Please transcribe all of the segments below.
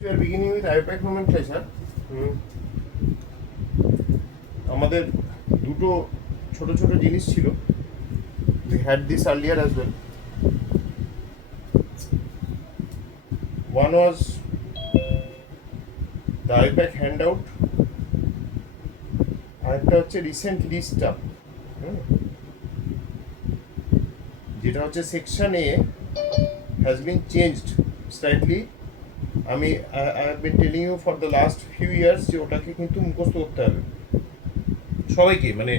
We are beginning with IUPAC nomenclature. আমাদের দুটো ছোট ছোট জিনিস ছিল. We had this earlier as well. One was the IUPAC handout. আরেকটা হচ্ছে রিসেন্ট লিস্ট আপ, যেটা হচ্ছে section A has been changed slightly. আমি I have been telling you for the last few years যে ওটাকে কিন্তু মুখস্থ করতে হবে সবাইকে, মানে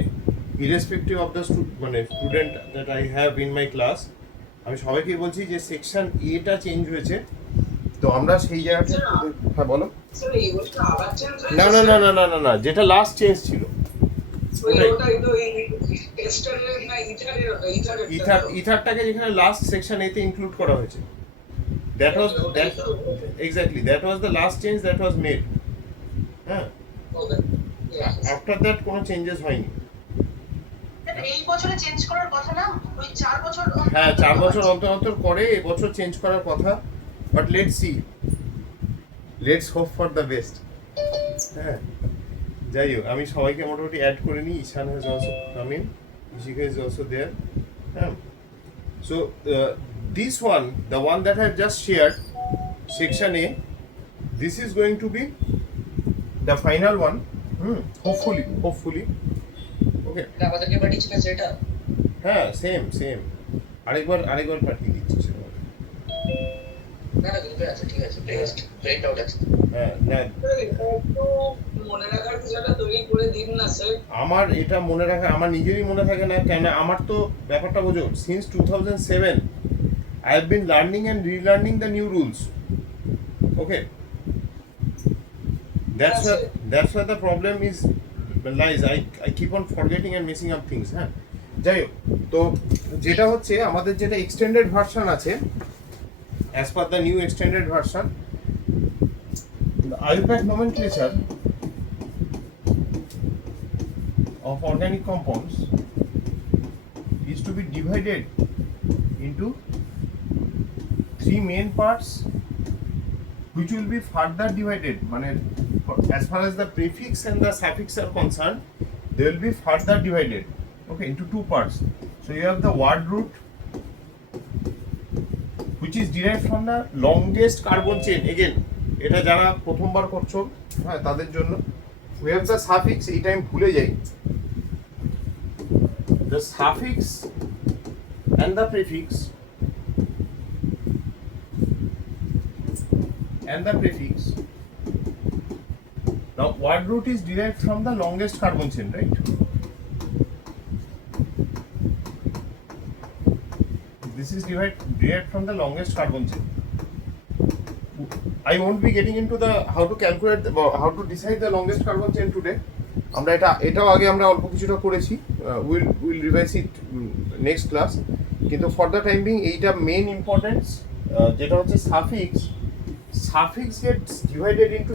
irrespective of the student that I have in my class. আমি সবাইকে বলছি যে সেকশন এটা চেঞ্জ হয়েছে, তো আমরা সেই জায়গাটা. হ্যাঁ বলো. না না না না না না না যেটা লাস্ট চেঞ্জ ছিল ইথারটাকে যেখানে লাস্ট সেকশন এতে ইনক্লুড করা হয়েছে. That was the last change that was made. After that কোনো চেঞ্জেস হয়নি. এই বছরে চেঞ্জ করার কথা না, ওই 4 বছর. হ্যাঁ 4 বছর অন্তর অন্তর করে এই বছর চেঞ্জ করার কথা, but let's see, let's hope for the best. হ্যাঁ যাই হোক, আমি সবাইকে মোটামুটি অ্যাড করে নিই. Ishan has also come in, Ishika is also there. হ্যাঁ, so this one, the one that I have just shared, section A, this is going to be the final one. Hopefully. Okay. আমাদেরকে পাঠিয়েছিল সেটা. হ্যাঁ সেম আরেকবার পাঠিয়ে দিচ্ছি সেটা. না গ্রুপে আছে, ঠিক আছে, প্রিন্ট আউট আছে. হ্যাঁ না মনে রাখার কিছুটা তৈরি করে দিন না স্যার. আমার এটা মনে রাখা আমার নিজেরই মনে থাকে না কেন, আমার তো ব্যাপারটা বোঝো, since 2007 I have been learning and relearning the new rules. Okay. That's where the problem lies. I keep on forgetting and messing up things. হ্যাঁ যাই হোক, তো যেটা হচ্ছে আমাদের যেটা এক্সটেন্ডেড ভার্সন আছে, as per the new extended version, the IUPAC nomenclature of organic compounds is to be divided into 3 main parts, which will be further divided. As far as the prefix and the suffix are concerned, they will be further divided, okay, into 2 parts. So you have the word root, which is derived from the longest carbon chain. Again, এটা যারা প্রথমবার করছো, হ্যাঁ তাদের জন্য. We have the suffix, এটা আমি ভুলে যাই. The suffix and the prefix Now word root is derived from the longest carbon chain, right? This is derived from the longest carbon chain. I won't be getting into the how to calculate how to decide the longest carbon chain today. আমরা এটাও আগে আমরা অল্প কিছুটা করেছি. We'll revise it next class. কিন্তু for the time being এইটা main importance, যেটা হচ্ছে suffix gets divided into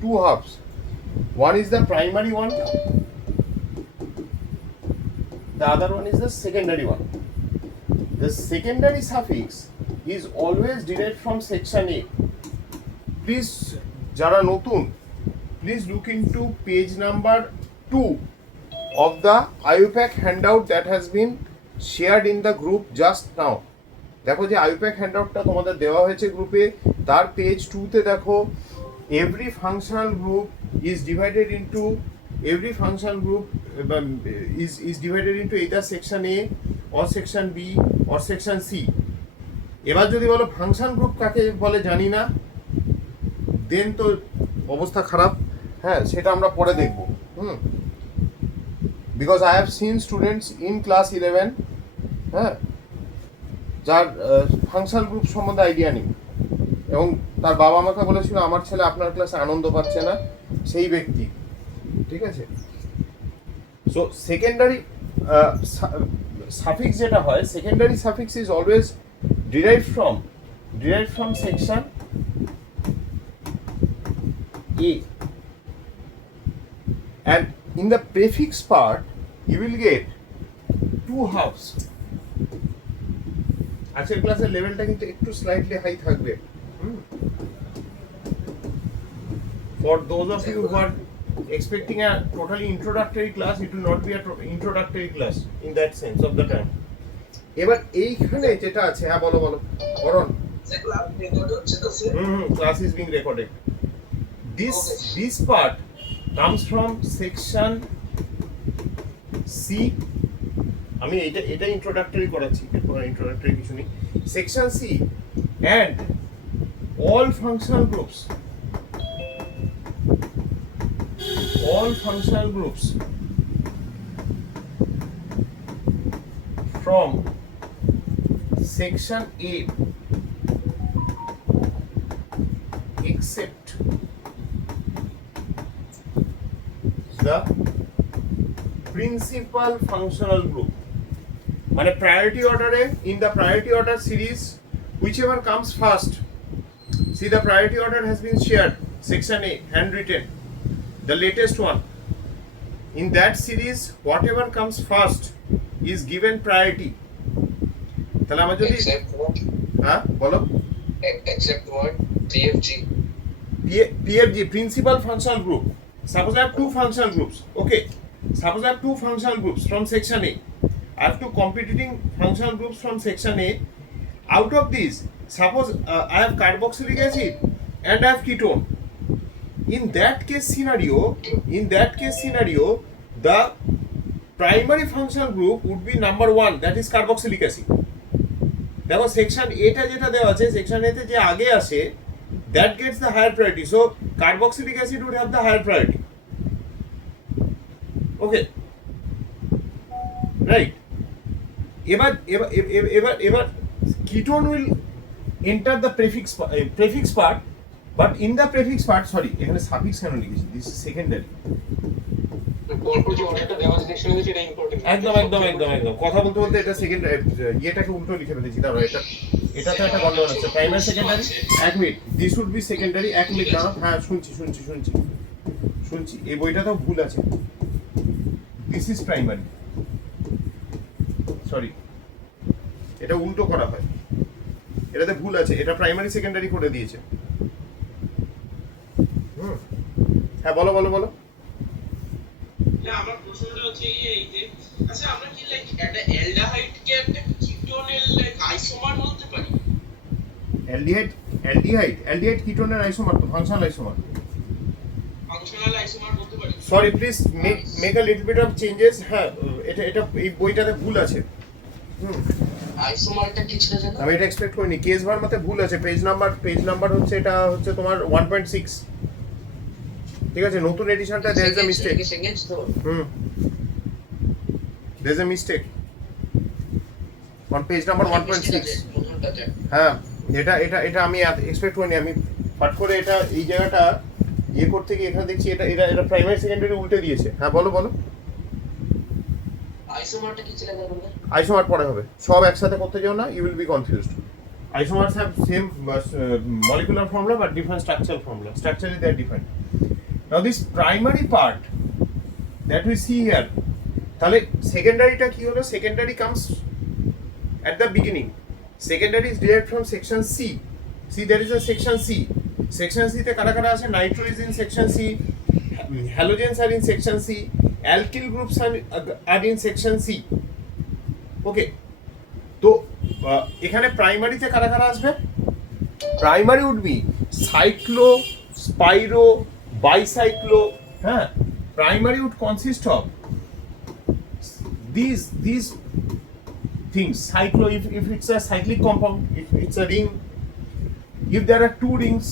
two halves. One is the primary one, the other one is the secondary one. The secondary suffix is always derived from section A. Please jara notun, please look into page number 2 of the IUPAC handout that has been shared in the group just now. দেখো যে IUPAC হ্যান্ডআউটটা তোমাদের দেওয়া হয়েছে গ্রুপে, তার page 2তে দেখো every functional group is divided into either section A or section B or section C. এবার যদি বলো ফাংশন গ্রুপ কাকে বলে জানি না, দেন তো অবস্থা খারাপ. হ্যাঁ সেটা আমরা পরে দেখব. Because I have seen students in class 11, হ্যাঁ, যার ফাংশন গ্রুপ সম্বন্ধে আইডিয়া নেই, এবং তার বাবা আমাকে বলেছিল আমার ছেলে আপনার ক্লাসে আনন্দ পাচ্ছে না, সেই ব্যক্তি. ঠিক আছে, সো সেকেন্ডারি সাফিক্স যেটা হয়, secondary suffix is always derived from section A, and in the prefix part you will get 2 halves. আজকের ক্লাসের লেভেলটা কিন্তু একটু স্লাইটলি হাই থাকবে. For those of you who are expecting a totally introductory class, it will not be a introductory class in that sense of the term. এবার এইখানে যেটা আছে, হ্যাঁ বলো বলো অরণ। Class is being recorded. This part comes from section C. আমি এটা introductory করাচ্ছি, এরপর introductory কিছু নেই। Section C and all functional groups from section A except the principal functional group. মানে priority order in the priority order series, whichever comes first. See, the priority order has been shared. Section A, handwritten, the latest one. In that series, whatever comes first is given priority. তাহলে আমরা যদি হ্যাঁ বলো, except what? PFG. PFG, principal functional group. Suppose I have two functional groups. Okay. Suppose I have two functional groups from section A. I have two competing functional groups from section A. Out of these, suppose I have carboxylic acid and I have ketone. In that case scenario, the primary functional group would be number 1, that is carboxylic acid. দেখো section এটা যেটা দেওয়া আছে, section এতে যে আগে আসে, that gets the higher priority. So carboxylic acid would have the higher priority. Okay, right. এবার ketone will enter the prefix part, but in the prefix part, sorry, এখানে suffix কেন লিখেছি, this is secondary. একদম কথা বলতে এটা second ইয়েটাকে উল্টো লিখে ফেলেছি। দাঁড়াও, এটা তো একটা গন্ডগোল আছে। প্রাইমারি সেকেন্ডারি, এক minute, this would be secondary. এক মিনিট দাঁড়াও, হ্যাঁ শুনছি এই বইটা তো ভুল আছে। দিস ইজ প্রাইমারি, সরি, এটা উল্টো করা হয়, এটাতে ভুল আছে, এটা প্রাইমারি সেকেন্ডারি করে দিয়েছে। হ্যাঁ বলো। আমার প্রশ্নটা হচ্ছে এই যে, আচ্ছা আমরা কি লাইক একটা অ্যালডিহাইড কে একটা কিটোনের লাইক আইসোমার বলতে পারি? অ্যালডিহাইড কিটোনের আইসোমার তো ফাংশনাল আইসোমার বলতে পারি। Sorry, please make a little bit of changes. হ্যাঁ, এটা এই বইটাতে ভুল আছে। আইসোমারটা কি ছিল জানো? আমি এটা এক্সপেক্ট করিনি। কেস ভার্মাতে ভুল আছে, পেজ নাম্বার হচ্ছে, এটা হচ্ছে তোমার 1.6। ঠিক আছে, নতুন এডিশনটা there is a mistake. There is a mistake on page number 1.6. হ্যাঁ, এটা আমি এক্সপেক্ট করিনি। আমি পাট করে এটা এই জায়গাটা ইয়ে করতে গিয়ে এখানে দেখছি এটা প্রাইমারি সেকেন্ডারি উল্টে দিয়েছে। হ্যাঁ বলো। আইসোমারটা কি ছিল জানো? আইসোমার পরে হবে, সব একসাথে করতে যাও না, you will be confused. Isomers have same molecular formula but different structural formula. Structurally they are different. Now this primary part that we see here, তাহলে সেকেন্ডারিটা কি হলো? Secondary comes at the beginning. Secondary is derived from section C. See, there is a section C. Section C তে কারা আছে? Nitro is in section C, halogens are in section C, alkyl groups are in section C. Okay, তো এখানে প্রাইমারিতে কারা আসবে? Primary would be cyclo, spiro, bicyclo. Primary would consist of these things. Cyclo, if it's a cyclic compound, if it's a ring, if there are two rings,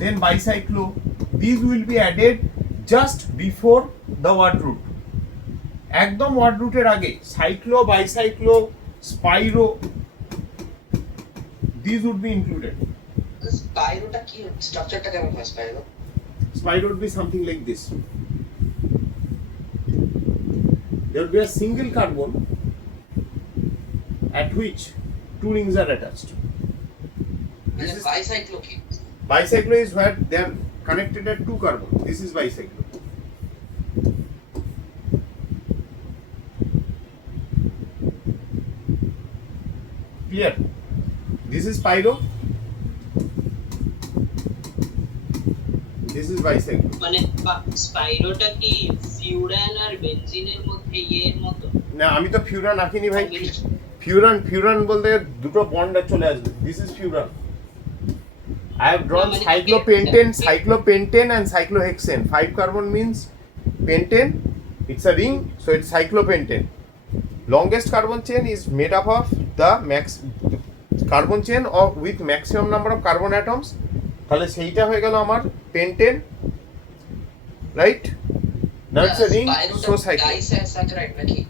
then bicyclo. These will be added just before the word root. একদম word root এর আগে cyclo, bicyclo, spiro, these would be included. স্পাইরোটা কি, স্ট্রাকচারটা কেমন হয় স্পাইরো? Spiro would be something like this. There would be a single carbon at which two rings are attached. This is bicyclo. Bicyclo is where they are connected at two carbon. This is bicyclo. Clear? This is spiro. This is bicycle. মানে স্পাইরোটা কি furan আর বেনজিনের মধ্যে এর মতো না আমি তো furan আঁকিনি ভাই। combination? Furan বলতে দুটো বন্ড চলে আসবে। This is furan. I have drawn মানে cyclopentane and cyclohexane. 5 carbon means pentane. It's a ring, so it's cyclopentane. Longest carbon chain is made up of the carbon chain with maximum number of carbon atoms. তাহলে সেইটা হয়ে গেল আমার pentane, right? Now it's a ring, so cyclo. Disaccharide নাকি?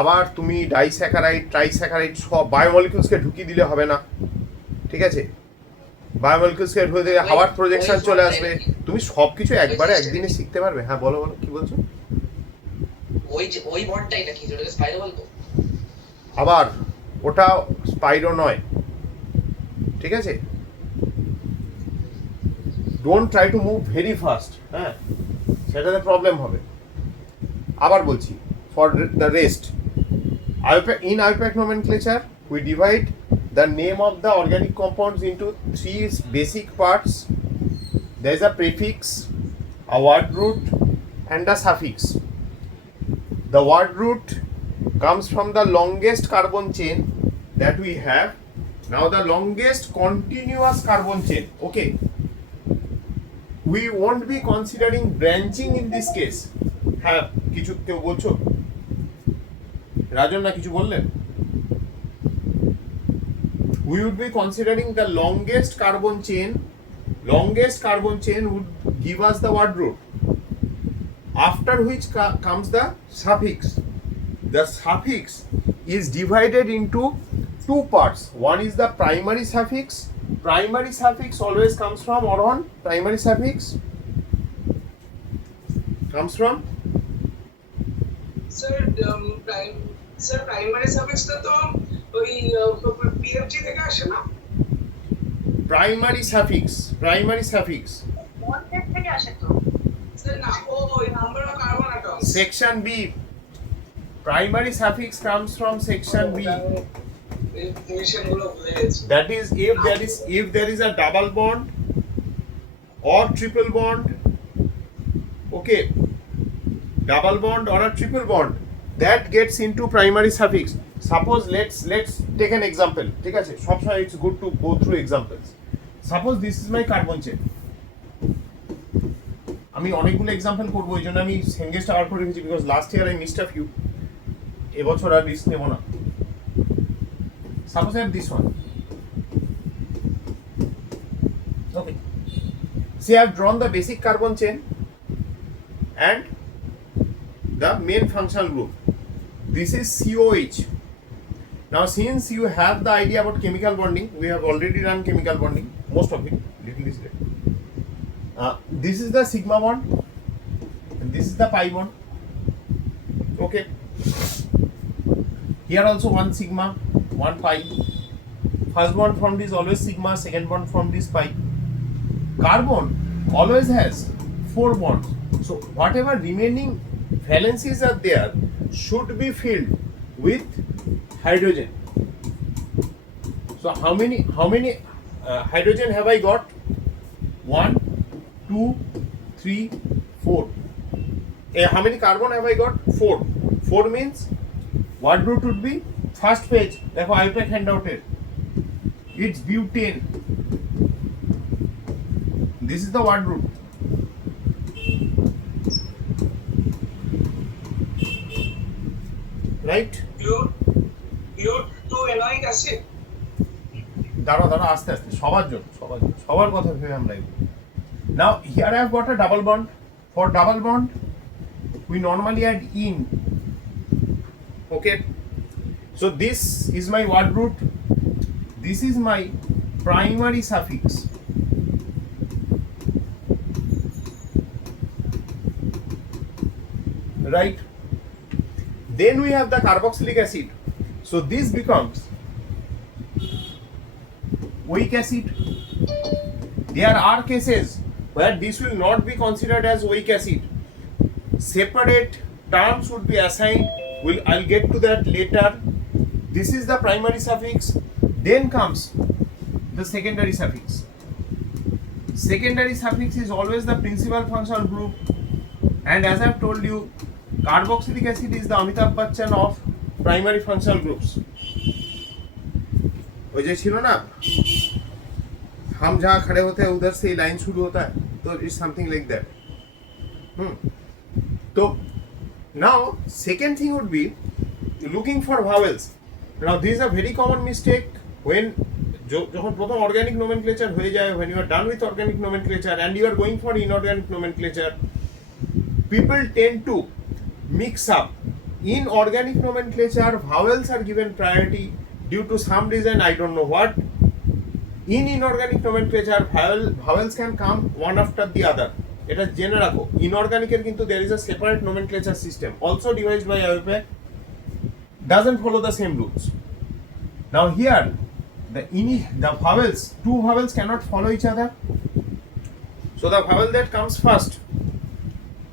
আবার তুমি disaccharide trisaccharide সব বায়োমলিকুলসকে ঢুকিয়ে দিলে হবে না, ঠিক আছে? বায়োমলিকুলসকে ঢুকিয়ে দিলে হাওয়ার প্রজেকশন চলে আসবে। তুমি সব কিছু একবারে একদিনে শিখতে পারবে? হ্যাঁ বলো কি বলছো? ওই বন্ডটাই নাকি যেটাকে স্পাইরো বলবো? আবার ওটা স্পাইরো নয়, ঠিক আছে? Don't try to move very fast, হ্যাঁ সেটাতে প্রবলেম হবে। আবার বলছি, for the rest, in IUPAC nomenclature we divide the name of the organic compounds into 3 basic parts. There is a prefix, a word root and a suffix. The word root comes from the longest carbon chain that we have. Now the longest continuous carbon chain, okay? We won't be considering branching in this case. হ্যাঁ কিছু কেউ বলছো? রাজন না কিছু বললেন? We would be considering the longest carbon chain. Longest carbon chain would give us the word root, after which comes the suffix. The suffix is divided into 2 parts. One is the primary suffix. Primary suffix always comes from Orhan. Primary suffix comes from sir primary সাফিক্সটা তো ওই পিএফজি থেকে আসে না? primary suffix বন্ডের থেকে আসে তো স্যার না, ওই number of carbon atoms. section B. Primary suffix comes from section B. মিশনগুলো ভুলে গেছি। That is if there is a double bond or triple bond, okay, double bond or a triple bond, that gets into primary suffix. Suppose let's take an example, ঠিক আছে? সবসময় it's good to go through examples. Suppose this is my carbon chain. আমি অনেকগুলো example করবো, এই জন্য আমি সেঙ্গেজটা out করে রেখেছি, because last year I missed a few. এবছর আর রিস্ক নেব না। Suppose I have this one. Okay. See, I have drawn the basic carbon chain and the main functional group. This is COH. Now, since you have the idea about chemical bonding, we have already done chemical bonding, most of it, little is left. This is the sigma bond, and this is the pi bond. Okay. Here also one sigma, one pi. First bond formed is always sigma, second bond formed is pi. Carbon always has 4 bonds. So whatever remaining valencies are there should be filled with hydrogen. So how many hydrogen have I got? 1, 2, 3, 4. How many carbon have I got? 4. 4 means word root would be first page. দেখো IUPAC handout এর, it's butane. This is the word root. Right? Pure to enoic acid. দাঁড়া আস্তে আস্তে সবার কথা ভেবে আমরা এগোবো। Now here I have got a double bond. For double bond we normally add in. Okay, so this is my word root, this is my primary suffix, right? Then we have the carboxylic acid, so this becomes weak acid. There are cases where this will not be considered as weak acid. Separate terms would be assigned. I'll get to that later. This is the primary suffix. Then comes the secondary suffix. secondary suffix is always the principal functional group, and as I've told you, carboxylic acid is the Amitabh Bachchan of primary functional groups. ওই যে ছিল না, हम जहाँ खड़े होते हैं उधर से ही लाइन शुरू होता है, तो इट्स समथिंग लाइक दैट. तो now second thing would be looking for vowels. Now this is a very common mistake when যখন প্রথম অর্গানিক নোমেনক্লেচার হয়ে যায়, when you are done with organic nomenclature and you are going for inorganic nomenclature, people tend to mix up. In organic nomenclature, vowels are given priority due to some reason, I don't know what. In inorganic nomenclature, vowels can come one after the other. এটা জেনে রাখো, ইনঅর্গানিকের কিন্তু there is a separate nomenclature system also devised by IUPAC, doesn't follow the same rules. Now here the vowels, two vowels cannot follow each other, so the vowel that comes first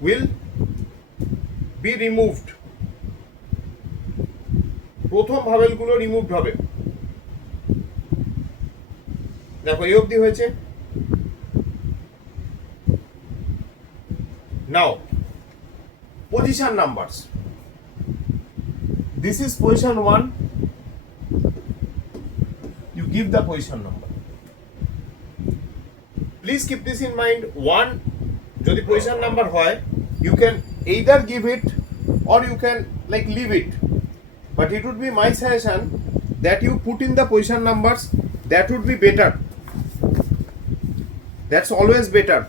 will be removed. প্রথম ভাওয়েলগুলো removed হবে. দেখো এই অবধি হয়েছে. Now position numbers. This is position 1. You give the position number. Please keep this in mind. 1 যদি position number হয়, you can either give it or you can like leave it, but it would be my suggestion that you put in the position numbers. That would be better. That's always better.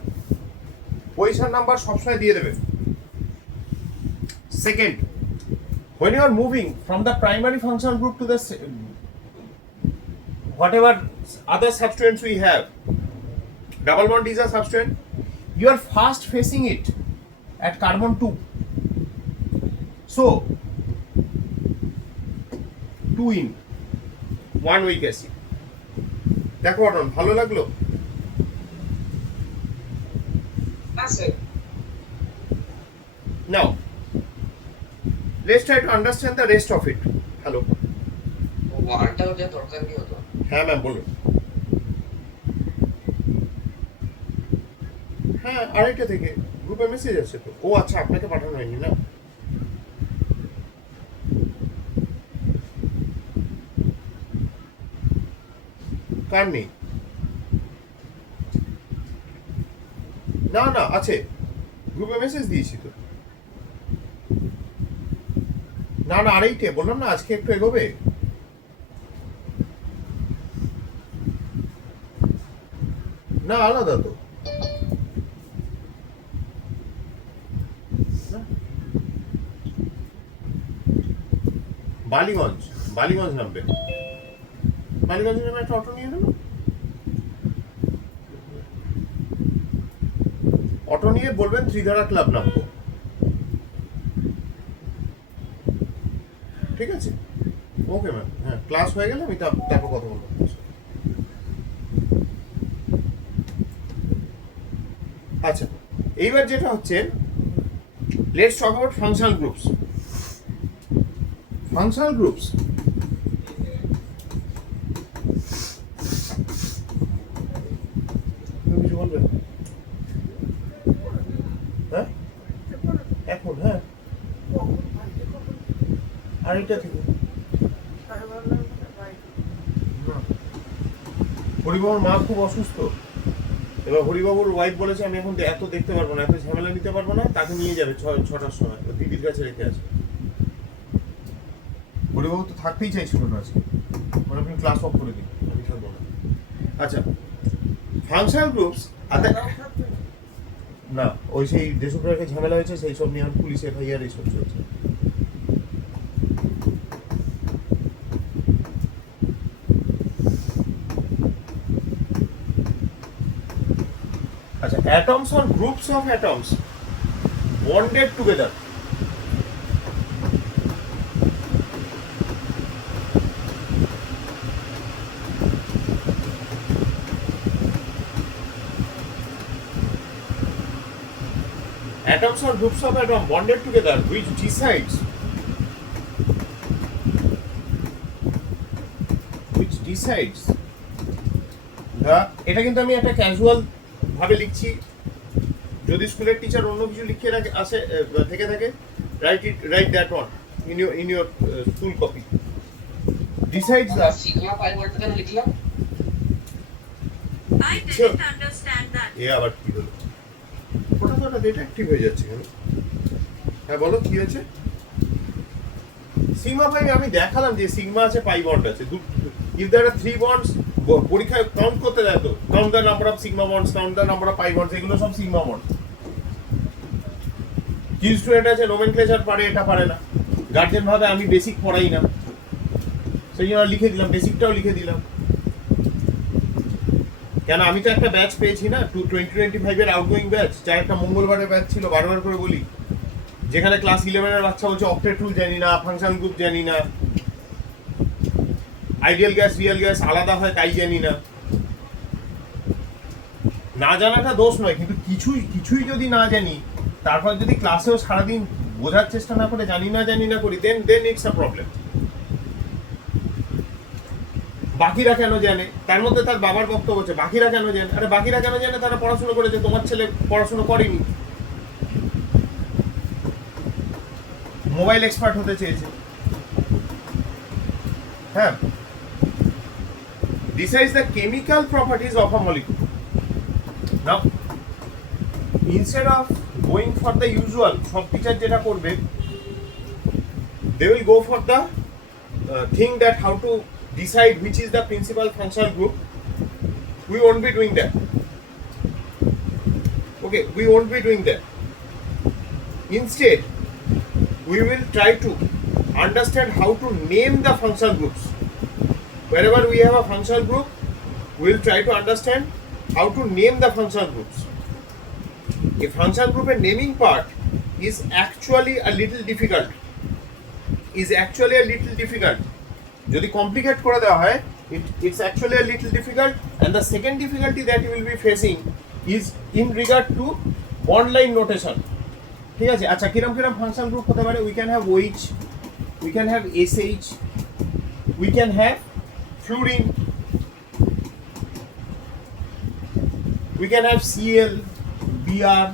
Position number সবসময় দিয়ে দেবে. Second, when you are moving from the primary functional group to the whatever other substituents we have, double bond is a substituent, you are first facing it at carbon 2. So 2 in 1 weak acid. দেখো Orton, ভালো লাগলো? Now let's try to understand the rest of it. Hello. ওয়ানটা ওটা দরকার কি হতো? হ্যাঁ ma'am বলুন. হ্যাঁ আরেকটা থেকে গ্রুপে মেসেজ আসছে তো. ও আচ্ছা, আপনাকে পাঠানো হয়নি না? কার নেই? না না আছে, গ্রুপে মেসেজ দিয়েছি তো. না না আরেকটে বললাম না, আজকে একটু এগোবে. না আলাদা তো. বালিগঞ্জ নামবে. বালিগঞ্জ নামে একটা অটো নিয়ে নেব. অটো নিয়ে বলবেন ত্রিধারা ক্লাব নামবো. ঠিক আছে, ওকে ম্যাম. হ্যাঁ ক্লাস হয়ে গেলে আমি তারপর কথা বলবো. আচ্ছা, এইবার যেটা হচ্ছে, let's talk about functional groups. Functional groups কিছু বলবেন? হ্যাঁ এখন, হ্যাঁ আরেকটা থেকে হরিবাবুর মা খুব অসুস্থ. এবার হরিবাবুর ওয়াইফ বলেছে আমি এখন এত দেখতে পারবো না, এত ঝামেলা নিতে পারবো না, তাকে নিয়ে যাবে 6টার সময়, দিদির কাছে রেখে আছে. হরিবাবু তো থাকতেই চাইছিল না আজকে, মানে আপনি ক্লাস অফ করে দিন, আমি থাকবো না. আচ্ছা, ফাংশনাল গ্রুপস না, ওই সেই দেশপ্রায়কে ঝামেলা হয়েছে, সেই সব নিয়ে পুলিশ এফআইআর এইসব চলছে. আচ্ছা, atoms or groups of atoms bonded together. Atoms or groups of atoms bonded together which decides the, এটা কিন্তু আমি একটা ক্যাজুয়াল ভাবে লিখছি, যদি স্কুলের টিচার অন্য কিছু লিখে রাখে আসে থেকে থাকে, right that one in your school copy. Decides the sigma pi ওয়ার্ডটা কেন লিখলাম? I didn't understand that. এ আবার কি হলো? ওটা ডিটেকটিভ হয়ে যাচ্ছে কেন? হ্যাঁ বলো কি হয়েছে? সিগমা পাই আমি দেখালাম যে সিগমা আছে, পাই বন্ড আছে। ইফ দেয়ার আর 3 বন্ডস, পরীক্ষায় কাউন্ট করতে দেয় তো, count the number of sigma bonds, count the number of pi bonds, এগুলো সব সিগমা বন্ড। কি স্টুডেন্ট আছে নোমেনক্লেচার পারে, এটা পারে না। গার্জেন ভাবে আমি বেসিক পড়াই না, সেই জন্য লিখে দিলাম, বেসিকটাও লিখে দিলাম। কেন আমি তো একটা ব্যাচ পেয়েছি না, 2025 এর আউটগোয়িং ব্যাচ, যার একটা মঙ্গলবারের ব্যাচ ছিল, বারবার করে বলি, যেখানে ক্লাস 11 এর বাচ্চা বলছে অক্টেট রুল জানি না, ফাংশন গ্রুপ জানি না, আইডিয়াল গ্যাস রিয়েল গ্যাস আলাদা হয় তাই জানি না। না জানাটা দোষ নয়, কিন্তু কিছুই যদি না জানি, তারপর যদি ক্লাসেও সারাদিন বোঝার চেষ্টা না করে জানি না করি, দেন ইটস আ প্রবলেম। বাকিরা কেন জানে, তার মধ্যে তার বাবার বক্তব্য হচ্ছে বাকিরা কেন জানে। আরে বাকিরা কেন জানে? তারা পড়াশোনা করেছে, তোমার ছেলে পড়াশোনা করেনি, মোবাইল এক্সপার্ট হতে চেয়েছে। হ্যাঁ, decides the chemical properties of a molecule. Now, instead of going for the usual, সব টিচার যেটা করবে, they will go for the thing that how to decide which is the principal functional group. We won't be doing that. Okay, we won't be doing that. Instead, we will try to understand how to name the functional groups. Wherever we have a functional group, we will try to understand how to name the functional groups. A functional group and naming part is actually a little difficult. যদি complicate করে দেওয়া হয়, it's actually a little difficult, and the second difficulty that you will be facing is in regard to bond line notation. ঠিক আছে? আচ্ছা, কিরম function group হতে পারে? We can have OH, we can have SH, we can have fluorine, we can have Cl, Br,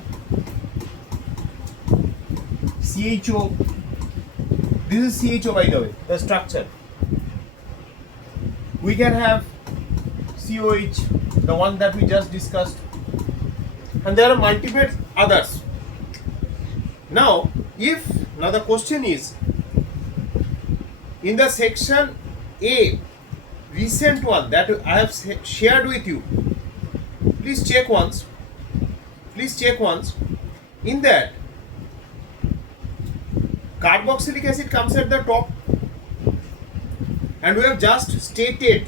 CHO. This is CHO, by the way, the structure. We can have COH, the one that we just discussed, and there are multiple others. Now the question is, in the section A, recent one that I have shared with you, please check once. In that, carboxylic acid comes at the top, and we have just stated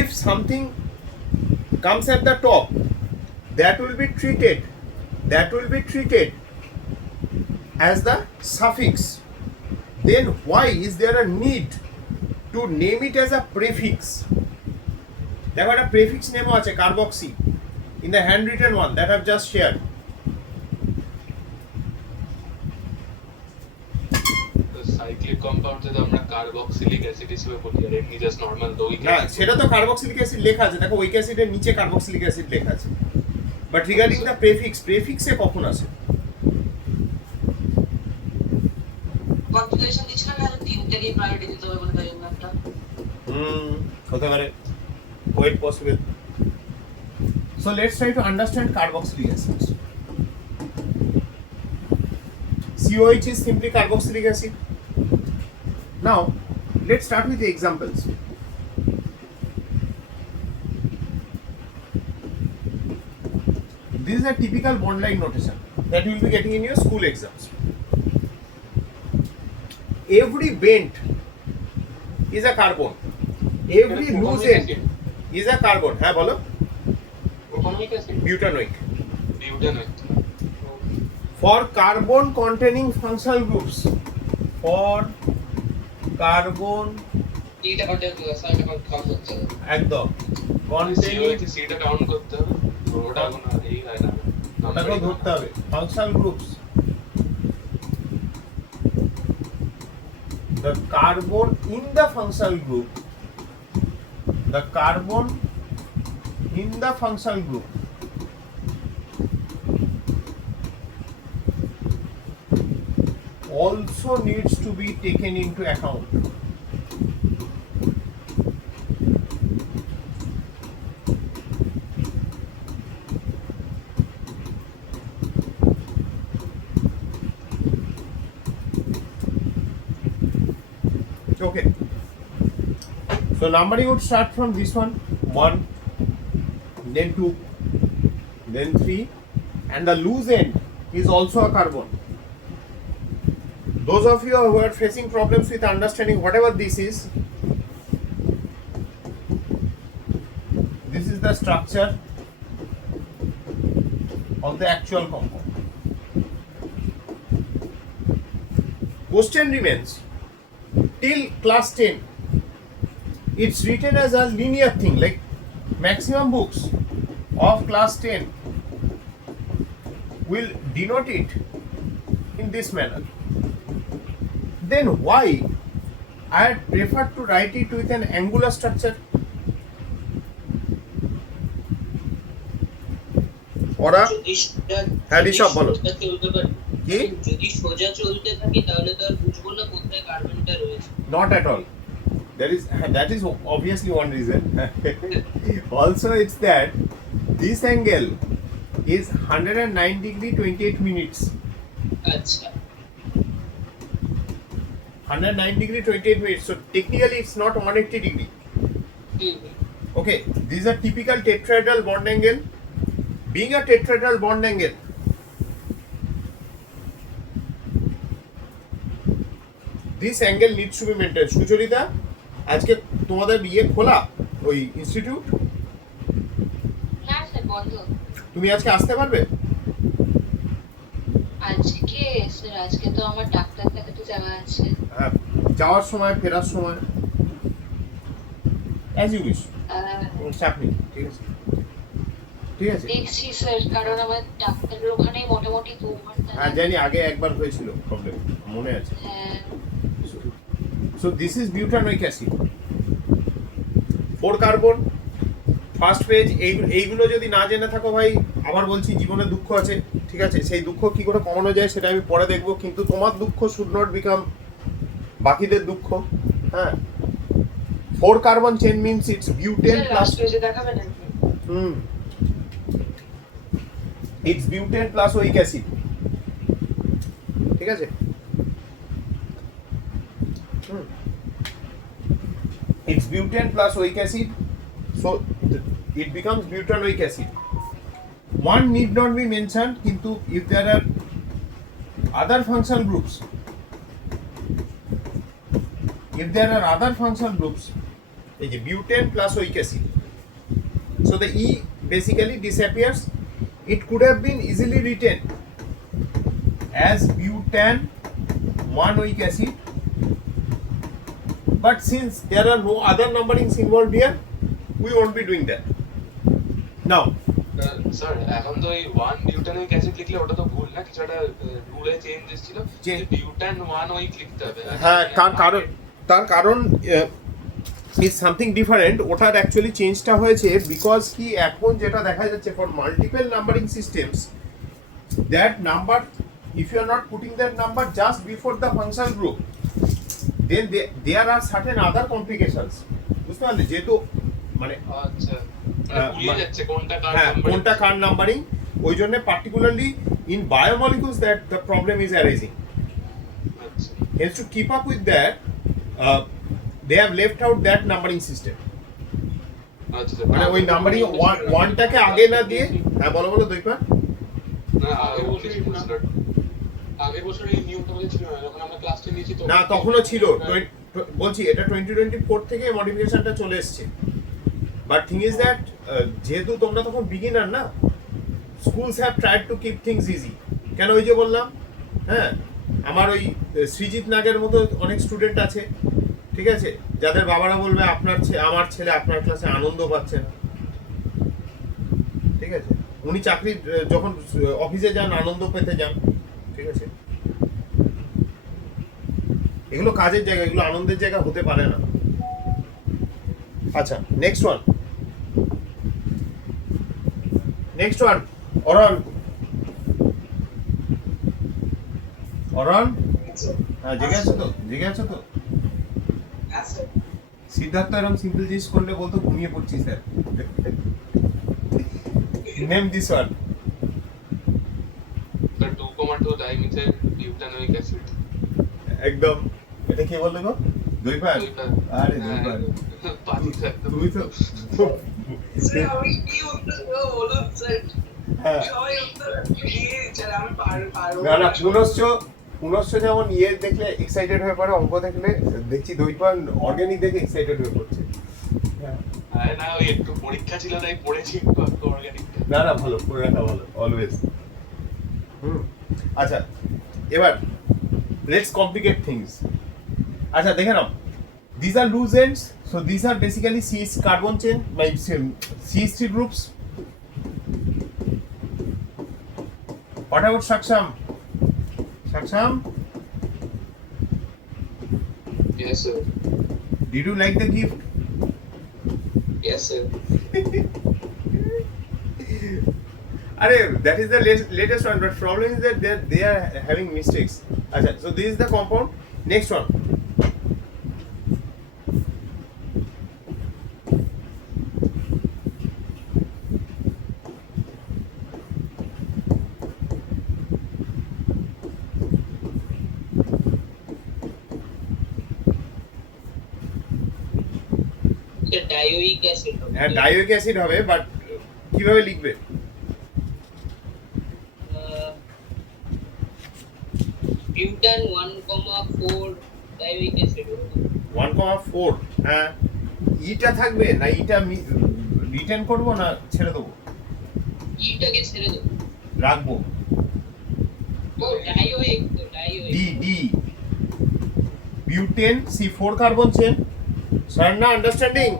if something comes at the top, that will be treated as the suffix. Then why is there a need to name it as a prefix? দেখো একটা prefix নেমও আছে, carboxy, in the handwritten one that I have just shared. Cyclic compound যেটা আমরা carboxylic acid হিসেবে বলি, আর এমনি just normal দই না, সেটা তো কার্বক্সিলিক অ্যাসিড লেখা আছে, দেখো ওইক অ্যাসিডের নিচে কার্বক্সিলিক অ্যাসিড লেখা আছে। বাট রিগার্ডিং দ্য প্রেফিক্সে কখন আসে? কনফিগারেশন দিছিলাম না, তিনটেরই প্রায়োরিটি দিতে হবে বলে, তাই জন্য একটা হতে পারে, quite possible. So let's try to understand carboxylic acids. COH is simply carboxylic acid. Now let's start with the examples. This is a typical bond line notation that you will be getting in your school exams. Every bent is a carbon, every loose end is a carbon. হ্যাঁ বলো। Butanoic. For carbon containing functional groups, এইটা content side count করতে হবে একদম সিওতে সিটা count করতে হবে, ওটা কোনো এই হয় না, ওটাকে ধরতে হবে। functional groups, the carbon in the functional group, the carbon in the functional group also needs to be taken into account. Okay, so numbering would start from this one, 1, then 2, then 3, and the loose end is also a carbon. Those of you who are facing problems with understanding whatever this is the structure of the actual compound. Question remains, till class 10 it's written as a linear thing, like maximum books of class 10 will denote it in this manner. Then why I had preferred to write it with an angular structure? ওরা হ্যাঁ ঋষভ বলো কি যদি সোজা চলতে থাকি তাহলে তো আর বুঝবো না কোথায় কার্বনটা রয়েছে। Not at all. That is obviously one reason. Also, it's that this angle is 109 degree 28 minutes. আচ্ছা 109 degree 28 minutes. So technically, it's not 180 degree. Okay, this is a typical tetrahedral bond angle. Being a tetrahedral bond angle, this angle needs to be maintained. Sucharita, আজকে তোমাদের বিয়ে খোলা ওই institute? না sir বন্ধ। তুমি আজকে আসতে পারবে? আজকে স্যার আজকে তো আমার ডাক্তার দেখাতে যাওয়া আছে। হ্যাঁ, যাওয়ার সময় ফেরার সময় অ্যাজ ইউ উইশ, চাপ নেই, ঠিক আছে ঠিক আছে। দেখছি স্যার, কারণ আমার ডাক্তারের ওখানেই মোটামুটি 2 ঘন্টা। হ্যাঁ জানি, আগে একবার হয়েছিল প্রবলেম, মনে আছে। হ্যাঁ। So this is butanoic acid, 4 carbon, first page. এইগুলো যদি না জেনে থাকো ভাই, আবার বলছি জীবনে দুঃখ আছে, ঠিক আছে? সেই দুঃখ কি করে কমানো যায় সেটা আমি পরে দেখবো, কিন্তু তোমার দুঃখ শুড নট বিকাম বাকিদের দুঃখ। হ্যাঁ, 4 carbon chain means it's butane plus, দেখাবেন নাকি? ইটস বিউটেন প্লাস ওইক অ্যাসিড, ঠিক আছে? It's butane plus oic acid, so it becomes butanoic acid. One need not be mentioned, kintu if there are other functional groups, like butane plus oic acid, so the E basically disappears. It could have been easily written as butane 1 oic acid, but since there are no other numberings involved here, we won't be doing that. Now, sir এখন তো এই 1 butanoic acid লিখলে ওটা তো ভুল না, কিছু একটা রুলে চেঞ্জ এসেছিল যে বিউটান 1 ওইক লিখতে হবে। হ্যাঁ, তার কারণ is something different. ওটার অ্যাকচুয়ালি চেঞ্জটা হয়েছে বিকজ কি এখন যেটা দেখা যাচ্ছে for multiple numbering systems, that number, if you are not putting that number just before the functional group, then there are certain other complications. বুঝতে পারলে? যেহেতু মানে আচ্ছা ভুলে যাচ্ছে কোনটা কার নাম্বারিং, ওই জন্য particularly in biomolecules that the problem is arising. আচ্ছা, hence to keep up with that, they have left out that numbering system. আচ্ছা মানে ওই নাম্বারিং ওয়ানটাকে আগে না দিয়ে, হ্যাঁ বলো দৈপা। না আগের বছর এই নিয়মটা বলে ছিল না, যখন আমরা ক্লাস 10 নিয়েছি তো না, তখনও ছিল। বলছি এটা 2024 থেকে মডিফিকেশনটা চলে এসেছে। বাট থিং ইজ দ্যাট যেহেতু তোমরা তখন বিগিনার না, schools have tried to keep things easy. কেন? ওই যে বললাম, হ্যাঁ, আমার ওই সৃজিত নাগের মতো অনেক স্টুডেন্ট আছে, ঠিক আছে, যাদের বাবারা বলবে আমার ছেলে আপনার ক্লাসে আনন্দ পাচ্ছে না, ঠিক আছে? উনি চাকরি যখন অফিসে যান আনন্দ পেতে যান, ঠিক আছে? এগুলো কাজের জায়গা, এগুলো আনন্দের জায়গা হতে পারে না। আচ্ছা, নেক্সট ওয়ান, নেক্সট ওয়ান, অরণ। অরণ, হ্যাঁ জেগে আছো তো? জেগে আছো তো? সিদ্ধার্থ এরকম সিম্পল জিনিস করলে বলতো ঘুমিয়ে পড়ছি sir. Name this one. The 2,2 dimethyl butanoic acid. একদম। এটা কে বললো গো? দইপান? আরে দইপান। তুই তো স্যার আমি কি উত্তর দেবো বলুন স্যার? হ্যাঁ। সবাই উত্তর দিয়ে দিচ্ছে, আমি পারবো না না, পুনশ্চ যেমন ইয়ে দেখলে এক্সাইটেড হয়ে পড়ে, অঙ্ক দেখলে দেখছি দইপান অর্গানিক দেখে এক্সাইটেড হয়ে পড়ছে। আরে না, ওই একটু পরীক্ষা ছিল তাই পড়েছি একটু অর্গানিক। না না, ভালো, পড়ে রাখা ভালো, অলওয়েজ। আচ্ছা, এবার লেটস কমপ্লিকেট থিংস। আচ্ছা দেখে নাও, these are loose ends, so these are basically CH carbon chain, like CH3 groups. What about Saksham? Saksham, Yes, sir. did you like the gift? Yes, sir. Arey, that is the latest one, but problem is that they are having mistakes. Acha, so this is the compound. Next one. Dioic acid. হ্যাঁ, dioic acid হবে, but কিভাবে লিখবে? বিউটান 1,4 ডায়োইক acid. 1,4, হ্যাঁ। ইটা থাকবে না, ইটা return করব না ছেড়ে দেবো? ইটাকে ছেড়ে দাও, রাখবো। ও ডায়োইক তো dioic. Di butane C4 carbon chain. Sarna, understanding?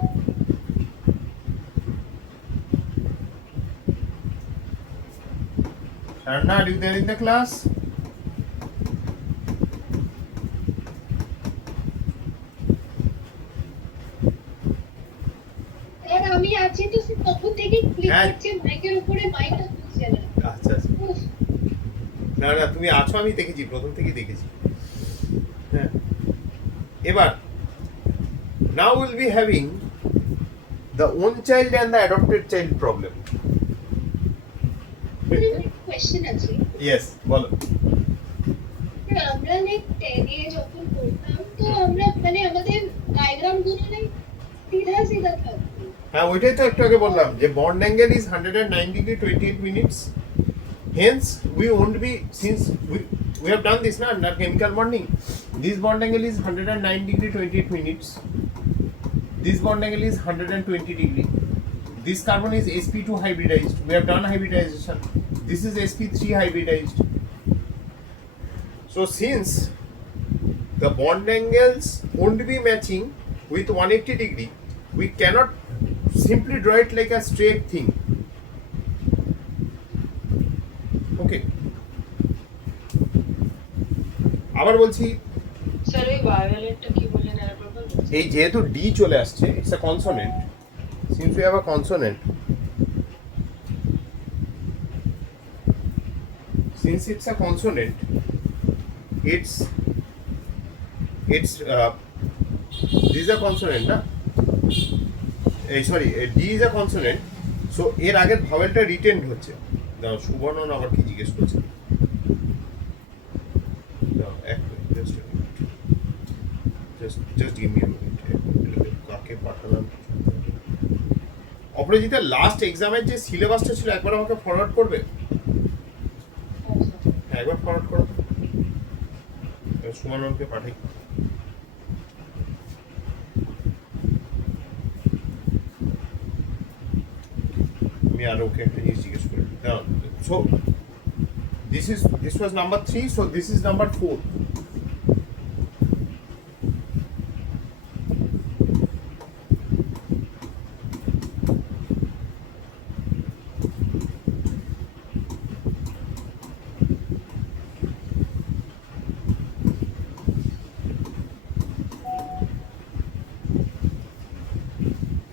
Sarna, are you there in the class? Sir আমি আছি তো, সে তখন থেকে ক্লিক হ্যাঁ। করছে মাইকের উপরে, মাইকটা খুলছে না। আচ্ছা আচ্ছা, উফ, না না, তুমি আছো, আমি দেখেছি, প্রথম থেকেই দেখেছি। হ্যাঁ, এবার now we'll be having the own child and the adopted child problem. Question আছে। Yes, বলো। স্যার আমরা লাইক 10 এ যখন পড়তাম তো আমরা মানে আমাদের ডায়াগ্রাম গুলো লাইক সিধা সিধা থাকতো। হ্যাঁ, ওইটাই তো একটু আগে বললাম যে bond angle is 109 degree 28 minutes. Hence, we won't be, since we have done this now under chemical bonding. This bond angle is 109 degree 28 minutes. This bond angle is 120 degree. This carbon is sp2 hybridized. We have done hybridization. This is sp3 hybridized. So since the bond angles won't be matching with 180 degree, we cannot simply draw it like a straight thing. Okay. আবার বলছি, sir ওই ভায়োলেটটা কি বললেন আরেকবার বলুন। এই যেহেতু D চলে আসছে, it's a consonant, since we have a consonant, since it's a consonant, it's this is a consonant না, এই sorry, D is a consonant, so এর আগের ভাওয়েলটা রিটেন্ড হচ্ছে। দাও, সুবর্ণ আবার কি জিজ্ঞেস করছে? দাও, এক minute, just give me a minute. কাকে পাঠালাম? অপরাজিতা, লাস্ট এক্সামের যে সিলেবাসটা ছিল একবার আমাকে ফরওয়ার্ড করবে? হ্যাঁ, একবার ফরওয়ার্ড করো, সুমনকে পাঠাই। আমি আর ওকে একটা জিনিস জিজ্ঞেস করি। So this was number 3, so this is number 4.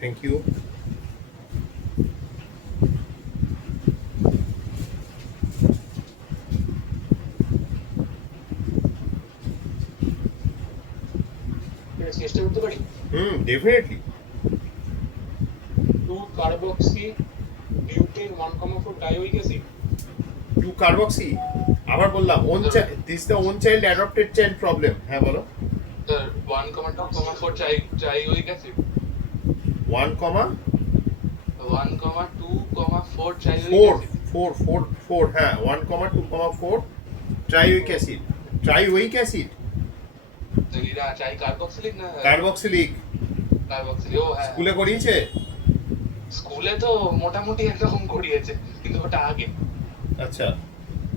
Thank you. Definitely. 2 carboxy butane 1,4 dioic acid. 2 carboxy আবার বললাম this is the own child adopted child problem. হ্যাঁ বলো। The 1,2,4 trioic acid. 1, 1,2,4 trioic 4 acid. 4 হ্যাঁ 1,2,4 trioic acid. Trioic acid. তো এরা carboxylic না carboxylic carboxylic ও হ্যাঁ স্কুলে করিয়েছে। স্কুলে তো মোটামুটি একরকম করিয়েছে কিন্তু ওটা আগে আচ্ছা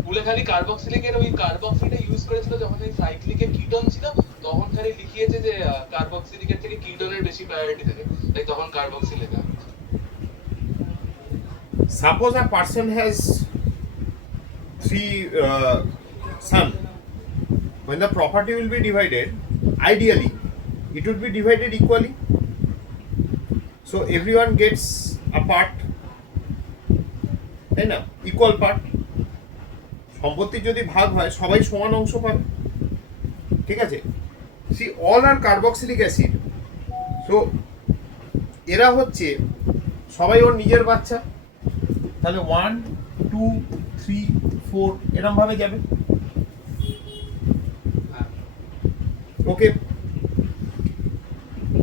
স্কুলে খালি কার্বক্সিলিকের ওই কার্বক্সিটা ইউজ করেছিল যখন এই সাইক্লিকের কিটোন ছিল তখন খালি লিখিয়েছে যে কার্বক্সিলিকের থেকে কিটোনের বেশি প্রায়োরিটি থাকে তাই তখন কার্বক্সি লেখা Suppose a person has 3 son. When the property will be divided, ideally, it would be divided equally. So everyone gets a part, তাই না? Equal part. সম্পত্তি যদি ভাগ হয় সবাই সমান অংশ পাবে। ঠিক আছে? See, all are carboxylic acid. So এরা হচ্ছে সবাই ওর নিজের বাচ্চা। তাহলে 1, 2, 3, 4 এরকম ভাবে যাবে। ওকে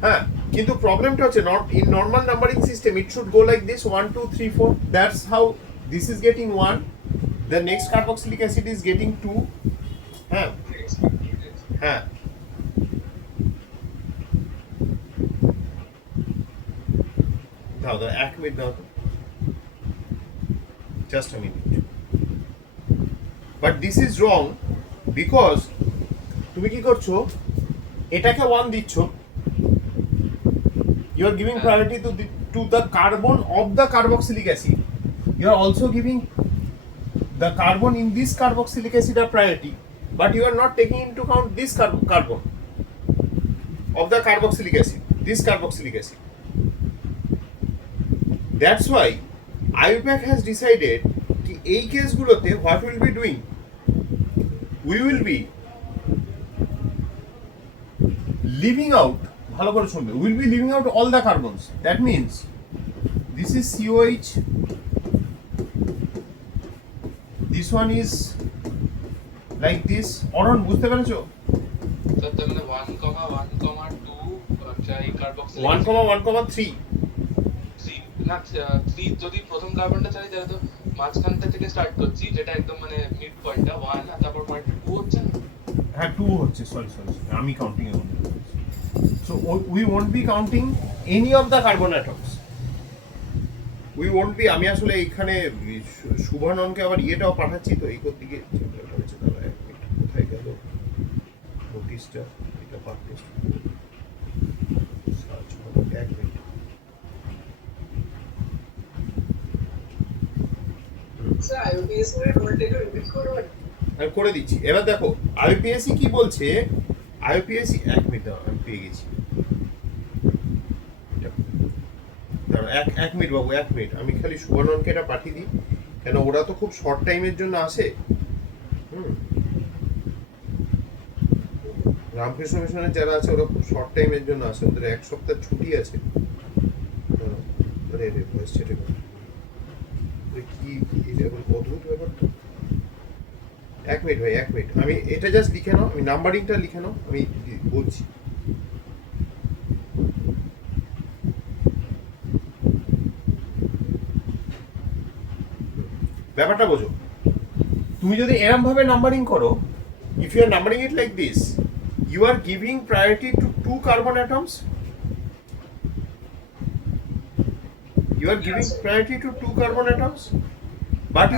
হ্যাঁ কিন্তু প্রবলেমটা হচ্ছে not in normal numbering system it should go like this 1, 2, 3, 4 that's how this is getting 1 the next carboxylic acid is getting 2 হ্যাঁ হ্যাঁ দাও 1 মিনিট দাও just a minute but this is wrong because তুমি কি করছো এটাকে 1 দিচ্ছ you are giving priority to the carbon of the carboxylic acid you are also giving the carbon in this carboxylic acid a priority but you are not taking into account this carbon of the carboxylic acid this carboxylic acid that's why IUPAC has decided कि এই কেসগুলোতে what will be doing we will be leaving out ভালো করে শুনবে we will be leaving out all the carbons that means this is COH this one is like this অরণ বুঝতে পেরেছো sir তার মানে 1,1,2 try carboxylic 1,1,3 না 3 যদি প্রথম কার্বনটা চাই তাহলে তো মাঝখানটা থেকে স্টার্ট করছি যেটা একদম মানে মিড পয়েন্টটা 1 আর তারপর পয়েন্ট 2 হচ্ছে না হ্যাঁ 2 হচ্ছে সরি আমি counting A so we won't be counting any of the carbon atoms we won't be আমি আসলে এখানে শুভাননকে আবার ইয়েটাও পাঠাচ্ছি তো এই দিকে কোথায় গেল নোটিশটা এটা পাবলিশ সার্চ করো এক মিনিট স্যার আইইউপিএস এর নোটটা রিপিট করবেন আমি করে দিচ্ছি এবার দেখো আইইউপিএসি কি বলছে আইইউপিএসি এক মিনিট আমি পেয়ে গেছি এক মিনিট বাবু এক মিনিট আমি খালি সুবর্ণকে এটা পাঠিয়ে দিই কেন ওরা তো খুব শর্ট টাইমের জন্য আসে রামকৃষ্ণ মিশনের যারা আছে ওরা খুব শর্ট টাইমের জন্য আসে ওদের এক সপ্তাহ ছুটি আছে কি এটা অদ্ভুত ব্যাপার তো এক মিনিট ভাই এক মিনিট আমি এটা জাস্ট লিখে নাও আমি নাম্বারিংটা লিখে নাও আমি বলছি ব্যাপারটা বোঝো তুমি যদি এরকম ভাবে নাম্বারিং করো if you are numbering it like this you are giving priority to 2 carbon atoms you are giving priority to 2 carbon atoms but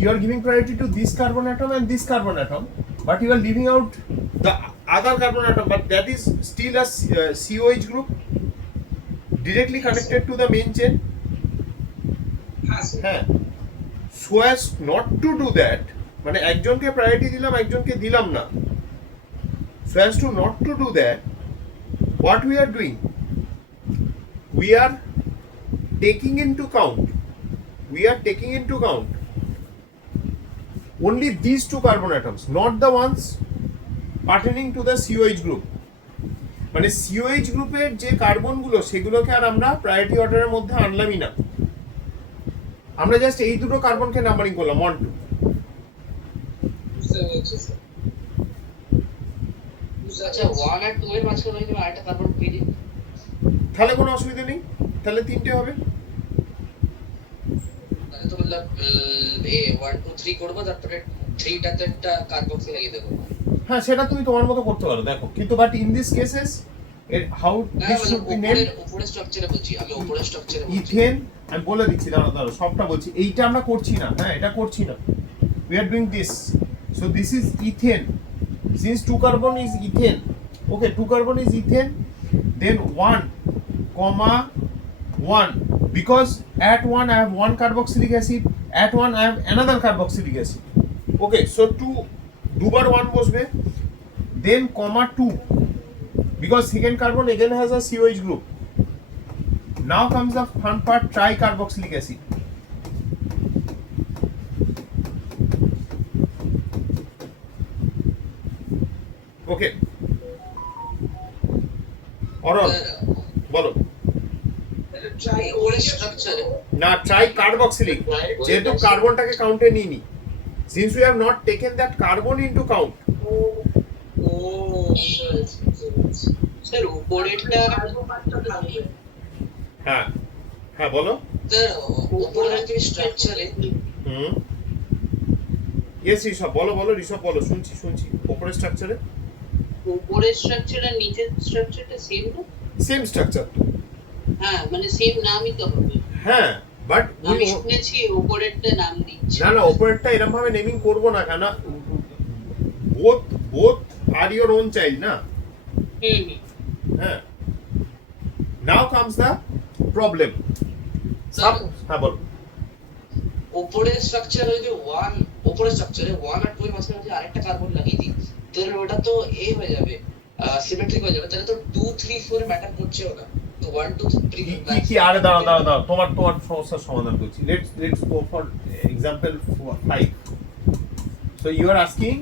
you are giving priority to this carbon atom and this carbon atom but you are leaving out the other carbon atom but that is still a COH group directly connected to the main chain হ্যাঁ so as not to do that মানে একজনকে priority দিলাম একজনকে দিলাম না so as to not to do that what we are doing we are taking into count only these 2 carbon atoms not the ones pertaining to the COH group মানে COH গ্রুপের যে কার্বনগুলো সেগুলোকে আর আমরা প্রায়োরিটি অর্ডারের মধ্যে আনলামই না, আমরা জাস্ট এই দুটো কার্বনকে নাম্বারিং করলাম 1 2। বুঝতে পেরেছি স্যার। আচ্ছা 1 আর 2 এর মাঝখানে যদি আরেকটা কার্বন পেয়ে দিই তাহলে কোনো অসুবিধা নেই, তাহলে 3টে হবে। তাহলে তো বললাম 1 2 3 করবো, তারপরে 3টাতে একটা কার্বক্সি লাগিয়ে দেবো। হ্যাঁ সেটা তুমি তোমার মতো করতে পারো, দেখো। কিন্তু but in this cases how this should be named, উপরে স্ট্রাকচারে বলছি আমি, উপরে স্ট্রাকচারে বলছি। ইথেন, আমি বলে দিচ্ছি, দাঁড়াও দাঁড়াও, সবটা বলছি। এইটা আমরা করছি না, হ্যাঁ এটা করছি না, we are doing this. So this is ethane, since 2 carbon is ethane, okay, 2 carbon is ethane, then 1 comma 1, because at 1 I have 1 carboxylic acid, at 1 I have another carboxylic acid, okay, so 2 দুবার 1 বসবে, then comma 2, because second carbon again has a COH group. Now comes the fun part, tricarboxylic acid. Okay. Oral বলো। উপরে স্ট্রাকচারে না, tricarboxylic, যেহেতু কার্বনটাকে কাউন্টে নিইনি, since we have not taken that carbon into count. ও sir উপরেরটা হ্যাঁ হ্যাঁ বলো। স্যার উপরের যে স্ট্রাকচারে হুম, ইয়েস ঋষভ বলো বলো, ঋষভ বলো, শুনছি শুনছি। উপরের স্ট্রাকচারে উপরের স্ট্রাকচার আর নিচের স্ট্রাকচারটা সেম না? সেম স্ট্রাকচার, হ্যাঁ মানে সেম নামই তো হবে। হ্যাঁ বাট আমি শুনেছি উপরেরটা নাম দিচ্ছে। না না, উপরেরটা এরকম ভাবে নেমিং করব না, কেন both both are your own child না। হুম হুম। হ্যাঁ, নাও কামস দ্য প্রবলেম। হ্যাঁ বলো। উপরের স্ট্রাকচারে যদি 1 উপরের স্ট্রাকচারে 1 আর 2 এর মাঝখানে যদি আরেকটা কার্বন লাগিয়ে দিই, তাহলে ওটা তো হয়ে যাবে, সিমেট্রিক হয়ে যাবে। তাহলে তো 2 3 4 ম্যাটার করছেও না, তো 1 2 3 কি আরে দাঁড়াও দাঁড়াও দাঁড়াও, তোমার সমস্যার সমাধান করছি। Let's go for example 5. So you are asking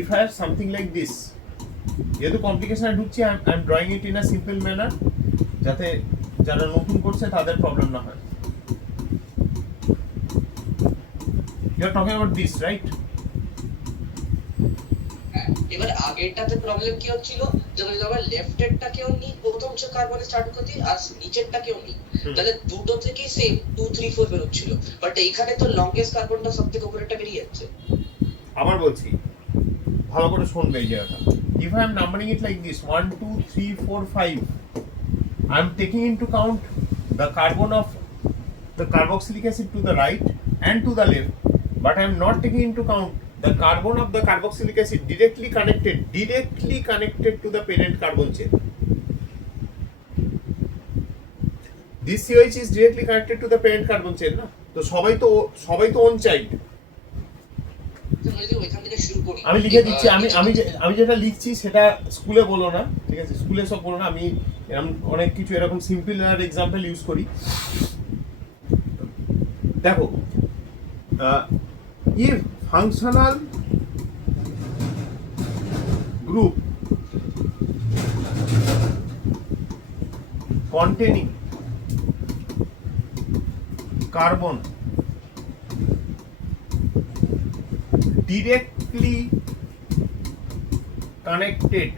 if I have something like this, যেহেতু কমপ্লিকেশনে ঢুকছি, I am drawing it in a simple manner, যাতে যারা নতুন করছে তাদের প্রবলেম না হয়। You are talking about this, right? এবার আগেরটাতে প্রবলেম কি হচ্ছিল, যখন আমরা লেফট এরটাকেও নিই, প্রথম যে কার্বনে স্টার্ট করতে, আর নিচেরটাকেও নিই, তাহলে দুটো থেকেই সেম 2 3 4 বের হচ্ছিল। বাট এইখানে তো লংগেস্ট কার্বনটা সবথেকে উপরেরটা বেরিয়ে যাচ্ছে। আবার বলছি, ভালো করে শুনবে এই জায়গাটা। If I am numbering it like this 1 2 3 4 5, I am taking into count the carbon of the carboxylic acid to the right and to the left, but I am not taking into count the carbon of the carboxylic acid directly connected to the parent carbon chain. This COH is directly connected to the parent carbon chain, না? তো সবাই তো on child. ওইখান থেকে শুরু করি, আমি লিখে দিচ্ছি, আমি যেটা লিখছি সেটা স্কুলে বলো না, ঠিক আছে? স্কুলে সব বলো না, আমি অনেক কিছু এরকম সিম্পল আর এক্সাম্পল ইউজ করি। দেখো, if functional group containing carbon directly connected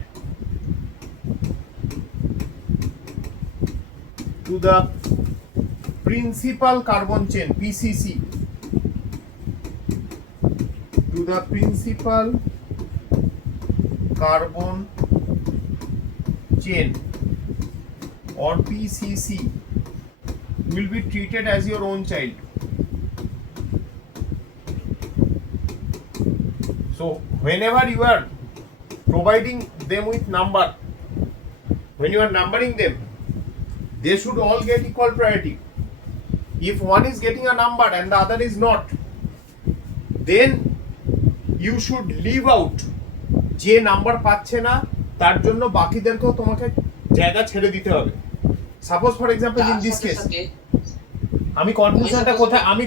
to the principal carbon chain PCC, to the principal carbon chain or PCC, will be treated as your own child. So whenever you are providing them with number, when you are numbering them, they should all get equal priority. If one is getting a number and the other is not, then you should leave out যে number পাচ্ছে না তার জন্য বাকিদেরকেও তোমাকে জায়গা ছেড়ে দিতে হবে। Suppose for example in this case, আমি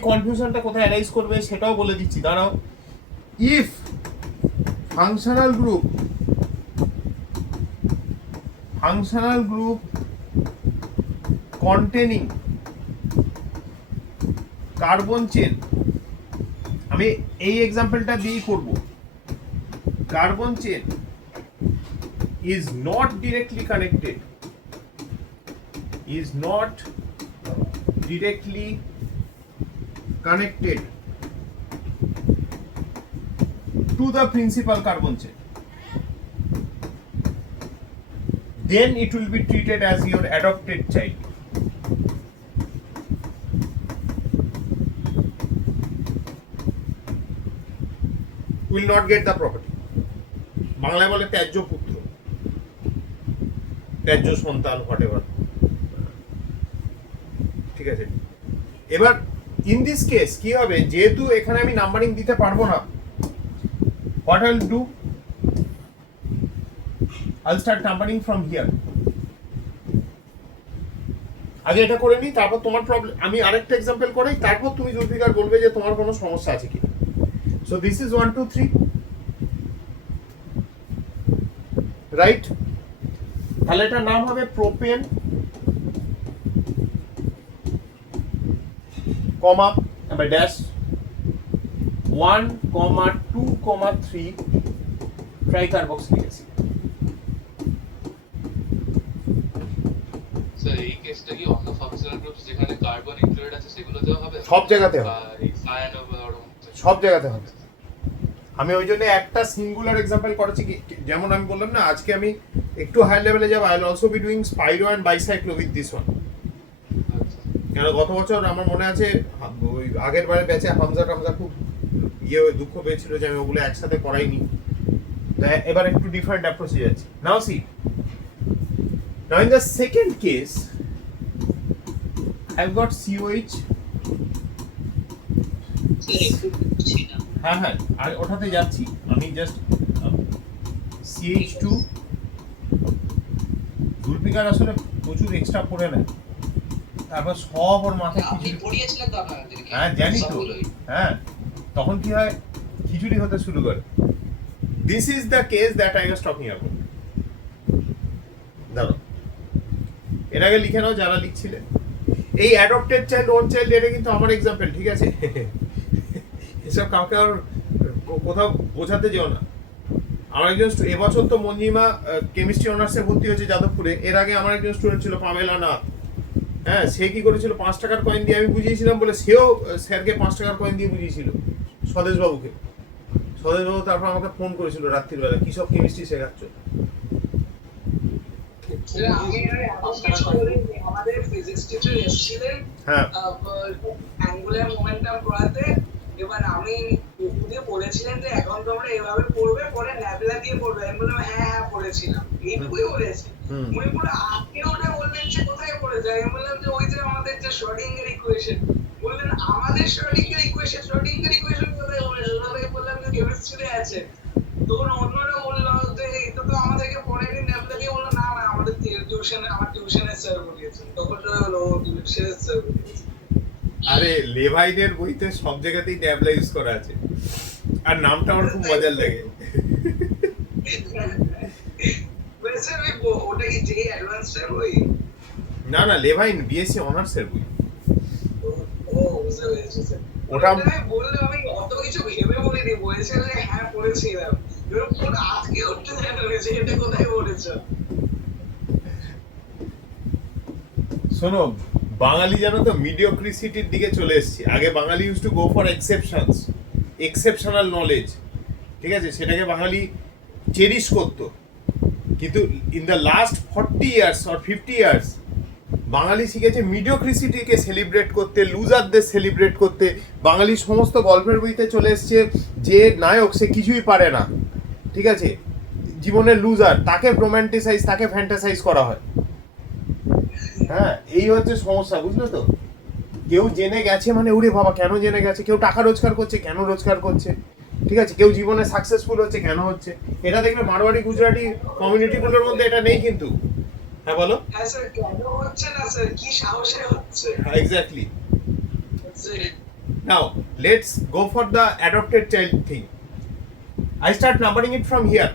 কনফিউশনটা কোথায় অ্যারাইজ করবে সেটাও বলে দিচ্ছি, দাঁড়াও। If functional group containing carbon chain, আমি এই এক্সাম্পলটা দিয়েই করব। Carbon chain is not directly connected to the principal carbon chain, then it will be treated as your adopted child. Will not get the property. বাংলায় বলে ত্যায্য পুত্র, ত্যায্য সন্তান, whatever. ঠিক আছে, এবার ইন দিস কেস কি হবে, যেহেতু এখানে আমি নাম্বারিং দিতে পারবো না, what I'll do, I'll start numbering from here. আগে এটা করে নিই, তারপর তোমার প্রবলেম, আমি আরেকটা এক্সাম্পল করাই, তারপর তুমি জুলফিকার বলবে যে তোমার কোনো সমস্যা আছে কি। So this is 1 2 3, right? তাহলে এটার নাম হবে প্রোপেন, কমা এবার ড্যাশ 1, 2, 3 ট্রাইকার্বক্সিলিক অ্যাসিড। স্যার এই কেসটা কি অন্য ফাংশনাল গ্রুপস যেখানে কার্বন ইনক্লুডেড আছে সেগুলোতেও হবে? সব জায়গাতে হবে, এই সায়ানো সব জায়গাতে হবে। আমি ওই জন্য একটা সিঙ্গুলার এক্সাম্পল করেছি, যেমন আমি বললাম না আজকে আমি একটু হাই লেভেলে যাব, I will also be doing spiro and bicyclo with this one. কেন গত বছর আমার মনে আছে ওই আগের বারে ব্যাচে হামজা খুব দুঃখ পেয়েছিল যে আমি ওগুলো একসাথে করাইনি, তাই এবার একটু ডিফারেন্ট অ্যাপ্রোচে যাচ্ছি। Now see, now in the second case I have got COH। হ্যাঁ, আর ওঠাতে যাচ্ছি আমি, জাস্ট CH2 জুলফিকার আসলে প্রচুর এক্সট্রা পড়ে নেয়, তারপর সব ওর মাথায় আপনি খিচুড়ি। পড়িয়েছিলেন তো আপনাদেরকে? হ্যাঁ জানি তো, হ্যাঁ তখন কি হয়, খিচুড়ি হতে শুরু করে। This is the case that I was talking about. দাঁড়াও, এর আগে লিখে নাও যারা লিখছিলেন, এই অ্যাডপ্টেড চাইল্ড, ওন চাইল্ড, এটা কিন্তু আমার এক্সাম্পল, ঠিক আছে? এসব কাউকে আর কোথাও বোঝাতে যেও না। আমার একজন এবছর তো মঞ্জিমা কেমিস্ট্রি অনার্সে ভর্তি হয়েছে যাদবপুরে, এর আগে আমার একজন স্টুডেন্ট ছিল পামেলা নাথ, হ্যাঁ সে কি করেছিল, 5 টাকার কয়েন দিয়ে আমি বুঝিয়েছিলাম বলে সেও স্যারকে 5 টাকার কয়েন দিয়ে বুঝিয়েছিল, স্বদেশবাবুকে। স্বদেশবাবু তারপর আমাকে ফোন করেছিল রাত্রির বেলা, কি সব কেমিস্ট্রি শেখাচ্ছ। আমাদের ফিজিক্স টিচার এসেছিলেন হ্যাঁ অ্যাঙ্গুলার মোমেন্টাম পড়াতে। এবার আমি উনি বলেছিলেন যে এখন তোমরা এভাবে পড়বে, পরে ন্যাবলা দিয়ে পড়বে। আমি বললাম হ্যাঁ পড়েছিলাম, এইটুকুই বলেছি। উনি পুরো আটকে ওঠে বললেন যে কোথায় পড়েছে। আমি বললাম যে ওই যে আমাদের যে শ্রোডিঙ্গার ইকুয়েশন। বললেন আমাদের শ্রোডিঙ্গার ইকুয়েশন কোথায় পড়েছে? ওনাকে বললাম যে কেমিস্ট্রিতে আছে। তখন অন্যরা বললো যে এটা তো আমাদেরকে পড়ায়নি, ন্যাবলা দিয়ে বললো না আমাদের টিউশনের স্যার বলিয়েছেন। তখন টিউশনের স্যার বলিয়েছেন। আরে লেভাইনের বইতে সব জায়গাতেই ট্যাবলা ইউজ করা আছে, আর নামটা আমার খুব মজার লাগে। ওটা কি যে অ্যাডভান্সড বই? না লেভাইন বিএসসি অনার্স এর বই। ও বুঝতে পেরেছি স্যার। ওটা আমি বললাম, আমি অত কিছু ভেবে বলিনি, বলেছে যে হ্যাঁ পড়েছিলাম। এরকম আজকে উঠতে জানলে এটা কোথায় পড়েছো? শোনো, বাঙালি জানো তো মিডিওক্রিসিটির দিকে চলে এসেছি। আগে Bengali use to go for exceptions, exceptional knowledge, ঠিক আছে, সেটাকে বাঙালি চেরিশ করতো। কিন্তু in the last 40 years or 50 years Bengali শিখেছে মিডিওক্রিসিটিকে সেলিব্রেট করতে, লুজারদের সেলিব্রেট করতে। বাঙালি সমস্ত গল্পের বইতে চলে এসছে যে নায়ক সে কিছুই পারে না, ঠিক আছে, জীবনের লুজার, তাকে রোম্যান্টিসাইজ, তাকে ফ্যান্টাসাইজ করা হয়। হ্যাঁ এই হচ্ছে সমস্যা, বুঝলে তো? কেউ জেনে গেছে মানে ওরে বাবা কেন জেনে গেছে, কেউ টাকা রোজগার করছে কেন রোজগার করছে, ঠিক আছে, কেউ জীবনে সাকসেসফুল হচ্ছে কেন হচ্ছে। এটা দেখবে মারওয়াড়ি গুজরাটি কমিউনিটিগুলোর মধ্যে এটা নেই কিন্তু। হ্যাঁ বলো। হ্যাঁ স্যার, কেন হচ্ছে না স্যার, কি সাহসে হচ্ছে? Exactly. Now let's go for the adopted child thing. I start numbering it from here.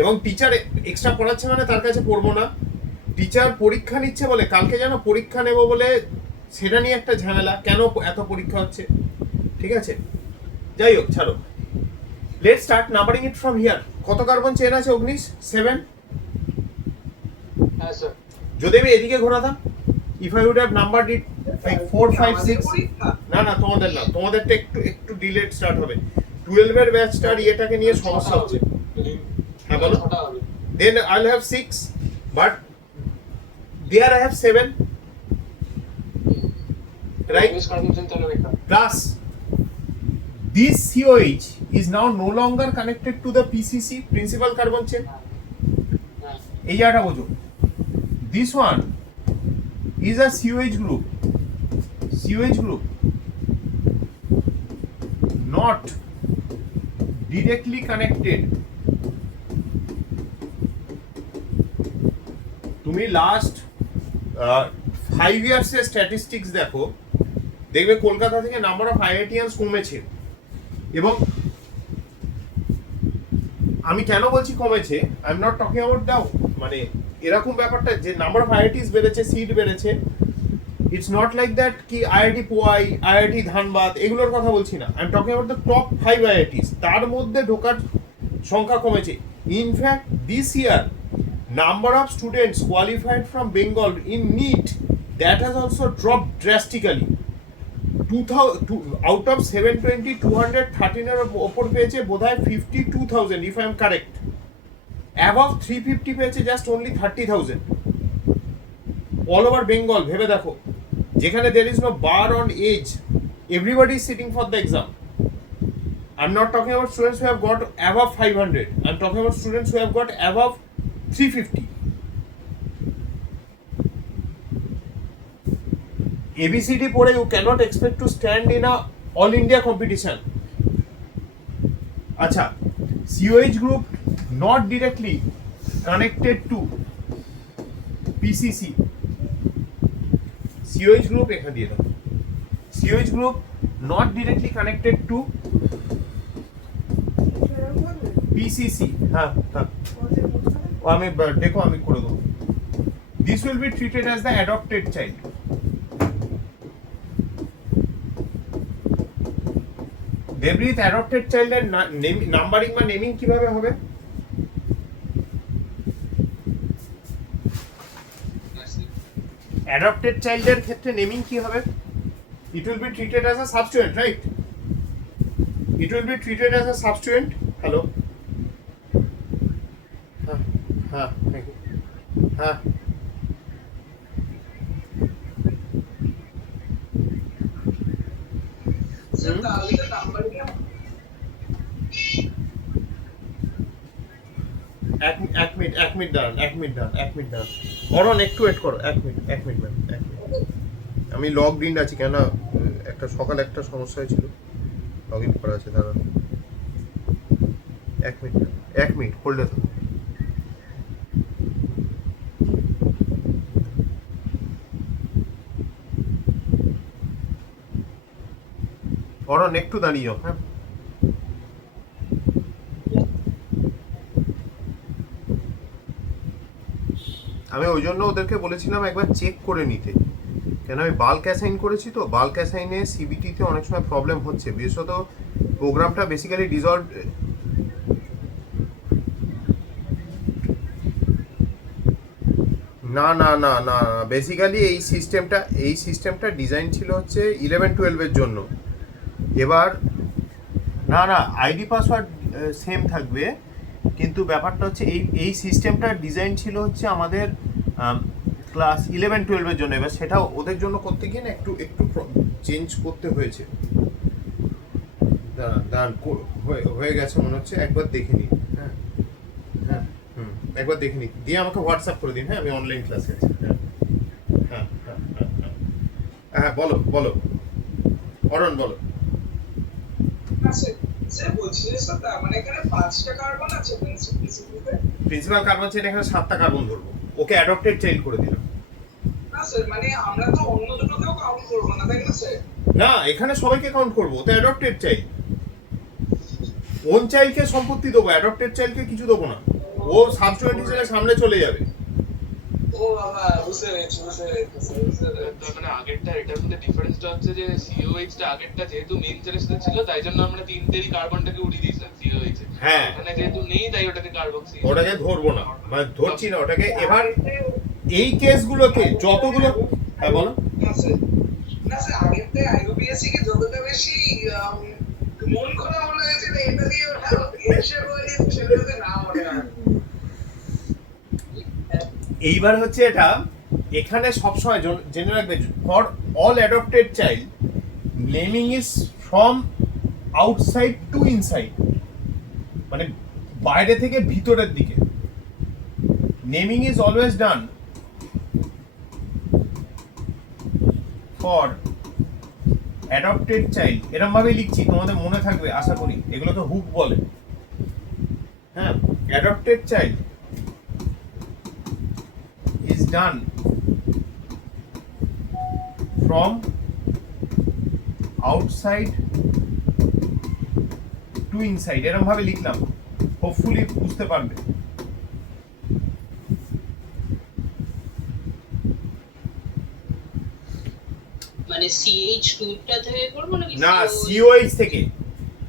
এবং টিচার এক্সট্রা পড়াচ্ছে মানে তার কাছে পড়বো না, টিচার পরীক্ষা নিচ্ছে বলে কালকে যেন পরীক্ষা নেব বলে সেটা নিয়ে একটা ঝামেলা, কেন এত পরীক্ষা হচ্ছে, ঠিক আছে? যাই হোক, ছাড়ো। Let's start numbering it from here. কত কার্বন চেন আছে অগ্নিশ? 7। হ্যাঁ স্যার। যদি আমি এদিকে ঘোরাতাম, if I would have numbered it like 4 5 6, না না তোমাদের না, তোমাদেরটা একটু একটু ডিলেড স্টার্ট হবে। 12 এর ব্যাচটার ইয়েটাকে নিয়ে সমস্যা হচ্ছে। হ্যাঁ বলো। Then I'll have 6, but there I have 7, right? Plus this COH is now no longer connected to the PCC, principal carbon chain. এই জায়গাটা বোঝো। This one is a COH group, not directly connected. তুমি last 5 ইয়ার্সের statistics দেখো, দেখবে কলকাতা থেকে number of আইআইটিয়ানস কমেছে। এবং আমি কেন বলছি কমেছে, I am not talking about দাও, মানে এরকম ব্যাপারটা যে নাম্বার অফ আইআইটিস বেড়েছে, সিট বেড়েছে, ইটস নট লাইক দ্যাট কি আইআইটি পোয়াই, আইআইটি ধানবাদ এগুলোর কথা বলছি না। I am talking about the top 5 আইআইটিস, তার মধ্যে ঢোকার সংখ্যা কমেছে। In fact this year number of students qualified from Bengal in NEET, that has also dropped drastically. 2000 out of 720, 213 এর উপর পেয়েছে বোধহয় 52,000 if I am correct. Above 350 পেয়েছে just only 30,000. All over Bengal, ভেবে দেখো, যেখানে there is no bar on age, everybody is sitting for the exam. I'm not talking about students who have got above 500. I'm talking about students who have got above 350. ABCD পড়ে you cannot expect to stand in a all India competition. আচ্ছা, COH group not directly connected to PCC. COH group এখানে দিয়ে দাও। COH group not directly connected to PCC. হ্যাঁ হ্যাঁ, আমি দেখো আমি করে দেবো। This will be treated as the adopted child. Debrit adopted চাইল্ডের নাম্বারিং বা নেমিং কিভাবে হবে? অ্যাডপ্টেড চাইল্ডের ক্ষেত্রে নেমিং কি হবে? It will be treated as a substituent, right? It will be treated as a substituent. Hello. হ্যাঁ, থ্যাংক ইউ। হ্যাঁ, এক মিনিট দাঁড়ান। বরণ একটু ওয়েট করো, এক মিনিট ম্যাম, আমি লগ ইন আছি, কেন একটা সকালে একটা সমস্যা হয়েছিল, লগ ইন করা আছে, দাঁড়ান এক মিনিট হোল্ডে তো। বরণ একটু দাঁড়িয়ে যাও। হ্যাঁ, আমি ওই জন্য ওদেরকে বলেছিলাম একবার চেক করে নিতে, কেন আমি বাল্ক অ্যাসাইন করেছি, তো বাল্ক অ্যাসাইনে সিবিটিতে অনেক সময় প্রবলেম হচ্ছে, বিশেষত প্রোগ্রামটা বেসিক্যালি ডিজলভ। না, বেসিক্যালি এই সিস্টেমটা ডিজাইন ছিল হচ্ছে 11-12 জন্য। এবার না আইডি পাসওয়ার্ড সেম থাকবে, কিন্তু ব্যাপারটা হচ্ছে এই সিস্টেমটার ডিজাইন ছিল হচ্ছে আমাদের ক্লাস 11-12 জন্য। এবার সেটা ওদের জন্য করতে গিয়ে না একটু চেঞ্জ করতে হয়েছে। দাঁড়ান হয়ে গেছে মনে হচ্ছে, একবার দেখে নিন। হ্যাঁ একবার দেখে নিন, দিয়ে আমাকে হোয়াটসঅ্যাপ করে দিন। হ্যাঁ, আমি অনলাইন ক্লাসে আছি। হ্যাঁ বলো অরণ বলো। প্রিন্সিপাল কার্বন চেইন এখানে 7টা কার্বন ধরবো, ওকে অ্যাডপ্টেড চাইল্ড করে দিলাম। না, এখানে সবাইকে কাউন্ট করবো, তো অ্যাডপ্টেড চাইল্ড। ওন চাইল্ডকে সম্পত্তি দেবো, অ্যাডপ্টেড চাইল্ডকে কিছু দেবো না। ও সাবস্টিটিউয়েন্ট হিসেবে সামনে চলে যাবে। ও বাবা, বুঝতে পেরেছি। তার মানে আগেরটা এটার মধ্যে ডিফারেন্সটা হচ্ছে যে COH টা আগেরটা যেহেতু মেইন চেনের সাথে ছিল তাই জন্য আমরা তিনটেরই কার্বনটাকে উড়িয়ে দিয়েছিলাম COH এ। হ্যাঁ, এখানে যেহেতু নেই তাই ওটাকে কার্বক্সি। ওটাকে ধরবো না, মানে ধরছি না ওটাকে। এবার এই কেসগুলোতে যতগুলো, হ্যাঁ বলো। না স্যার, আগেরটা IUPAC কে যতটা বেশি মন খোলা মনে হয়েছে না, এটা দিয়ে ওরা এসে বলে সেটাতে না মনে হয়। এইবার হচ্ছে এটা এখানে সবসময় জেনে রাখবে, for all adopted child naming is from outside to inside, মানে বাইরে থেকে ভিতরের দিকে। Naming is always done for adopted child, এরকম ভাবে লিখছি, তোমাদের মনে থাকবে আশা করি, এগুলোকে হুক বলে। হ্যাঁ, adopted child is done from outside to inside, এরকম ভাবে লিখলাম, হোপফুলি বুঝতে পারবে। মানে CH2 টা থেকে করব নাকি না, COH থেকে।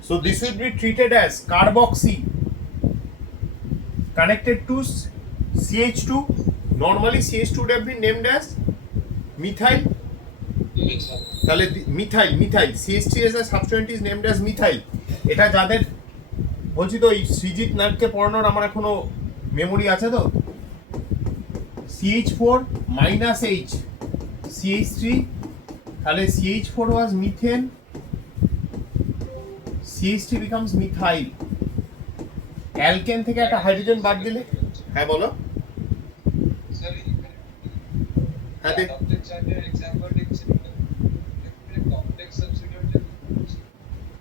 So this will be treated as carboxy connected to CH2. Normally CH2 would have been named as methyl. তাহলে methyl, CH3 as a substituent is named as methyl. এটা যাদের বলছি তো, এই সৃজিত নাটকে পড়ানোর আমার এখনো মেমোরি আছে তো। CH4 minus H, CH3, তাহলে CH4 was methane, CH3 becomes methyl. Alkane থেকে একটা হাইড্রোজেন বাদ দিলে, হ্যাঁ বলো। হ্যাঁ,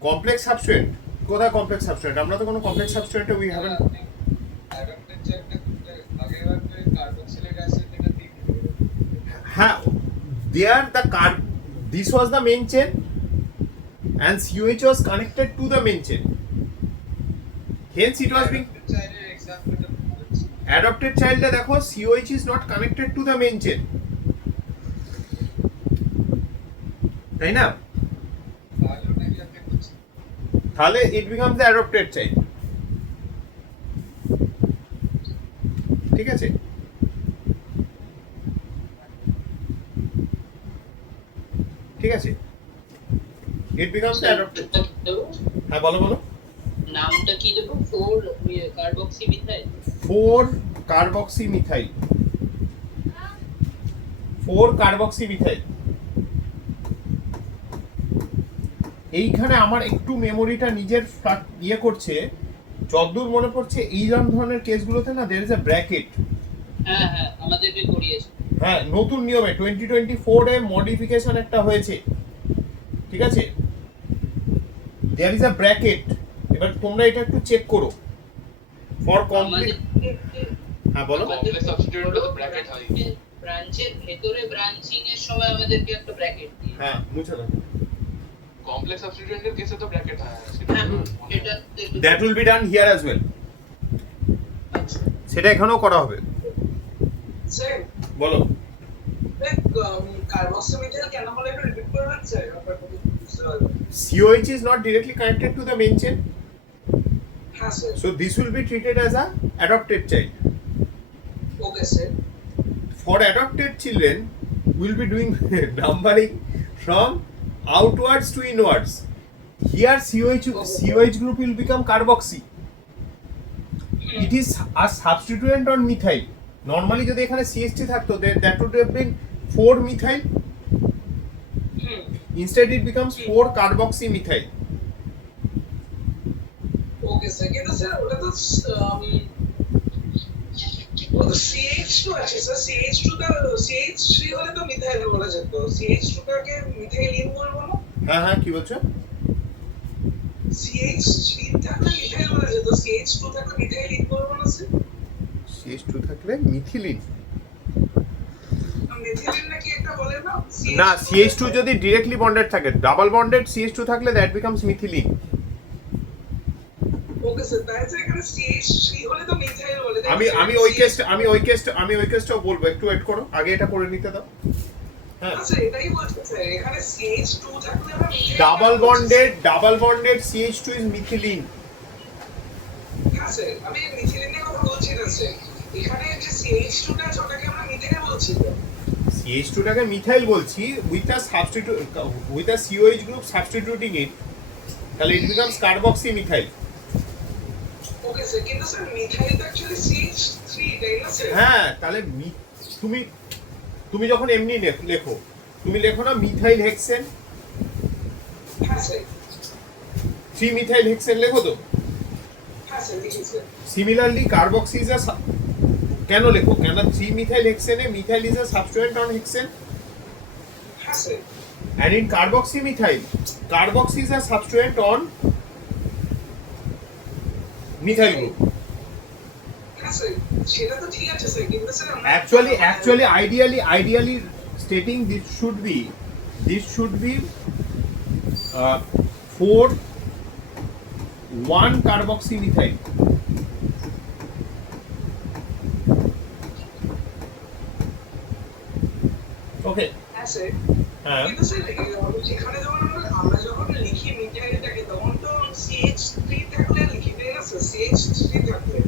কমপ্লেক্স সাবস্টিটিউয়েন্ট কোথায়? কমপ্লেক্স সাবস্টিটিউয়েন্ট আমরা তো কোনো কমপ্লেক্স সাবস্টিটিউয়েন্ট উই হ্যাভেন্ট। হ্যাঁ, there the this was the main chain and COH was connected to the main chain, hence it was being adopted child এ দেখো COH is not connected to the main chain, তাই না? তাহলে it becomes the adopted child, ঠিক আছে? ঠিক আছে, it becomes the adopted. হ্যাঁ বলো বলো। নামটা কি দেব? 4 carboxy methyl. 4 carboxy methyl, 4 carboxy methyl. এইখানে আমার একটু মেমোরিটা নিজের ইয়ে করছে, যতদূর মনে পড়ছে এই ধরনের কেসগুলোতে না there is a bracket। হ্যাঁ হ্যাঁ, আমাদেরকে করিয়েছে। হ্যাঁ, নতুন নিয়মে 2024 এ মডিফিকেশন একটা হয়েছে, ঠিক আছে? there is a bracket। এবার তোমরা এটা একটু চেক করো ফর কমপ্লিট। হ্যাঁ বলো। কমপ্লেক্স সাবস্টিটিউয়েন্টে তো ব্র্যাকেট হয়। ব্রাঞ্চের ভেতরে ব্রাঞ্চিং এর সময় আমাদেরকে একটা ব্র্যাকেট দিয়ে। হ্যাঁ, মুছে দাও। কমপ্লেক্স সাবস্টিটিউয়েন্টের কেসে তো ব্র্যাকেট হয়। এটা that will be done here as well, সেটা এখানেও করা হবে। স্যার, বলো। কার্বক্সিমিথাইল কেন বলে একটু রিপিট করবেন স্যার? আপনার কথা বুঝতে পারলাম। COH is not directly connected to the main chain, হ্যাঁ sir. so this will be treated as a adopted child. Okay sir. For adopted children, we'll be doing numbering from outwards to inwards. Here COH group will become carboxy. It is a substituent on methyl. Normally যদি এখানে CH3 থাকতো, that would have been 4 methyl. Instead it becomes 4 carboxy methyl. Okay sir, কিন্তু sir ওটা তো CH2 আছে sir. CH3 হলে তো methyl বলা যেত। CH2 টাকে মিথাইলিন বলবো না? হ্যাঁ, কি বলছো? CH3 থাকলে মিথাইল বলা যেত, CH2 থাকলে মিথাইলিন বলবো না স্যার? CH2 থাকলে মিথিলিন মিথিলিন নাকি একটা বলে না? না, CH2 যদি ডিরেক্টলি বন্ডেড থাকে, ডাবল বন্ডেড CH2 থাকলে that becomes methylene. Okay sir, তাই স্যার এখানে CH3 হলে তো মিথাইল বলে। আমি ওই কেসটাও বলবো, একটু ওয়েট করো, আগে এটা করে নিতে দাও। হ্যাঁ, আচ্ছা এটাই বলছি স্যার, এখানে CH2 থাকলে আমরা methyl double bonded CH2 is methylene. হ্যাঁ স্যার, আমি মিথিলিনের কথা বলছি না স্যার, এখানে যে CH2 টা আছে ওটাকে আমরা মিথাইল বলছি তো। CH2 টাকে মিথাইল বলছি with a COH group substituting it, তাহলে it becomes carboxy methyl. Okay sir, কিন্তু স্যার মিথাইল তো অ্যাকচুয়ালি CH3 তাই না স্যার? হ্যাঁ, তাহলে তুমি যখন এমনি লেখো, তুমি লেখো না মিথাইল হেক্সেন, হ্যাঁ স্যার, 3 মিথাইল হেক্সেন লেখো তো। হ্যাঁ স্যার লিখি স্যার। সিমিলারলি কার্বক্সি ইজ কেন লেখো, কেন 3 মিথাইল হেক্সেনে methyl is a substituent on hexane, হ্যাঁ sir, and in carboxy methyl, carboxy is a substituent on methyl group. হ্যাঁ স্যার, সেটা তো ঠিক আছে স্যার, কিন্তু স্যার আমরা Actually ideally stating this should be 4 1 carboxy methyl. Okay. হ্যাঁ স্যার, হ্যাঁ, কিন্তু স্যার সেখানে আমরা যখন লিখি মিথাইলটাকে তখন তো CH3 থাকলে লিখি তাই না স্যার? CH3 থাকলে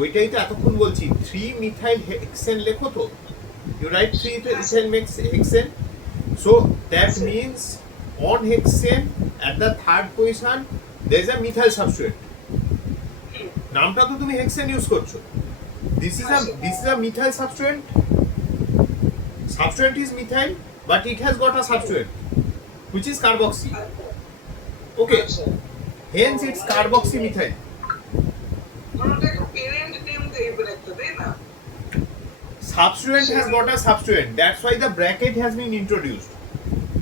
ওইটাই তো এতক্ষণ বলছি, 3 মিথাইল হেক্সেন লেখো তো, you write 3 methyl hexane, so that means on hexane at the third position there is a methyl substituent. নামটা তো তুমি হেক্সেন ইউজ করছো, this is a methyl substituent is methyl but it has got a substituent which is carboxy. Okay, hence it's carboxy methyl. ওটাকে parent name দেবে একটা তাই না? Substituent has got a substituent, that's why the bracket has been introduced.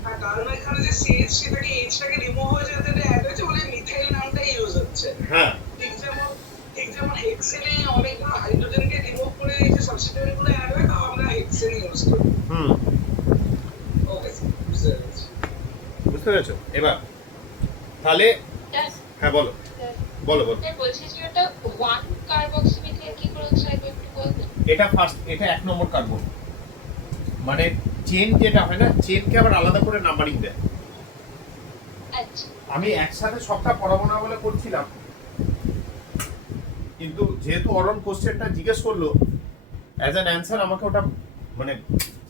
আর কারণ এখানে যে CH3 থেকে H টাকে রিমুভ হয়ে যেতে অ্যাড হয়েছে বলে মিথাইল নামটাই ইউজ হচ্ছে। হ্যাঁ, ঠিক যেমন হেক্সেনে অনেকগুলো হাইড্রোজেনকে রিমুভ করে এই যে সাবস্টিটিউয়েন্ট গুলো অ্যাড হয় তাও আমরা হেক্সেন ইউজ করি। ওকে স্যার, বুঝতে পেরেছো এবার? তাহলে হ্যাঁ বলো। বলছি যে ওটা 1 কার্বক্সি মিথাইল কি করে হচ্ছে একটু বলবেন? এটা ফার্স্ট, এটা 1 নম্বর কার্বন, মানে চেন যেটা হয় না, চেনকে আবার আলাদা করে নাম্বারিং দেয়। আচ্ছা, আমি একসাথে সবটা পড়াবো না বলে করছিলাম, কিন্তু যেহেতু অরণ কোশ্চেনটা জিজ্ঞেস করলো অ্যাজ অ্যান অ্যান্সার, আমাকে ওটা মানে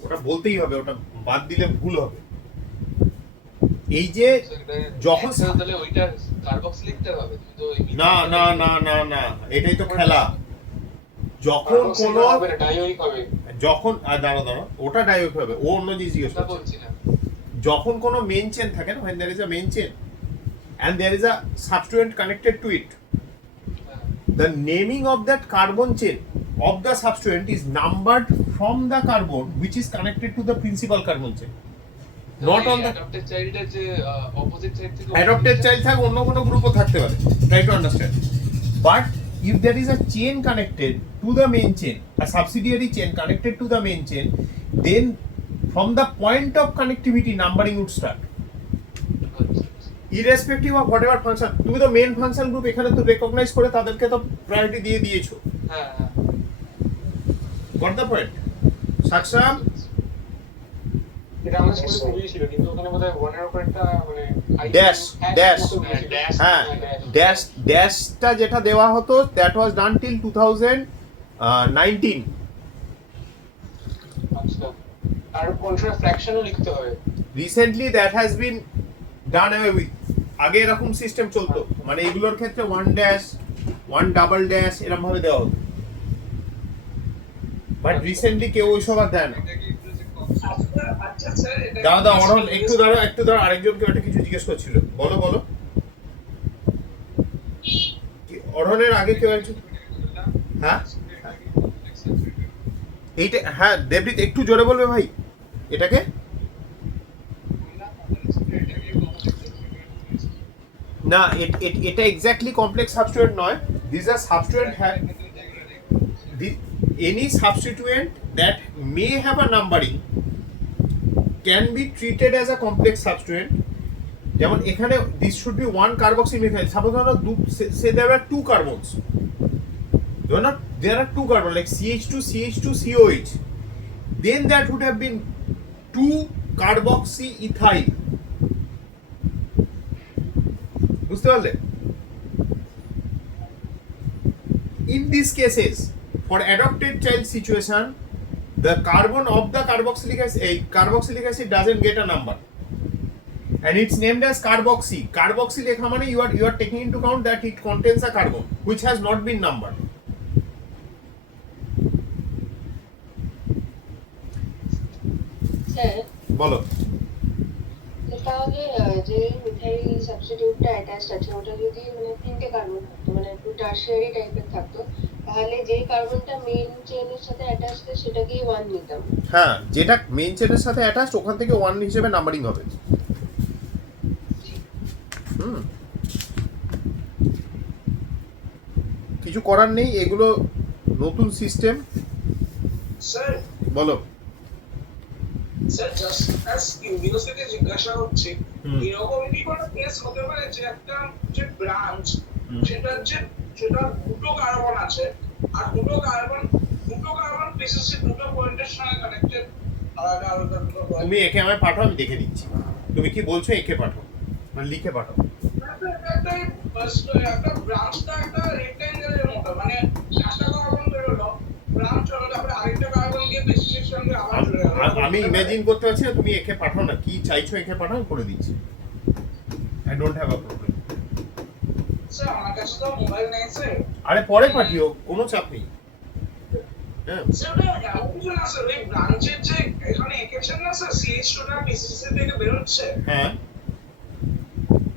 ওটা বলতেই হবে, ওটা বাদ দিলে ভুল হবে। এই যে যখন তাহলে ওইটা কার্বক্স লিখতে হবে, তুমি তো না না না না না, এটাই তো খেলা। যখন কোনো ডাইওইক হবে, যখন দাঁড়া ওটা ডাইওইক হবে, ও অন্য জিনিস জিজ্ঞেস করছে। বলছি না, যখন কোনো মেইন চেন থাকে না, when there is a main chain and there is a substituent connected to it, the naming of that carbon chain of the substituent is numbered from the carbon which is connected to the principal carbon chain, not on the adapted চাইল্ডের যে opposite side থেকে adopted child থাক, অন্য কোনো গ্রুপও থাকতে পারে, try to understand. But if there is a chain connected to the main chain, a subsidiary chain connected to the main chain, then from the point of connectivity numbering would start, irrespective of whatever function. তুমি তো main function group এখানে তো recognise করে তাদেরকে তো priority দিয়ে দিয়েছো। হ্যাঁ, গট দ্য পয়েন্ট সাকসাম? এটা আমাদের স্কুলে খুবই ছিল, কিন্তু ওখানে বোধহয় ওয়ানের উপর একটা মানে ড্যাশ হ্যাঁ, ড্যাশটা যেটা দেওয়া হতো দ্যাট ওয়াজ ডান টিল 2019। আচ্ছা, আর কোনটা ফ্র্যাকশনও লিখতে হবে। Recently that has been done away with. আগে এরকম সিস্টেম চলতো, মানে এগুলোর ক্ষেত্রে 1 ড্যাশ 1 ডাবল ড্যাশ এরকম ভাবে দেওয়া হতো, বাট রিসেন্টলি কেউ ওইসব আর দেয় না। আচ্ছা স্যার, দাদা অরণ একটু দাঁড়াও, আরেকজনকে একটা কিছু জিজ্ঞেস করছিল, বলো। অরণের আগে কেউ একজন, হ্যাঁ এইটা, হ্যাঁ দেবজিৎ একটু জোরে বলবে ভাই এটাকে। না, এটা এক্স্যাক্টলি কমপ্লেক্স সাবস্টিটিউয়েন্ট নয়, this are substituent have any substituent that may have a numbering can be treated as a complex substituent, যেমন এখানে this should be one carboxyl methyl. Suppose say there are two carbons. There are two carbons like CH2, CH2, COH. Then that would have been 2 carboxy ethyl. বুঝতে পারলে? In these cases, for adopted child situation, the carbon of the carboxylic acid doesn't get a number, and it's named as carboxy. Carboxy লেখা মানে you are taking into account that it contains a carbon which has not been numbered. Sir বলো। তাহলে যে methyl সাবস্টিটিউটটা attached আছে ওটা যদি মানে 3টে কার্বন থাকতো মানে একটু টারশিয়ারি টাইপের থাকতো তাহলে যে কার্বনটা মেইন চেইনের সাথে অ্যাটাচড সেটাকেই 1 নিতাম। হ্যাঁ, যেটা মেইন চেইনের সাথে অ্যাটাচড ওখান থেকে 1 হিসেবে নাম্বারিং হবে। কিছু করার নেই, এগুলো নতুন সিস্টেম। স্যার বলো। স্যার জাস্ট অ্যাজ কিউরিওসিটি জিজ্ঞাসা হচ্ছে এরকম কি কোনো কেস হতে পারে যে একটা যে ব্রাঞ্চ সেটা দুটো কার্বন আছে আর দুটো কার্বন পিসিসি দুটো পয়েন্টের সঙ্গে কানেক্টেড আলাদা আলাদা দুটো পয়েন্ট। তুমি একে আমায় পাঠাও, আমি দেখে নিচ্ছি। তুমি কি বলছো, একে পাঠাও মানে লিখে পাঠাও। একটা ব্রাঞ্চটা একটা রেক্ট্যাঙ্গেলের মতো মানে একটা কার্বন বেরোলো ব্রাঞ্চ হলো তারপরে আরেকটা কার্বন গিয়ে পিসিসির সঙ্গে আবার জুড়ে গেল। আমি ইমাজিন করতে পারছি না, তুমি একে পাঠাও না, কি চাইছো একে পাঠাও, করে দিচ্ছি। I don't have a problem. Sir আমার কাছে তো মোবাইল নেই স্যার। আরে পরে পাঠিও, কোনো চাপ নেই। হ্যাঁ স্যার এমন কিছু না স্যার, ওই ব্রাঞ্চের যে এখানে একেশন না স্যার CH2টা পিসিসি থেকে বেরোচ্ছে। হ্যাঁ,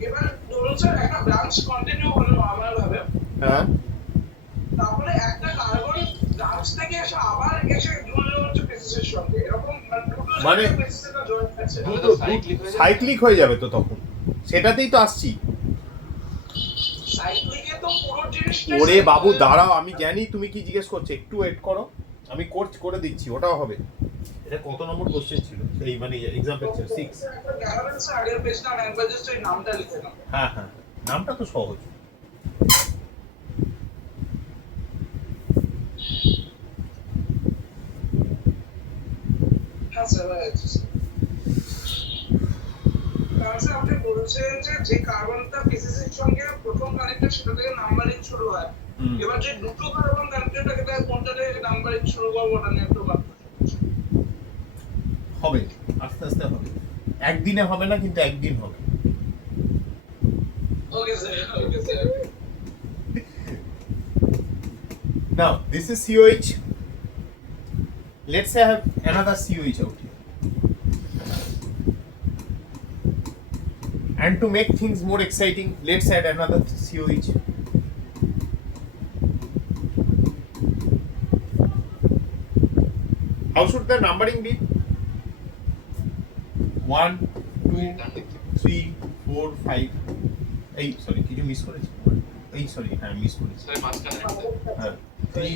এবার ধরুন স্যার একটা ব্রাঞ্চ কন্টিনিউ হলো নরমাল ভাবে, হ্যাঁ, তারপরে একটা কার্বন ব্রাঞ্চ থেকে এসে আবার এসে জুড়লো হচ্ছে পিসিসির সঙ্গে, এরকম মানে পিসিসিটা জয়েন্ট আছে। দুটো সাইক্লিক হয়ে যাবে তো তখন, সেটাতেই তো আসছি। সাইক্লিকে তো পুরো জিনিসটা ওরে বাবু দাঁড়াও, আমি জানি তুমি কি জিজ্ঞেস করছো, একটু ওয়েট করো, আমি করে দিচ্ছি, ওটাও হবে। এটা কত নম্বর কোশ্চেন ছিল এই মানে एग्जांपल ছিল 6। গ্যারান্টি আগের পেজটা আমি একবার জাস্ট ওই নামটা লিখে দাও। হ্যাঁ হ্যাঁ, নামটা তো সহজ। হ্যাঁ স্যার কারণ স্যার আপনি বলছেন যে কার্বনটা পিসিসির সঙ্গে প্রথম কানেক্টেড সেটা থেকে নাম্বারিং শুরু হয়, এবার যে দুটো কার্বন কানেক্টেড থাকে তার কোনটা থেকে নাম্বারিং শুরু করবো ওটা নিয়ে একটু ভাবতে হবে, আস্তে আস্তে হবে, একদিনে হবে না কিন্তু একদিন হবে। Okay sir okay sir. Now this is COH. Let's say I have another COH out here. And to make things more exciting, let's add another COH. How should the numbering be? 1, 2, 3, 4, 5. Hey, sorry, did you miss it? Hey, sorry, I missed it. Sir মাঝখানে হ্যাঁ 3,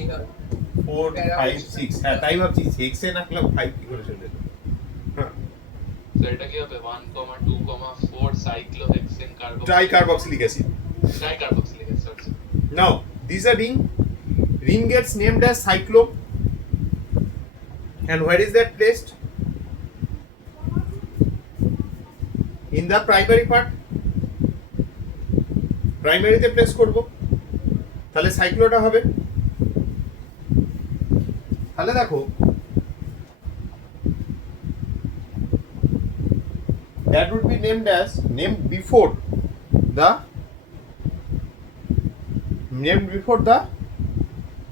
4, 5, 6। হ্যাঁ তাই ভাবছি 6 এ না club 5 কি করে চলে এলো। হ্যাঁ, স্যার এটা কি হবে 1, 2, 4 cyclohexane carbon tricarboxylic acid. Tricarboxylic acid. Now these are ring gets named as cyclo, and where is that placed? In the primary part. প্রাইমারিতে প্লেস করব, তাহলে সাইক্লোটা হবে। তাহলে দেখো that would be named before the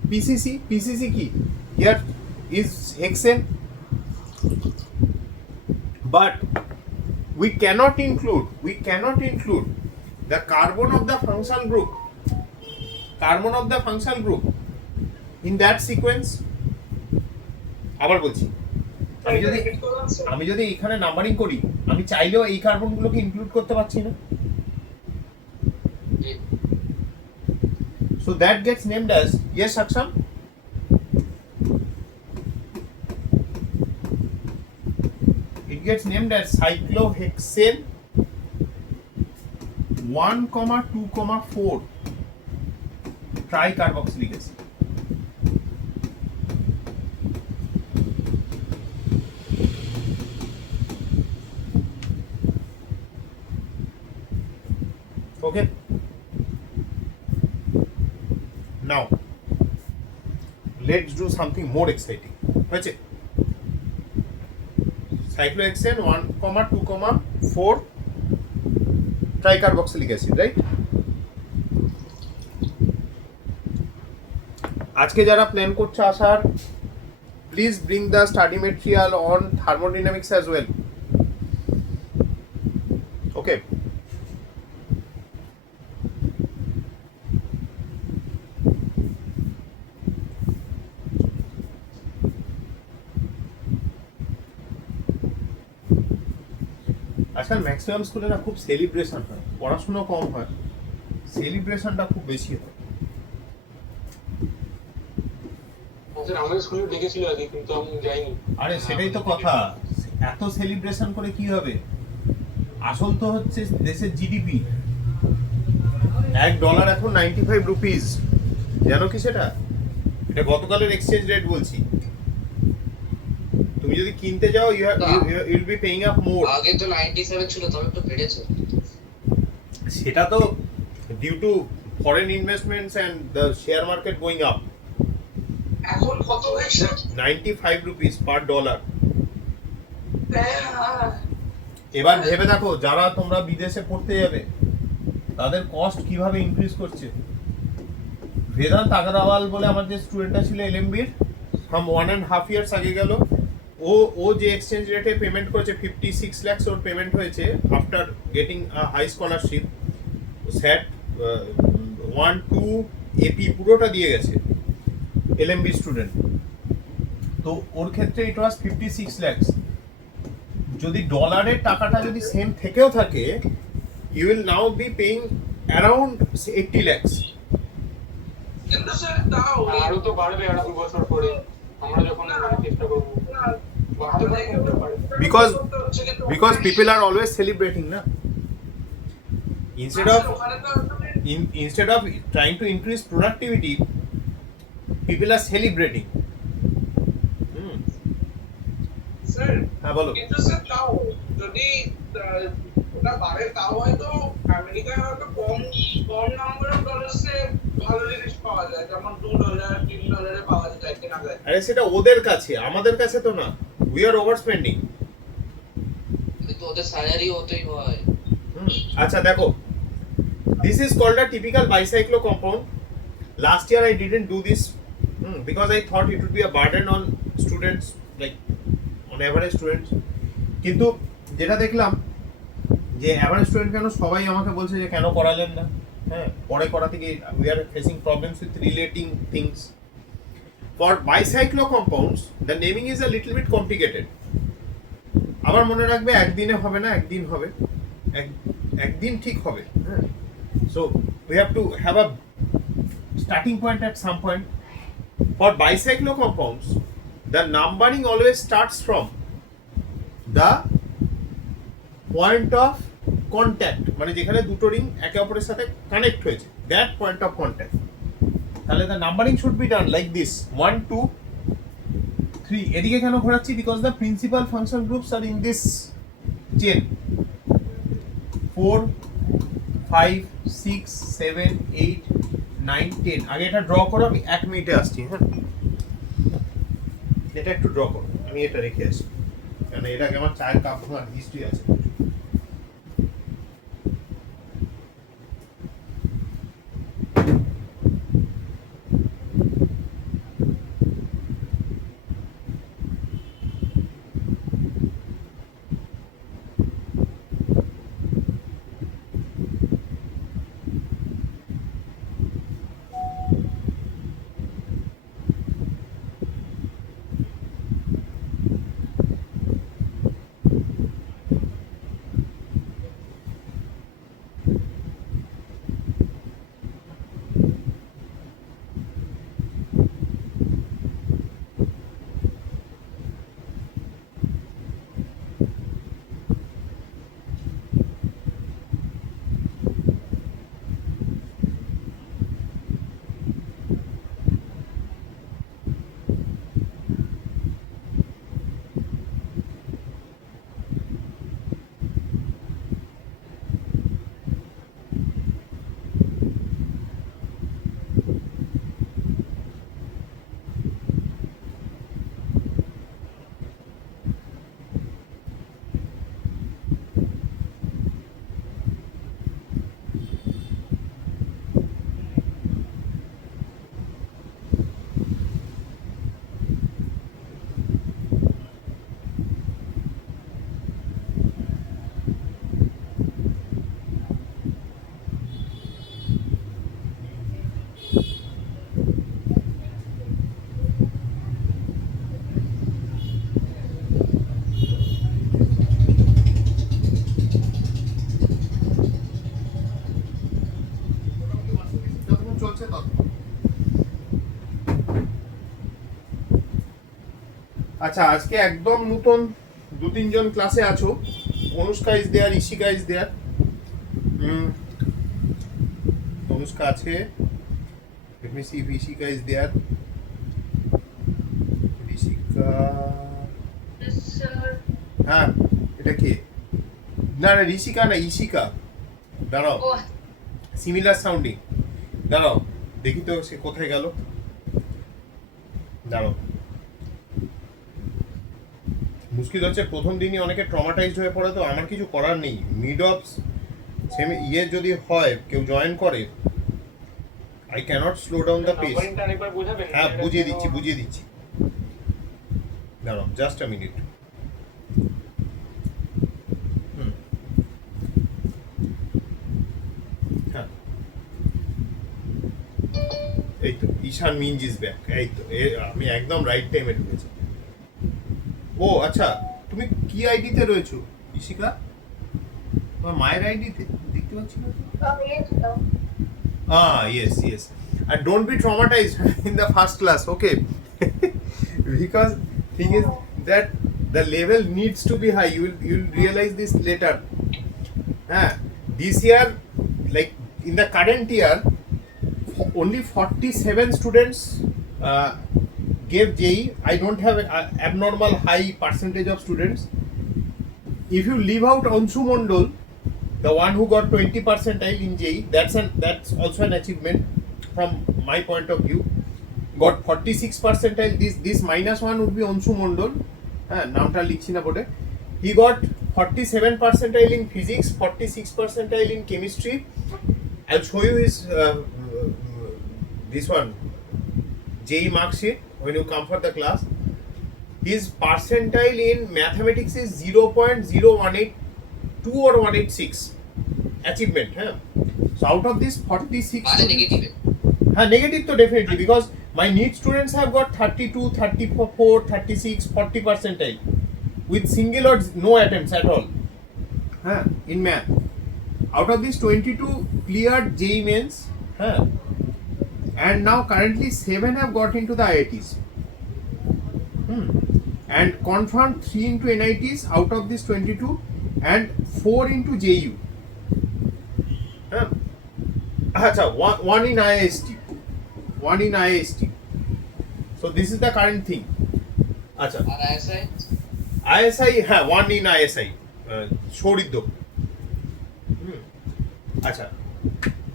PCC কি here is hexane, but we cannot include the carbon of the functional group in that sequence. আবার বলছি, আমি যদি এখানে নাম্বারিং করি, আমি চাইলেও এই কার্বনগুলোকে ইনক্লুড করতে পারছি না, so that gets named as, yes Aksham, it gets named as cyclohexane 1,2,4 tricarboxylic acid. Okay, now let's do something more exciting. হয়েছে, cyclohexane 1,2,4 ট্রাইকার্বক্সিলিক অ্যাসিড, রাইট? আজকে যারা প্ল্যান করছে আসার, please bring the study material on thermodynamics as well. Okay, আজকাল maximum স্কুলে না খুব celebration হয়, পড়াশুনো কম হয়, সেলিব্রেশনটা খুব বেশি হয়। আমাদের স্কুলে ডেকেছিল আগে, কিন্তু আমি যাইনি। আরে সেটাই তো কথা, এত সেলিব্রেশন করে কি হবে? আসল তো হচ্ছে দেশের জিডিপি। $1 এখন 95 রুপিস, জানো কি সেটা? এটা গতকালের এক্সচেঞ্জ রেট বলছি। তুমি যদি কিনতে যাও you will be paying up more. আগে তো 97 ছিল, তবে একটু বেড়েছে। সেটা তো due to foreign investments and the share market going up. এখন কত হয়েছে? 95 রুপিস পার ডলার। হ্যাঁ, এবার ভেবে দেখো, যারা তোমরা বিদেশে পড়তে যাবে তাদের কস্ট কিভাবে ইনক্রিজ করছে। বেদান্ত আগরওয়াল বলে আমার যে স্টুডেন্টটা ছিল এলএমবির, হাম 1.5 ইয়ার্স আগে গেল, ও যে এক্সচেঞ্জ রেটে পেমেন্ট করেছে 56 lakhs ওর পেমেন্ট হয়েছে আফটার গেটিং হাই স্কলারশিপ। স্যাট 1-2 এপি পুরোটা দিয়ে গেছে এলএমবি স্টুডেন্ট। তো ওর ক্ষেত্রে ইট ওয়াজ 56 lakhs। যদি ডলারের টাকাটা যদি সেম থেকেও থাকে, you will now be paying around 80 lakhs। কিন্তু স্যার তাও আরো তো বাড়বে আর 2 বছর পরে, আমরা যখন চেষ্টা করবো। Because people are always celebrating, na? Instead of trying to increase productivity, people are celebrating. Sir হ্যাঁ বলো। কিন্তু স্যার তাও যদি ওটা বাড়ে, তাও হয়তো আমেরিকায় হয়তো কম নাম্বার অফ ডলার্সে ভালো জিনিস পাওয়া যায়, যেমন $2 $3 পাওয়া যায় কেনাকাটা। আরে সেটা ওদের কাছে, আমাদের কাছে তো না। We are over spending. কিন্তু ওদের স্যালারি হতেই হয়। আচ্ছা দেখো, this is called a typical bicyclo compound. Last year I didn't do this because I thought it would be a burden on students, like on average students. কিন্তু যেটা দেখলাম যে অ্যাভারেজ স্টুডেন্ট কেন সবাই আমাকে বলছে যে কেন করালেন না। হ্যাঁ, পরে করাতে গিয়ে we are facing problems with relating things. For bicyclo compounds the naming is a little bit complicated. আবার মনে রাখবে, একদিনে হবে না, একদিন হবে, একদিন ঠিক হবে। হ্যাঁ, so we have to have a starting point at some point. For bicyclo compounds, the numbering always starts from the point of contact, মানে যেখানে দুটো রিং একে অপরের সাথে কানেক্ট হয়েছে, that point of contact. তাহলে the numbering should be done like this: 1 2 3. এদিকে কেন ঘোরাচ্ছি? because the principal function groups are in this chain. 4 5 6 7 8 9 10. আগে এটা ড্র করো, আমি 1 মিনিটে আসছি। হ্যাঁ, এটা একটু ড্র করো, আমি এটা রেখে আসি, কারণ এটাকে আমার চায়ের কাপ ভাঙার হিস্ট্রি আছে। আচ্ছা আজকে একদম নতুন 2-3 জন ক্লাসে আছো। Anushka is there, Ishika is there. Anushka আছে, let me see if Ishika is there. Ishika, হ্যাঁ এটা কে? না না ঋষিকা না, ইশিকা। দাঁড়াও, সিমিলার সাউন্ডিং। দাঁড়াও দেখি তো সে কোথায় গেল। দাঁড়াও, মুশকিল হচ্ছে প্রথম দিনই অনেকে ট্রমাটাইজড হয়ে পড়ে, তো আমার কিছু করার নেই। মিড অফ সেমি ইয়ে যদি হয় কেউ জয়েন করে, I can't slow down the pace. হ্যাঁ বুঝিয়ে দিচ্ছি। দাঁড়াও জাস্ট আ মিনিট। হ্যাঁ এই তো ঈশান মিনজ ইজ ব্যাক। এই তো আমি একদম রাইট টাইমে ঢুকেছি। ও আচ্ছা, তুমি কি আইডিতে রয়েছো ইশিকা? তোমার মায়ের আইডিতে দেখতে পাচ্ছি না তো। Yes. And don't be traumatized in the first class, okay? Because thing is that the level needs to be high. You'll realize this later. This year, like in the current year, only 47 students gave JEE. I don't have an abnormal high percentage of students. If you leave out Anshu Mondol, the one who got 20 percentile in JEE, that's also an achievement from my point of view. Got 46 percentile. This -1 would be Anshu Mondol. নামটা লিখছি না বোর্ডে। He got 47 percentile in physics, 46 percentile in chemistry. I'll show you his this one JEE mark sheet when you come for the class. His percentile in mathematics is 0.0182 or 186 achievement. So out of this 46 negative. Negative to definitely, because my NEET students have got 32, 34, 36, 40 percentile with single or no attempts at all in math. Out of these 22 cleared JEE mains, and now currently 7 have got into the IITs. And confirmed 3 into NITs out of this 22 and 4 into JU. One in IIST. So this is the current thing. Acha. R ISI? ISI, one in ISI. Shoriddo. আচ্ছা,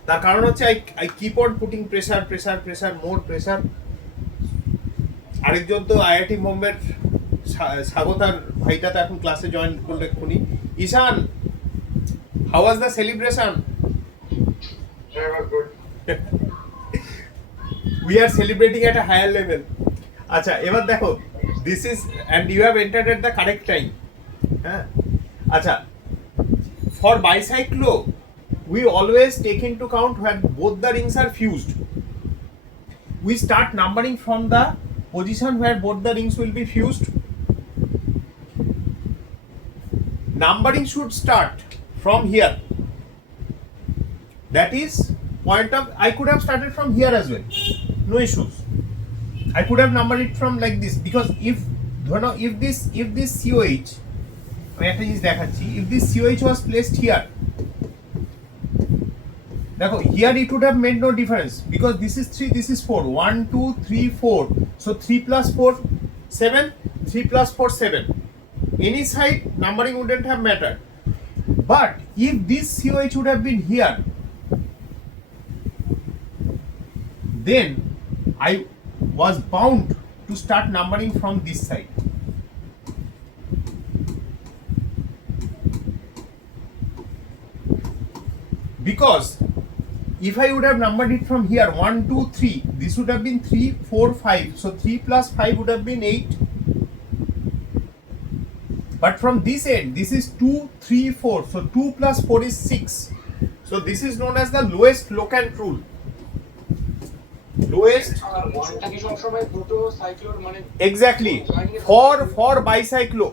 তার কারণ হচ্ছে I keep on putting pressure, more pressure. আরেকজন তো IIT বোম্বের স্বাগতার ভাইটা তো এখন ক্লাসে জয়েন করলে এক্ষুনি। Ishan, how was the celebration? We are celebrating at a higher level. আচ্ছা এবার দেখো, this is and you have entered at the correct time. আচ্ছা, for bicyclo we always take into count when both the rings are fused. We start numbering from the position where both the rings will be fused. Numbering should start from here. That is point of, I could have started from here as well, no issues. I could have numbered it from like this, because if this COH, আমি একটা জিনিস দেখাচ্ছি, if this COH was placed here, দেখো here it would have made no difference, because this is 3, this is 4, 1 2 3 4, so 3 plus 4 7, 3 plus 4 7. Any side numbering wouldn't have mattered. But if this COH would have been here, then I was bound to start numbering from this side. Because if I would have numbered it from here 1 2 3, this would have been 3 4 5, so 3 plus 5 would have been 8. But from this end, this is 2 3 4, so 2 plus 4 is 6. So this is known as the lowest locant rule. Lowest. Exactly. For bicyclo.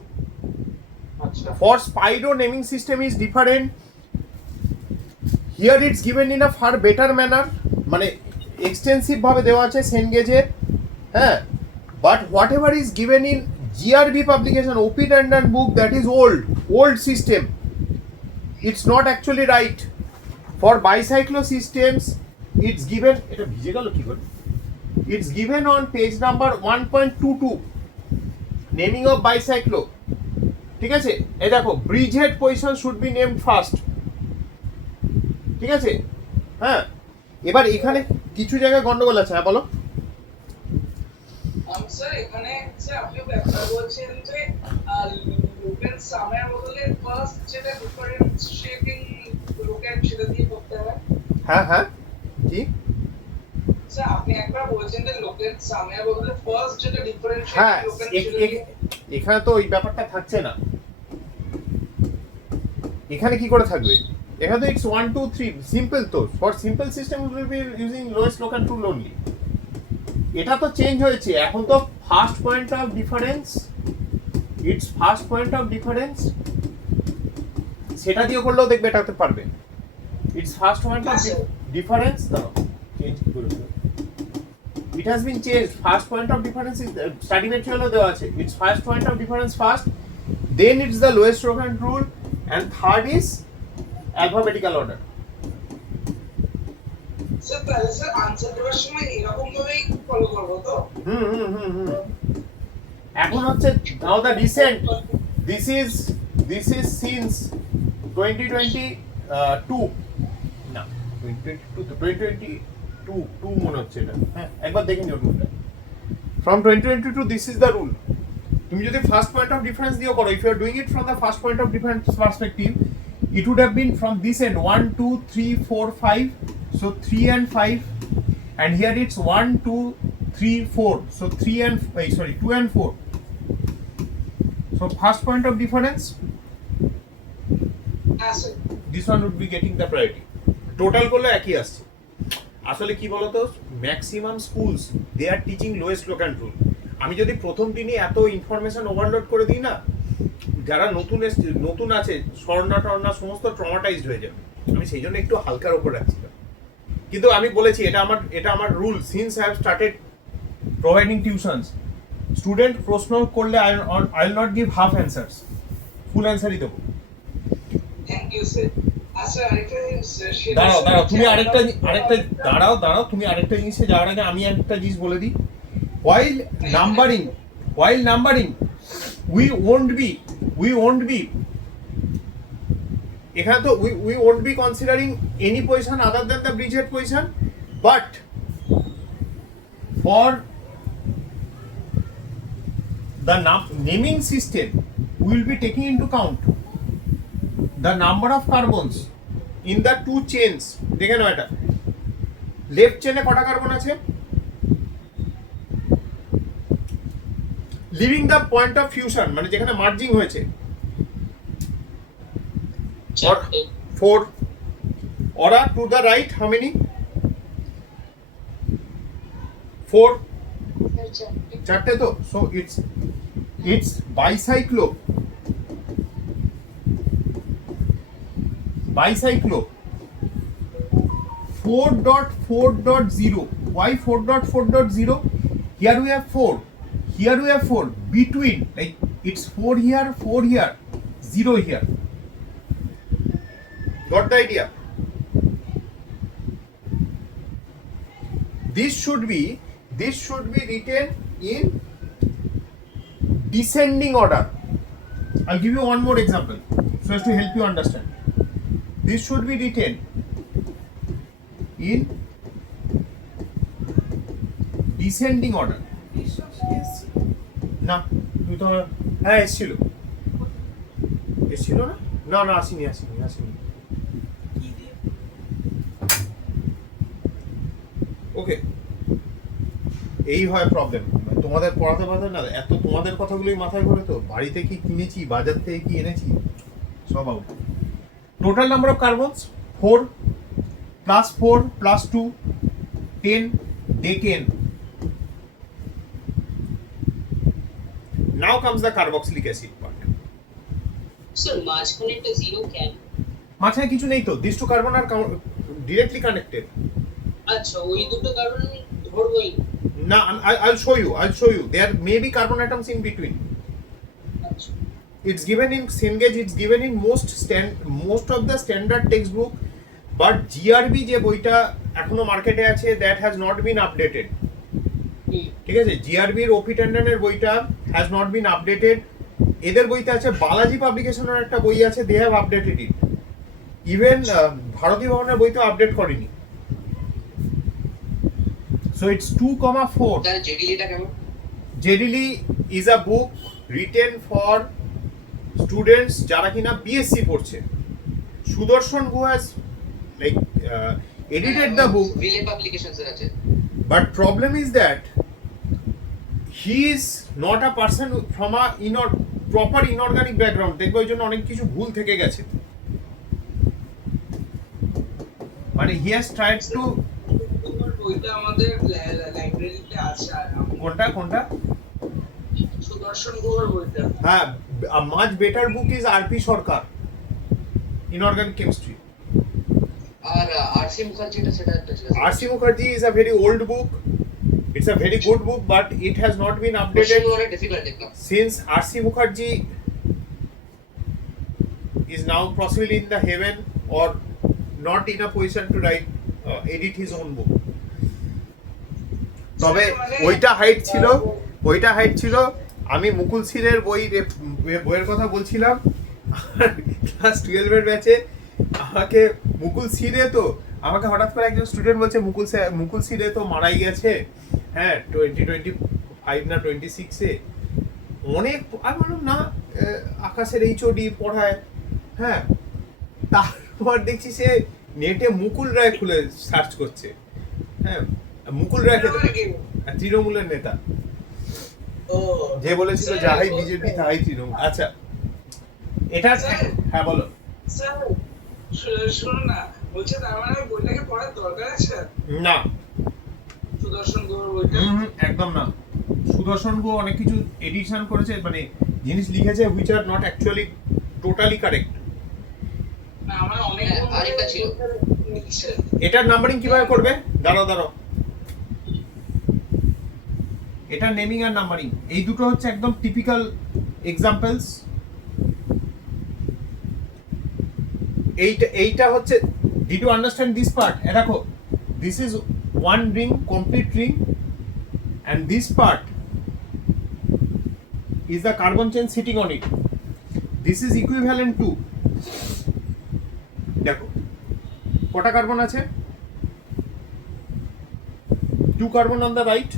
For Spyro naming system is different. Here it's given in a far better manner, মানে extensive ভাবে দেওয়া আছে সেনগেজের, but whatever is given in GRB publication, OP Tandon book, that is old system. It's not actually right. For bicyclo systems, it's given, এটা ভিজে গেল কি করে? It's given on page number 1.22, naming of bicyclo. ঠিক আছে, এই দেখো bridge head position should be named first. ঠিক আছে, হ্যাঁ, এবার এখানে কিছু জায়গায় গন্ডগোল আছে। হ্যাঁ বলো। স্যার এখানে স্যার আপনি ব্যাপার বলছেন যে লোকের সামের বদলে ফার্স্ট যেটা ডিফারেন্সিয়েটিং লোকের সেটা দিয়ে করতে হবে। হ্যাঁ কি স্যার আপনি একবার বলছেন যে লোকের সামের বদলে ফার্স্ট যেটা হ্যাঁ, ডিফারেন্সিয়েটিং লোকের সেটা দিয়ে এখানে তো ওই ব্যাপারটা থাকছে না। এখানে কি করে থাকবে? এখানে তো it's 1 2 3 সিম্পল। তো for simple system will be using lowest local tool only. এটা তো চেঞ্জ হয়েছে, এখন তো first point of difference, its first point of difference, সেটা দিয়ে করলেও দেখবে এটাতে পারবে। Its first point of difference, দাঁড়াও চেঞ্জ করে দেবো। It has been changed. First point of difference is study material দেওয়া আছে। Its first point of difference first, then it's the lowest locant rule, and third is alphabetical order. Sir তাহলে sir answer দেওয়ার সময় এরকম ভাবেই follow করবো তো? এখন হচ্ছে now the descent. This is since 2022 না 2022 তো 2022 মনে হচ্ছে এটা। হ্যাঁ একবার দেখে নিও রুলটা। From 2022 this is the rule. তুমি যদি ফার্স্ট পয়েন্ট অফ ডিফারেন্স দিও করো, if you are doing it from the first point of difference perspective, it would have been from this end 1 2 3 4 5, so 3 and 5, and here it's 1 2 3 4, so 2 and 4. So first point of difference, হ্যাঁ sir this one would be getting the priority. Total করলে একই আসছে। আসলে কি বলতো, maximum schools দে আর teaching lowest local rule. আমি যদি প্রথম দিনই এত ইনফরমেশন ওভারলোড করে দিই না, যারা নতুন আছে স্বর্ণা সমস্ত ট্রমাটাইজড হয়ে যাবে। আমি সেই জন্য একটু হালকার ওপর রাখছিলাম, কিন্তু আমি বলেছি এটা আমার rule since I have started providing tuitions. Student প্রশ্ন করলে I will not give half answers, full অ্যান্সারই দেবো। Thank you sir. আচ্ছা আরেকটা স্যার দাঁড়াও তুমি আরেকটা জিনিসে যাওয়ার আগে আমি একটা জিনিস বলে দিই। while numbering we won't be এখানে তো we won't be considering any position other than the bridgehead position, but for the naming system we will be taking into count the number of carbons in the two chains. দেখে নাও, এটা left চেনে কটা carbon আছে, living the point of fusion মানে যেখানে merging হয়েছে 4, or to the right how many? 4, চারটে তো। so it's bicyclo 4.4.0. Why 4.4.0? Here we have 4. Here we have 4. Between, like it's 4 here, 0 here. Got the idea? This should be written in descending order. I'll give you one more example so as to help you understand. This should be written in descending order. না তুই তো হ্যাঁ এসেছিল না আসেনি। ওকে, এই হয় problem. তোমাদের পড়াতে না এত তোমাদের কথাগুলোই মাথায় ঘোরে, তো বাড়িতে কি কিনেছি, বাজার থেকে কি এনেছি, সব out. Total number of carbons 4 plus 4 plus 2 10 decane. Now comes the carboxylic acid part. Sir মাঝখানে একটা জিরো কেন? মাঝখানে কিছু নেই তো, these two carbon are directly connected. আচ্ছা ওই দুটো কার্বন ধরবই না, I'll show you there may be carbon atoms in between. It's given in Cengage, it's given in most of the standard textbook, but GRB যে বইটা এখনো মার্কেটে আছে, that has not been updated. ঠিক আছে, জিআরবির ওপি ট্যান্ডনের বইটা হ্যাজ নট বিন আপডেটেড। এদের বইতে আছে, বালাজি পাবলিকেশনের একটা বই আছে, they have updated it. Even Bharatiya ভবনের বইতেও আপডেট করেনি। So it's 2,4। তাহলে জেডিলিটা কেমন? J D Lee is a book written for students যারা কিনা বিএসসি পড়ছে। Sudarshan who has like edited the book, Wiley publications এর আছে। but problem is that he is not a person from a proper inorganic background. দেখবো ওই জন্য অনেক কিছু ভুল থেকে গেছে। মানে he has tried to ওইটা আমাদের লাইব্রেরিতে আছে। কোনটা সুদর্শন গুহর বইটা। হ্যাঁ, a much better book is RP Sarkar, inorganic chemistry. আর আরসি মুখার্জিটা সেটা একটা ছিল। RC Mukherjee is a very old book. It's a very good book, but it has not been updated since RC Mukherjee is now possibly in the heaven or not in a position to write edit his own book. তবে ওইটা height ছিল। আমি মুকুল সিরের বইয়ের কথা বলছিলাম, class 12 এর ব্যাচে আমাকে মুকুল সিরে তো আমাকে হঠাৎ করে একজন স্টুডেন্ট বলছে মুকুল সিরে তো মারাই গেছে, হ্যাঁ 2025 না 26-এ অনেক। আমি বললাম না, আকাশের এইচওডি পড়ায়। হ্যাঁ, তারপর দেখছি সে নেটে মুকুল রায় খুলে সার্চ করছে। হ্যাঁ, মুকুল রায় তৃণমূলের নেতা, যে বলেছিল যাহাই বিজেপি তাহাই তৃণমূল। আচ্ছা, এটা হ্যাঁ বলো। শোনো না, বলছে তার মানে বইটাকে পড়ার দরকার আছে না? সুদর্শন গুহর বইটা একদম না। সুদর্শন গুহ অনেক কিছু এডিশন করেছে, মানে জিনিস লিখেছে which are not actually totally correct. না, আমার অনেক আরেকটা ছিল। এটার নাম্বারিং কিভাবে করবে? দাঁড়াও, এটার নেমিং আর নাম্বারিং এই দুটো হচ্ছে একদম টিপিক্যাল এক্সাম্পলস। এইটা হচ্ছে, did you understand this part? দেখো, this is one ring, complete ring, and this part is the carbon chain sitting on it. This is equivalent to, দেখো কটা কার্বন আছে? 2 carbon on the right.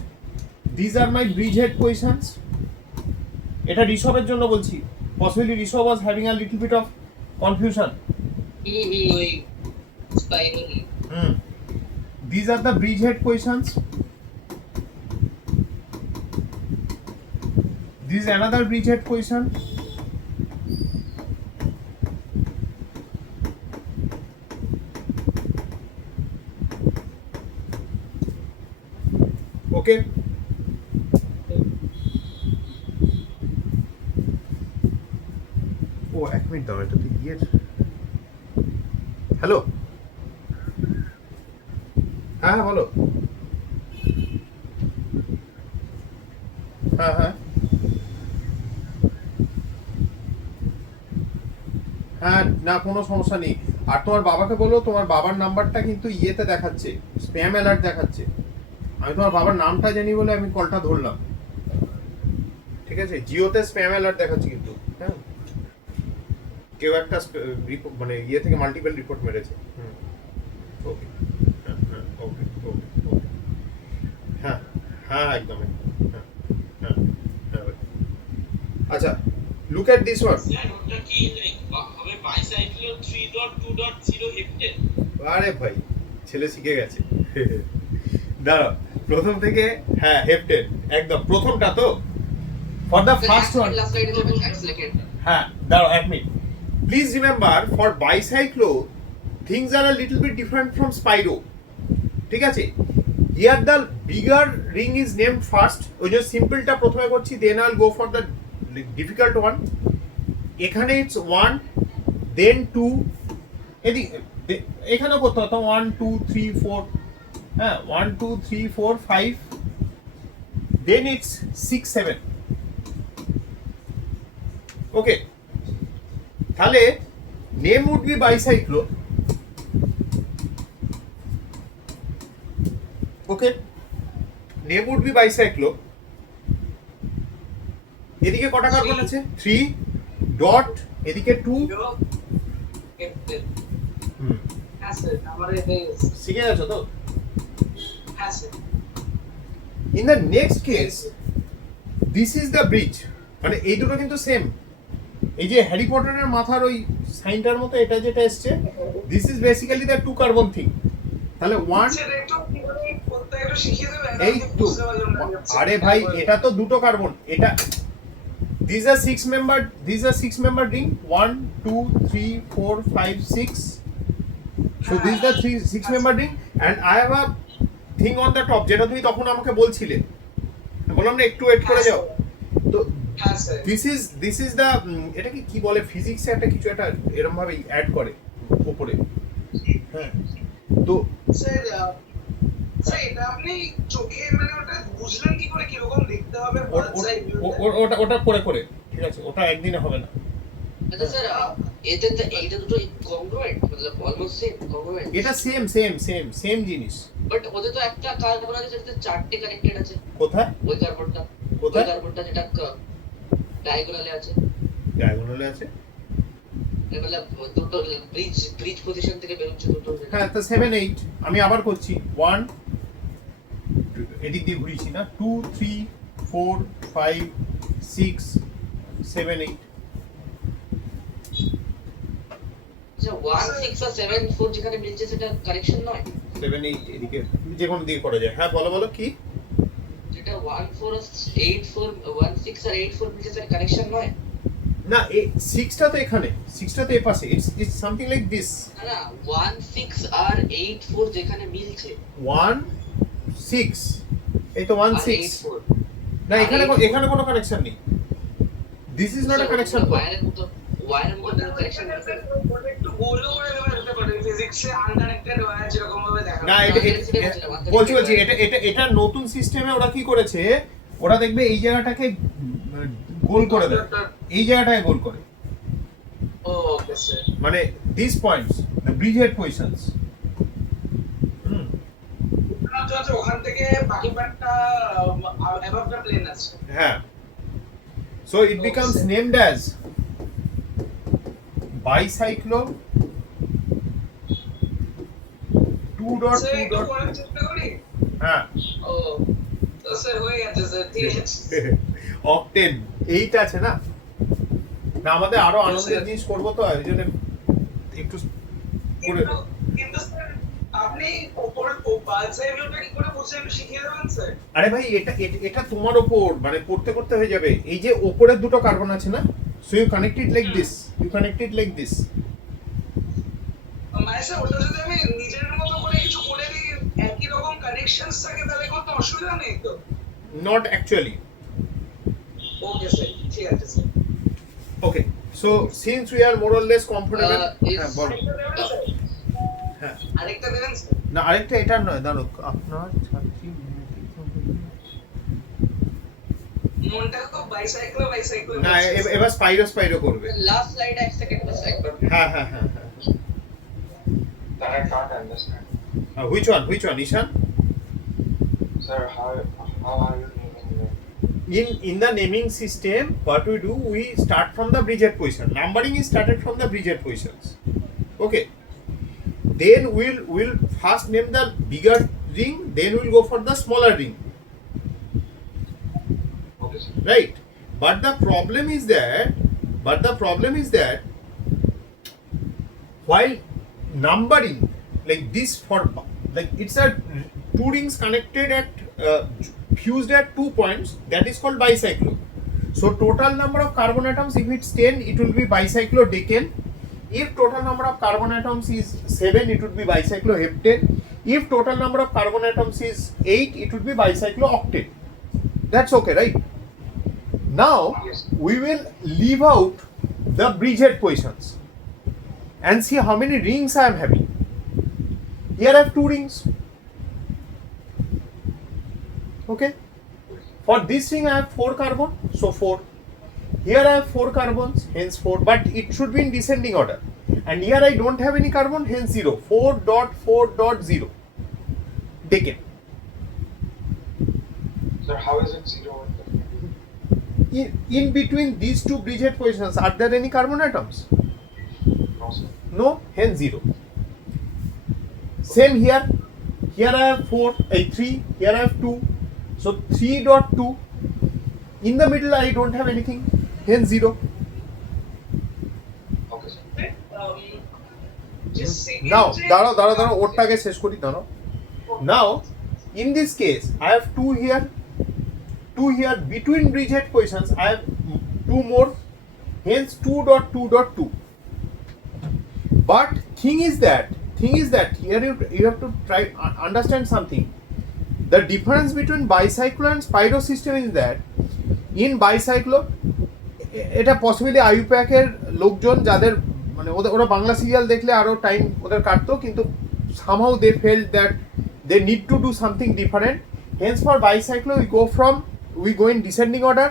These are my bridgehead positions. এটা ঋষভের জন্য বলছি, possibly Rishabh was having a little bit of confusion. ওই spiral. These are the bridgehead positions. This is another bridgehead position. Okay. Oh, এক minute দাও, এটা তো ইয়ের। Hello, হ্যাঁ বলো। হ্যাঁ, না কোনো সমস্যা নেই। আর তোমার বাবাকে বলো, তোমার বাবার নাম্বারটা কিন্তু ইয়েতে দেখাচ্ছে, স্প্যাম অ্যালার্ট দেখাচ্ছে। আমি তোমার বাবার নামটা জানি বলে আমি কলটা ধরলাম। ঠিক আছে, জিওতে স্প্যাম অ্যালার্ট দেখাচ্ছে কিন্তু। হ্যাঁ, কেউ একটা মানে ইয়ে থেকে মাল্টিপল রিপোর্ট মেরেছে। ওকে, হ্যাঁ একদম। হ্যাঁ, আচ্ছা, লুক এট দিস ওয়ান। ওটা কি লাইক হবে বাইসাইক্লোন 3.2.0 হেক্টের? আরে ভাই, ছেলে শিখে গেছে। দাঁড়াও, প্রথম থেকে। হ্যাঁ, হেপ্টেন একদম প্রথমটা তো, ফর দ্য ফার্স্ট ওয়ান। হ্যাঁ, দাঁড়াও এক minute. Please remember, for bicyclo things are a little bit different from spiro. ঠিক আছে, here the bigger ring is named first. ওই জন্য সিম্পলটা প্রথমে করছি, then I will go for the difficult one. এখানে ইটস 1, দেন 2, এখানেও করতে হতো 1 2 3 4। হ্যাঁ, 1 2 3 4 5, দেন ইটস 6 7। ওকে, তাহলে name would be bicyclo. Okay, name would be bicyclo. এদিকে কটা কার্বন আছে? 3 ডট এদিকে 2। হ্যাঁ স্যার আমার এটাই শিখে গেছো তো? হ্যাঁ sir In the next case, this is the bridge. মানে এই দুটো কিন্তু সেম। এই যে হ্যারি পটারের মাথার ওই সাইনটার মতো এটা যেটা এসছে, this is basically the 2 carbon thing. তাহলে 1 সেটা একটু কি করে করতে একটু শিখিয়ে দেবেন এই তো, আরে ভাই এটা তো দুটো কার্বন, এটা these are 6 member ring, 1 2 3 4 5 6. So these are 6 member ring and I have a thing on the top যেটা তুমি তখন আমাকে বলছিলে, বললাম না একটু ওয়েট করে যাও। তো হ্যাঁ স্যার দিস ইজ দ্য, এটাকে কি বলে ফিজিক্সে একটা কিছু একটা এরকম ভাবে অ্যাড করে উপরে। হ্যাঁ তো স্যার স্যার এটা আপনি চোখে মানে ওটা বুঝলেন কি করে কিরকম দেখতে হবে ওটা করে ঠিক আছে, ওটা একদিনে হবে না। আচ্ছা স্যার এতে তো এইটা দুটো কংগ্রুয়েন্ট मतलब অলমোস্ট সেম কংগ্রুয়েন্ট। এটা সেম জিনিস, বাট ওদের তো একটা কার্বন আছে যেটাতে চারটে কানেক্টেড আছে। কোথায় ওই কার্বনটা যেটা ডায়াগোনালে আছে मतलब দুটো ব্রিজ পজিশন থেকে বেরোচ্ছে দুটো। হ্যাঁ তো 7 8 আমি আবার করছি 1 এদিক দিয়ে ঘুরিয়েছি না, 2 3 4 5 6 7 8। আচ্ছা 1 6 আর 7 4 যেখানে মিলছে সেটা কারেকশন নয়? 7 8 এদিকে যে কোনো দিকে করা যায়। হ্যাঁ বলো কি? যেটা 1 4 আর 8 4 1 6 আর 8 4 মিলছে সেটা কানেকশন নয়? না এই 6টা তো এখানে, 6টা তো এই পাশে, ইটস সামথিং লাইক দিস। না 1 6 আর 8 4 যেখানে মিলছে 1 6 এই তো 1 6 না এখানে কোনো কানেকশন নেই, this is not a connection point. ওয়্যারের মধ্যে কানেকশন একটু গোলও করে দেওয়া যেতে পারে ফিজিক্সে আনকানেক্টেড ওয়্যার যেরকম ভাবে দেখা না বলছি এটা নতুন সিস্টেমে ওরা কি করেছে, ওরা দেখবে এই জায়গাটাকে গোল করে দেয়, এই জায়গাটাকে গোল করে। ওকে স্যার মানে this points the bridge head positions. আচ্ছা ওখান থেকে বাকি পার্টটা অ্যাবাভটা প্লেন আছে। হ্যাঁ so it becomes named as bicyclo 2.2. চেষ্টা করি। হ্যাঁ ও তো স্যার হয়ে গেছে স্যার ঠিক আছে। অক্টেন 8 আছে না, আমাদের আরো আনন্দের জিনিস করবো তো এই জন্য একটু করে কিন্তু স্যার আপনি ওপর বালসাইডটা কি করে বুঝে একটু শিখিয়ে দেবেন স্যার? আরে ভাই এটা তোমার উপর মানে করতে হয়ে যাবে। এই যে উপরের দুটো কার্বন আছে না, so you connect it like this, মানে স্যার ওটা যদি আমি নিজের মতো করে কিছু করে দিই একই রকম কানেকশনস থাকে তাহলে কোনো অসুবিধা নেই তো? Not actually. ওকে স্যার ঠিক আছে sir. Okay so since we are more or less comfortable. হ্যাঁ বলো। হ্যাঁ আরেকটা দেবেন স্যার? না আরেকটা এটা নয়, দাঁড়ো আপনার ছাত্রী মনটা খুব বাইসাইক্লো না এবার স্পাইরো করবে। লাস্ট স্লাইড 1 সেকেন্ড বাস একবার। হ্যাঁ That I can't understand. Which one, Ishan? Sir, how are you naming them? In the naming system, what we do, we start from the bridgehead position. Numbering is started from the bridgehead positions. Okay. Then we'll first name the bigger ring, then we'll go for the smaller ring. Okay, sir. Right? But the problem is that while numbering like this for like it's a two rings connected at fused at 2 points, that is called bicyclo. So total number of carbon atoms, if it's 10 it will be bicyclodecane. If total number of carbon atoms is 7 it would be bicycloheptane. If total number of carbon atoms is 8 it would be bicyclooctane. That's okay, right? Now we will leave out the bridgehead positions and see how many rings I am having. Here I have 2 rings. Okay. For this ring I have 4 carbon, so 4. Here I have 4 carbons, hence 4, but it should be in descending order. And here I don't have any carbon, hence 0. 4.4.0. Decade. Sir, how is it 0? In between these two bridgehead positions, are there any carbon atoms? No, sir. No, hence 0. Same here. Here I have 3, here I have 2. So 3.2. In the middle I don't have anything, hence 0. Okay, sir. Just second Now, যে- দাঁড়াও ওরটাকে শেষ করি দাঁড়াও. Now, in this case, I have 2 here, between bridgehead positions, I have 2 more, hence 2.2.2. But thing is that here you have to try understand something. The difference between bicyclo and spiral system is that in bicyclo, এটা possibly IUPAC এর লোকজন যাদের মানে ওরা Bangla serial দেখলে আরো time ওদের কাটতো, কিন্তু somehow they felt that they need to do something different. Hence for bicyclo we go in descending order.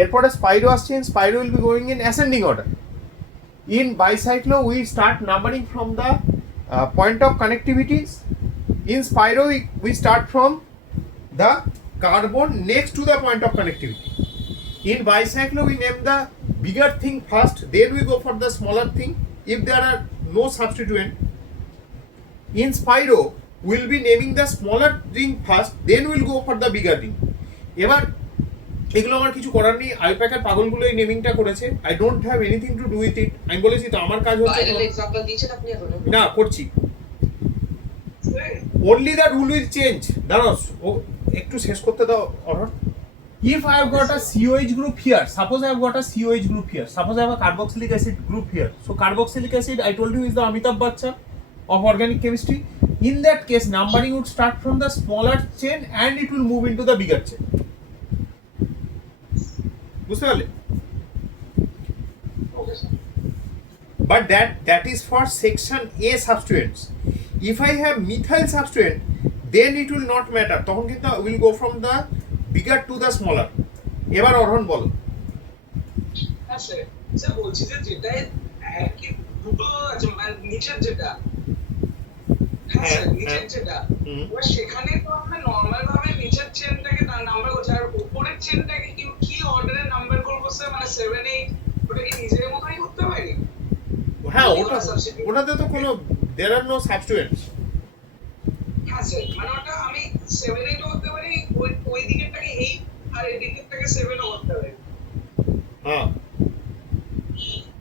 এরপরে স্পাইরো আসছে, স্পাইরো will be going in ascending order. In bicyclo we start numbering from the point of connectivities. In spiral we start from the carbon next to the point of connectivity. In bicyclo we name the bigger thing first, then we go for the smaller thing if there are no substituent. In spiral we'll be naming the smaller ring first, then we'll go for the bigger ring. এবার এগুলো আমার কিছু করার নেই, IUPAC এর পাগলগুলো এই নেমিংটা করেছে, I don't have anything to do with it. আমি বলেছি তো আমার কাজ হচ্ছে ভাইরাল এক্সাম্পল দিয়েছেন আপনি এখন? না করছি, only the rule will change. দাঁড়াও ও একটু শেষ করতে দাও অর্হর। If I have got a COH group here, suppose I have got a COH group here, suppose I have a carboxylic acid group here. So carboxylic acid, I told you, is the Amitabh Bachchan of organic chemistry. In that case, numbering would start from the smaller chain and it will move into the bigger chain. বুঝতে পারলে? Okay, sir. But that is for section A substituents. If I have methyl substituent, then it will not matter. তখন কিন্তু will go from the bigger to the smaller. এবার অরহন বলো। হ্যাঁ sir, sir বলছি যে যেটা একই দুটো আছে মানে নিচের যেটা, হ্যাঁ স্যার নিচের যেটা, এবার সেখানে তো আমরা নর্মাল ভাবে নিচের চেনটাকে নাম্বার করছি, আর উপরের চেনটাকে কি অর্ডারে নাম্বার করবো স্যার? মানে 7 8 ওটা কি নিজের মতোই করতে পারি? হ্যাঁ ওটাতে তো কোনো there are no substituents. হ্যাঁ স্যার, মানে ওটা আমি 7 8 করতে পারি, ওই দিকেরটাকে 8 আর এই দিকেরটাকে 7 করতে পারি। হ্যাঁ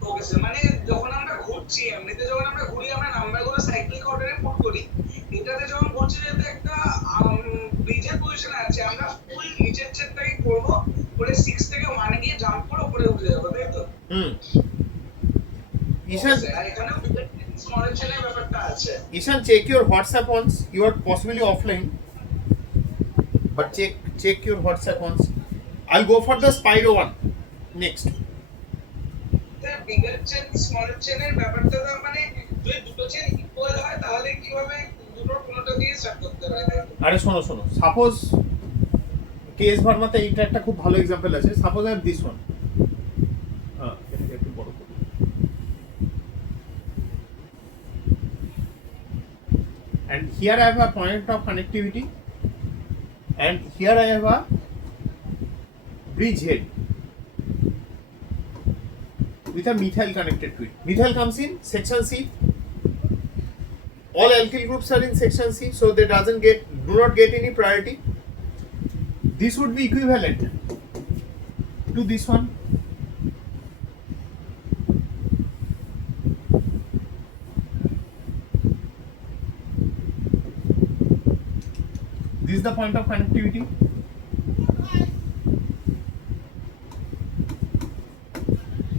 ওকে স্যার, মানে যখন আমরা ঘুরছি এমনিতে যখন আমরা ঘুরি আমরা নাম্বারগুলো সাইক্লিক অর্ডারে পুট করি, এটাতে যখন ঘুরছি যেতে একটা ব্রিজের পজিশন আছে, আমরা ফুল নিচের চেনটাকে করব, করে 6 থেকে 1 এ গিয়ে জাম্প করে উপরে উঠে যাব, তাই তো? ঈশান, আর এখানেও স্মল চেনের ব্যাপারটা আছে। Ishan, check your WhatsApp once. You are possibly offline, but check your WhatsApp once. I'll go for the Spyro one next. Sir bigger chain small চেনের ব্যাপারটা তো মানে যদি দুটো চেন ইকুয়াল হয় তাহলে কিভাবে দুটোর কোনটা দিয়ে স্টার্ট করতে হয়? আরে শোনো সাপোজ কেএস ভার্মাতে এইটা একটা খুব ভালো এক্সাম্পল আছে। Suppose I have this one, এটাকে একটু বড় করি, and here I have a point of connectivity and here I have a bridgehead with a methyl connected to it. Methyl comes in section C. All alkyl groups are in section C, so they do not get any priority. This would be equivalent to this one. This is the point of connectivity.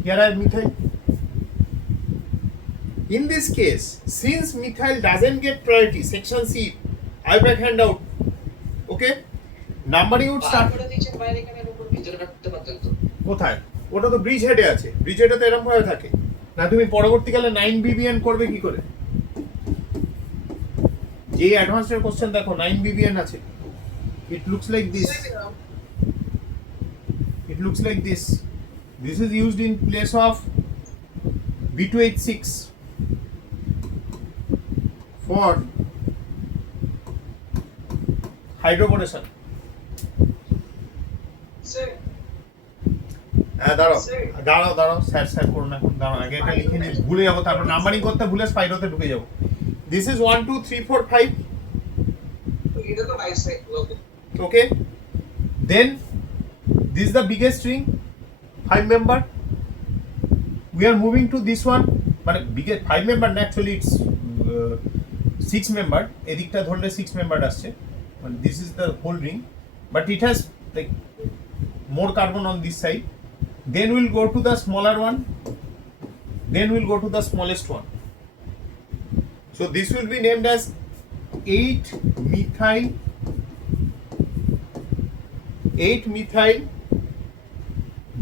Here I have methyl. In this case, since methyl doesn't get priority, section C, IUPAC handout, okay? Numbering would start. করে দিয়েছেন বাইরে, এখানে এর উপর ভিতরে রাখতে পারতেন তো। কোথায়? ওটা তো ব্রিজ হেডে আছে, ব্রিজ হেডে তো এরকম ভাবে থাকে না। তুমি পরবর্তীকালে 9 BBN করবে কি করে? যে অ্যাডভান্সড কোশ্চেন দেখো 9 BBN আছে, it looks like this, This is used in place of B2H6 for hydroboration. Sir দাঁড়াও দাঁড়াও দাঁড়াও স্যার স্যার করুন এখন, দাঁড়াও আগে এটা লিখে নিই, ভুলে যাবো তারপর নাম্বারিং করতে ভুলে স্পাইরোতে ঢুকে যাবো। দিস ইজ 1 2 3 4 5, এটা তো bicycle. okay, then this is the biggest ring, 5 member. We are moving to this one, but biggest 5 member actually it's 6 member, এদিকটা ধরলে 6 member আসছে, মানে this is the whole ring, but it has like more carbon on this side. Then we'll go to the smaller one, then we'll go to the smallest one. So this will be named as 8 methyl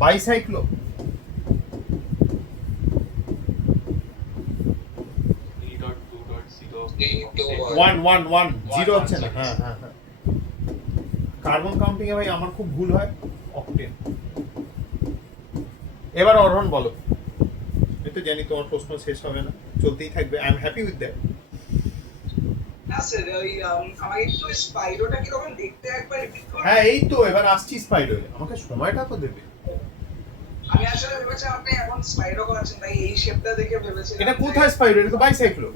bicyclo. 1 0 হচ্ছে না, হ্যাঁ হ্যাঁ হ্যাঁ, carbon counting এ ভাই আমার খুব ভুল হয়, অক্টেন। এবার অরহন বলো, আমি তো জানি তোমার প্রশ্ন শেষ হবে না, চলতেই থাকবে, I am happy with that. না স্যার ওই আমাকে একটু স্পাইরোটা কিরকম দেখতে একবার রিপিট করুন। হ্যাঁ এই তো এবার আসছি স্পাইরো, আমাকে সময়টা তো দেবে। আমি আসলে ভেবেছি আপনি এখন স্পাইরো করাচ্ছেন, তাই এই শেপটা দেখে ভেবেছিলাম এটা কোথায় স্পাইরো? এটা তো বাইসাইক্লো।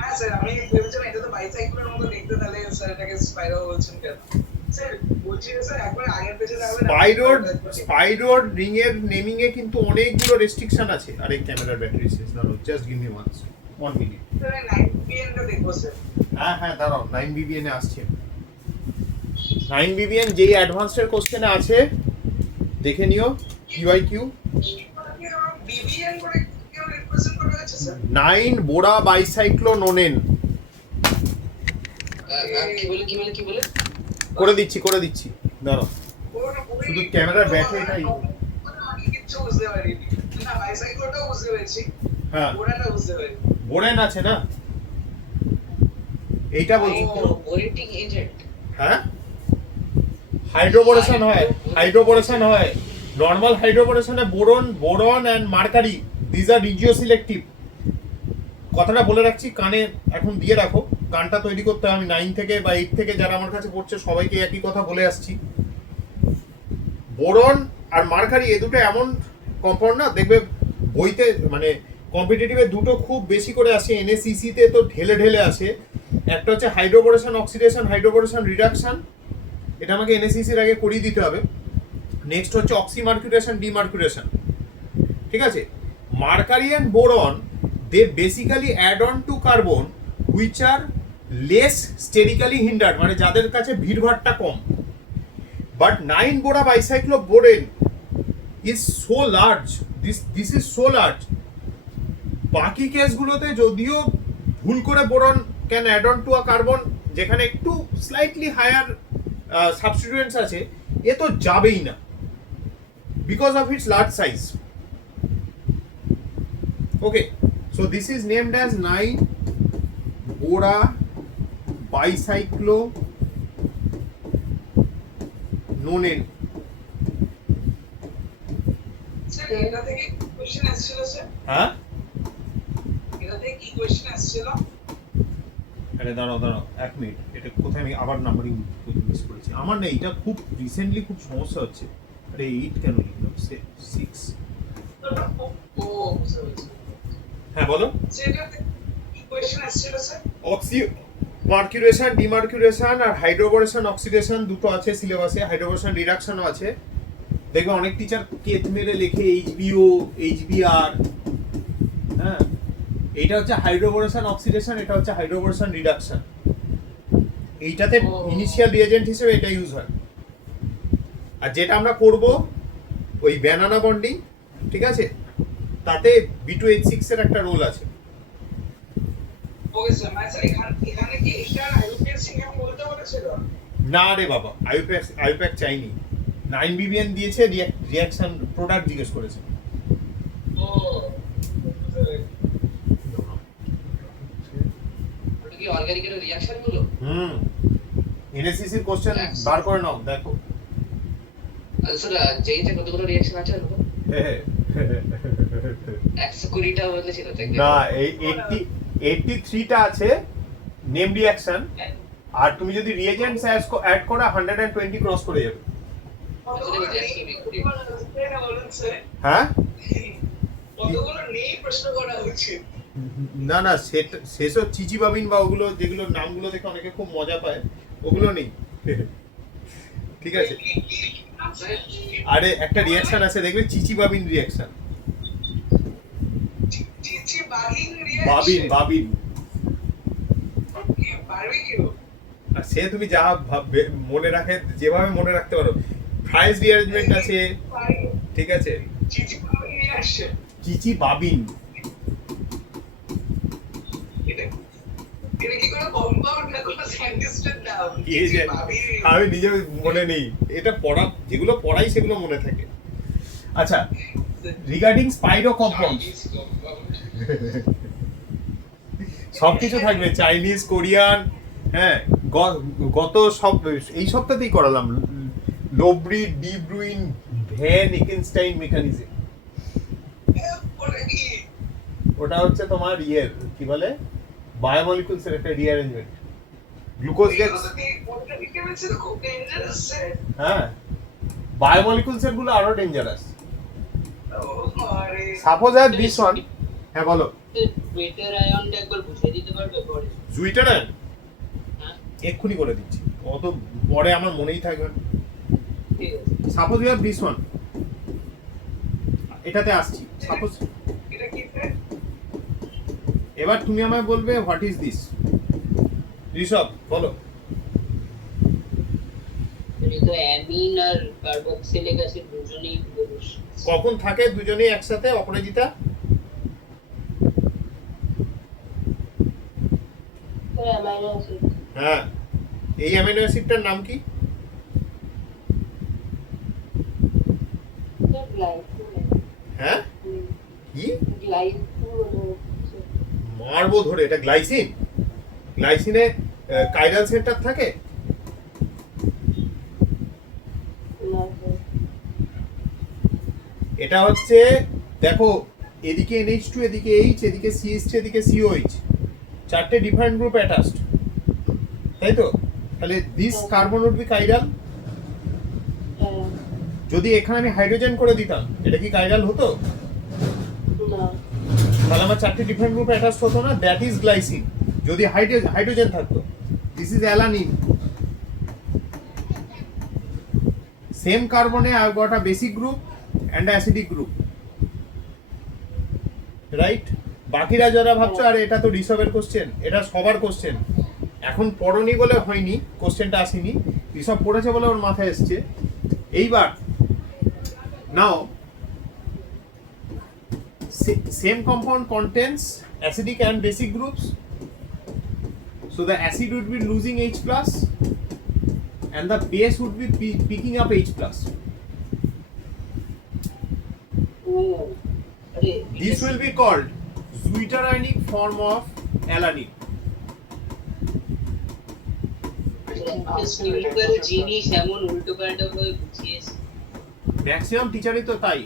হ্যাঁ স্যার আমি ভেবেছিলাম এটা তো বাইসাইকেলের মতো দেখতে, তাহলে স্যার এটাকে স্পাইরো বলছেন কেন? স্যার বলছি স্যার একবার আগের পেজে যাবেন। স্পাইরোর রিং এর নেমিং এ কিন্তু অনেকগুলো রেস্ট্রিকশন আছে। আরে ক্যামেরার ব্যাটারি শেষ, দাঁড়াও just give me 1 minute. Sir 9 টা দেখবো স্যার। হ্যাঁ হ্যাঁ দাঁড়াও, 9 BBN এ আসছে। 9 BBN যেই অ্যাডভান্সড এর কোশ্চেনে আছে দেখে নিও, QIQ বিবিএন করে কেউ রিপ্রেজেন্ট করা হয়েছে স্যার? 9 বোরা বাইসাইক্লোনোনেন। কি বলে করে দিচ্ছি দাঁড়াও, শুধু ক্যামেরার ব্যাটারিটাই। আমি কিছু বুঝতে পারিনি। না বাইসাইকেলটাও বুঝতে পেরেছি, হ্যাঁ ওরাটা বুঝতে পারিনি। বোরেন আছে না, এইটা বলছি। বোরেটিং এজেন্ট, হ্যাঁ হাইড্রোবোরেশন হয়, নরমাল হাইড্রোবোরেশনে boron and mercury, this are regioselective. কথাটা বলে রাখছি, কানে এখন দিয়ে রাখো, কানটা তৈরি করতে হবে। আমি 9 থেকে বা 8 থেকে যারা আমার কাছে পড়ছে সবাইকে একই কথা বলে আসছি, বোরন আর মার্কারি এ দুটো এমন কম্পাউন্ড না, দেখবে বইতে মানে কম্পিটিটিভে দুটো খুব বেশি করে আসে, NACC তে তো ঢেলে আসে। একটা হচ্ছে হাইড্রোবোরেশন অক্সিডেশন, হাইড্রোবোরেশন রিডাকশন, এটা আমাকে NACC এর আগে করিয়ে দিতে হবে। নেক্সট হচ্ছে অক্সিমার্কুরেশন, ডিমার্কুরেশন, ঠিক আছে। Mercury and boron they basically add on to carbon which are less sterically hindered, মানে যাদের কাছে ভিড়ভাড়টা কম। but 9 bora bicycloborane is so large, this is so large, বাকি কেসগুলোতে যদিও ভুল করে boron can add on to a carbon যেখানে একটু slightly higher সাবস্টিটিউয়েন্টস আছে, এ তো যাবেই না because of its large size. Okay, so this is named as 9 bora bicyclononen. Sir এটা থেকে কোশ্চেন আসছিল স্যার? হ্যাঁ এটা থেকে কি কোশ্চেন আসছিল? আরে দাঁড়াও 1 মিনিট, এটা কোথায় আমি আবার নাম্বারিং মিস করেছি। আমার না এটা খুব রিসেন্টলি খুব সমস্যা হচ্ছে। আরে 8 কেন লিখলাম, 6। ও বুঝতে পেরেছি। হ্যাঁ বলো। সেটা থেকে কি কোশ্চেন আসছিল স্যার? মার্কুরেশন, ডিমার্কুরেশন আর হাইড্রোবোরেশন অক্সিডেশন দুটো আছে সিলেবাসে, হাইড্রোবোরেশন রিডাকশনও আছে। দেখবে অনেক টিচার কেত মেরে লেখে HBO, HBR। হ্যাঁ, এইটা হচ্ছে হাইড্রোবোরেশন অক্সিডেশন, এটা হচ্ছে হাইড্রোবোরেশন রিডাকশন। এইটাতে ইনিশিয়াল রিএজেন্ট হিসেবে এটা ইউজ হয়। আর যেটা আমরা করব ওই ব্যানানা বন্ডিং, ঠিক আছে, তাতে B2H6 এর একটা রোল আছে। ওকে স্যার, মানে স্যার এখানে কি এটা IUPAC সিঙ্গেল বলতে বলেছিল? না রে বাবা, IUPAC চাইনি। 9 BBN দিয়েছে, রিঅ্যাকশন প্রোডাক্ট জিজ্ঞেস করেছে। ও বুঝতে পেরেছি। ওটা কি অর্গানিকের রিঅ্যাকশন গুলো? NACC কোশ্চেন বার করে নাও, দেখো। স্যার যেইতে কতগুলো রিঅ্যাকশন আছে? 120টা বলেছিল তাই না, এই 83টা আছে নেম রিঅ্যাকশন, আর তুমি যদি রিএজেন্টস অ্যাড করো 120 ক্রস করে যাবে। কতগুলো বলুন স্যার, হ্যাঁ, কতগুলো নেই প্রশ্ন করা উচিত। না না, সেসব চিচি বাবিন বা ওগুলো যেগুলো নামগুলো দেখে অনেকে খুব মজা পায়, ওগুলো নেই। ঠিক আছে, আরে একটা রিঅ্যাকশন আছে দেখবে, চিচি বাবিন রিঅ্যাকশন। চিচি বাগিং বাবিন রিঅ্যাকশন, বাবিন বারবিকিউ, আর সে তুমি যা মনে রাখে, যেভাবে মনে রাখতে পারো। ফ্রাইজ রিঅ্যারেঞ্জমেন্ট আছে, ঠিক আছে, চিচি বাগিং রিঅ্যাকশন, চিচি বাবিন। এটা কি কোনো কম্পাউন্ড না কোনো সায়েন্টিস্টের নাম? এই যে, চিচি বাগিং আমি নিজে মনে নেই, এটা পড়া যেগুলো পড়াই সেগুলো মনে থাকে। আচ্ছা, রিগার্ডিং স্পাইরো কম্পাউন্ড সবকিছু থাকবে, চাইনিজ, কোরিয়ান। হ্যাঁ, গত এই সপ্তাহতেই করালাম লোব্রি, ডি ব্রুইন, ভ্যান একেনস্টাইন মেকানিজম। ওটা কি? ওটা হচ্ছে তোমার কি বলে, বায়োমলিকুলস এর একটা রিঅ্যারেঞ্জমেন্ট। গ্লুকোজ গ্যাস, ওটা কি কেমিস্ট্রি তো খুব ডেঞ্জারাস স্যার। হ্যাঁ, বায়োমলিকুলস এর গুলো আরো ডেঞ্জারাস। আরে সাপোজ আর দিস ওয়ান, হ্যাঁ বলো। বেটার আয়নটা একবার বুঝিয়ে দিতে পারবে পরে? জুইটার হ্যাঁ, এক্ষুনি করে দিচ্ছি, অত পরে আমার মনেই থাকবে না। ঠিক আছে। Suppose you have this one, এটাতে আসছি। সাপোজ এটা কি স্যার? এবার তুমি আমায় বলবে হোয়াট ইজ দিস। ঋষভ বলো। এটা তো অ্যামিন আর কার্বক্সিলিক অ্যাসিড দুজনেই পুরুষ। কখন থাকে দুজনেই একসাথে অপরাজিতা? অ্যামাইনো অ্যাসিড, হ্যাঁ, এই অ্যামিনো অ্যাসিডটার নাম কি? গ্লাইসিন, হ্যাঁ, কি গ্লাইসিন মারবো ধরে, এটা গ্লাইসিন। গ্লাইসিনে কাইরাল সেন্টার থাকে। না স্যার, এটা হচ্ছে, দেখো, এদিকে NH2, এদিকে H, এদিকে CH3, এদিকে COH, চারটে ডিফারেন্ট গ্রুপ অ্যাটাচড, তাই তো? তাহলে this carbon would be chiral. হ্যাঁ, যদি এখানে আমি হাইড্রোজেন করে দিতাম, এটা কি কাইরাল হতো? না, তাহলে আমার চারটে ডিফারেন্ট গ্রুপ অ্যাটাচড হতো না, দ্যাট ইজ গ্লাইসিন। যদি হাইড্রোজেন থাকতো, দিস ইজ অ্যালানিন। সেম কার্বনে I got a basic group and acidic group, right? বাকিরা যারা ভাবছো আর এটা তো ঋষভের কোশ্চেন, এটা সবার কোশ্চেন, এখন পড়নি বলে হয়নি, কোশ্চেনটা আসেনি, ঋষভ পড়েছে বলে ওর মাথায় এসছে। এইবার নাও, same compound contains acidic and basic groups, so the acid would be losing H plus and the base would be picking up H plus. আরে This will be called zwitterionic form of alanine. Simple জিনিস এমন উল্টো পাল্টা ভাবে বুঝিয়েছে। Maximum টিচারই তো তাই,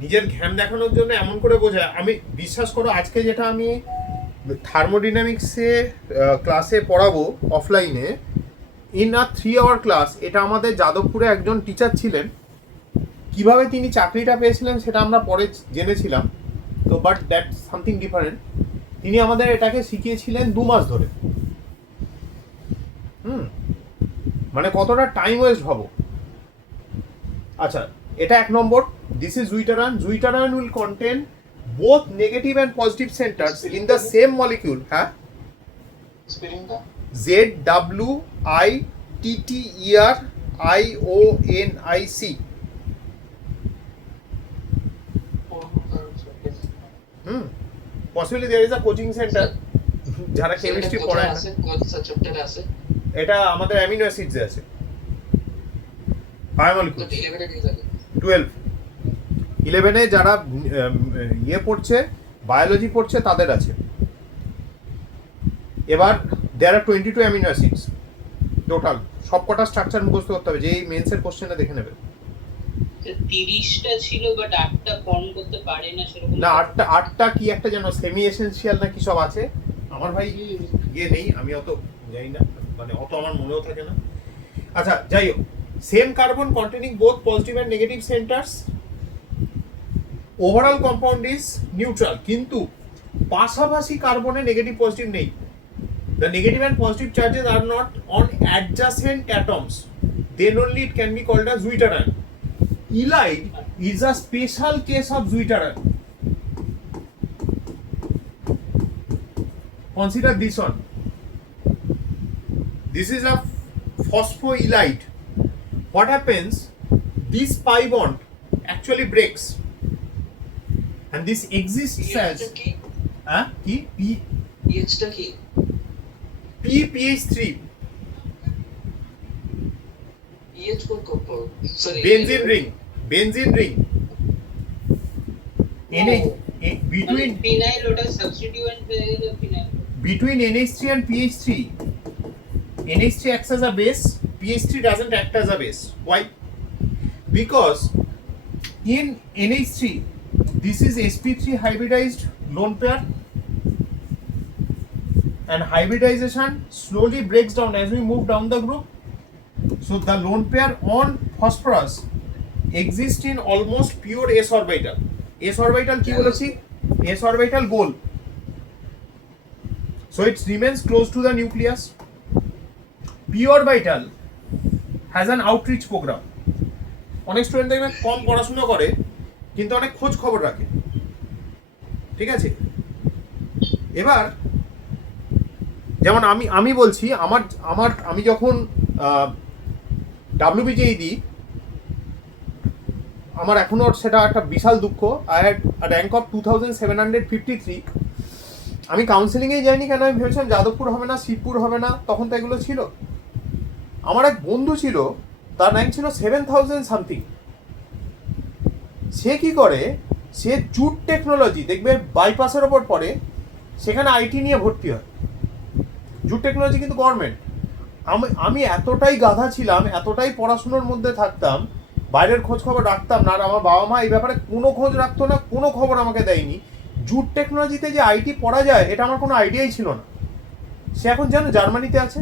নিজের জ্ঞান দেখানোর জন্য এমন করে বোঝায়। আমি বিশ্বাস করো, আজকে যেটা আমি থার্মোডিনামিক্সে ক্লাসে পড়াবো অফলাইনে, ইন আ 3 আওয়ার ক্লাস, এটা আমাদের যাদবপুরে একজন টিচার ছিলেন। কিভাবে তিনি চাকরিটা পেয়েছিলেন সেটা আমরা পরে জেনেছিলাম, তো বাট দ্যাট সামথিং ডিফারেন্ট। তিনি আমাদের এটাকে শিখিয়েছিলেন 2 মাস ধরে। মানে কতটা টাইম ওয়েস্ট ভাবো। আচ্ছা, এটা 1 নম্বর। This is zwitterion. Zwitterion will contain both negative and positive centers in the same molecule. হ্যাঁ, স্পেলিংটা ZWITTERIONIC। Possibly there is a coaching center যারা কেমিস্ট্রি পড়ায় না। কোন চ্যাপ্টারে আছে? এটা আমাদের অ্যামিনো অ্যাসিডসে আছে, বায়োমলিকুলস। 11 এ দিয়ে থাকে। 12 11 এ যারা ইয়ে পড়ছে, বায়োলজি পড়ছে, তাদের আছে। এবার দেয়ার আর 22 অ্যামিনো অ্যাসিডস টোটাল। সবকটা স্ট্রাকচার মুখস্থ করতে হবে, যেই মেন্সের কোশ্চেনে দেখে নেবে। 30টা ছিল বাট 8টা ফর্ম করতে পারে না সেরকম। না, আটটা কি একটা যেন সেমি এসেনশিয়াল না কি সব আছে, আমার ভাই ইয়ে নেই, আমি অত জানি না, মানে অত আমার মনেও থাকে না। আচ্ছা যাই হোক, same carbon containing both positive and negative centres, overall compound is neutral, কিন্তু পাশাপাশি কার্বনে নেগেটিভ পজিটিভ নেই। The negative and positive charges are not on adjacent atoms. Then only it can be called as Zwitterion. Ylide is a special case of Zwitterion. Consider this one. This is a phosphoylide. What happens? This pi bond actually breaks, and this exists as কি P পিএইচটা কি PH3. PH code sorry Benzene ring. Between phenyl ওটা substituent হয়ে গেল phenyl. between NH3 and PH3, NH3 acts as a base, PH3 doesn't act as a base. Why? Because in NH3, this is sp3 hybridized lone pair, and hybridization slowly breaks down as we move down the group. So the lone pair on phosphorus exists in almost pure s orbital. S orbital ki bolechi? S orbital goal. So it remains close to the nucleus. P orbital has an outreach program. অনেক student দেখবেন কম পড়াশোনা করে কিন্তু অনেক খোঁজ খবর রাখে, ঠিক আছে? এবার যেমন আমি বলছি আমি যখন WBJE দিই, আমার এখনো সেটা একটা বিশাল দুঃখ। I had rank of 2753। আমি কাউন্সেলিংয়েই যাইনি, কেন আমি ভেবেছিলাম যাদবপুর হবে না, শিবপুর হবে না, তখন তো এগুলো ছিল। আমার এক বন্ধু ছিল, তার র্যাঙ্ক ছিল 7000 সামথিং। সে কি করে, সে জুট টেকনোলজি, দেখবে বাইপাসের ওপর পড়ে, সেখানে আইটি নিয়ে ভর্তি হয়। জুট টেকনোলজি কিন্তু গভর্নমেন্ট। আমি এতটাই গাধা ছিলাম, এতটাই পড়াশুনোর মধ্যে থাকতাম, বাইরের খোঁজ খবর রাখতাম না, আর আমার বাবা মা এই ব্যাপারে কোনো খোঁজ রাখতো না, কোনো খবর আমাকে দেয়নি। জুট টেকনোলজিতে যে আইটি পড়া যায় এটা আমার কোনো আইডিয়াই ছিল না। সে এখন জানো জার্মানিতে আছে,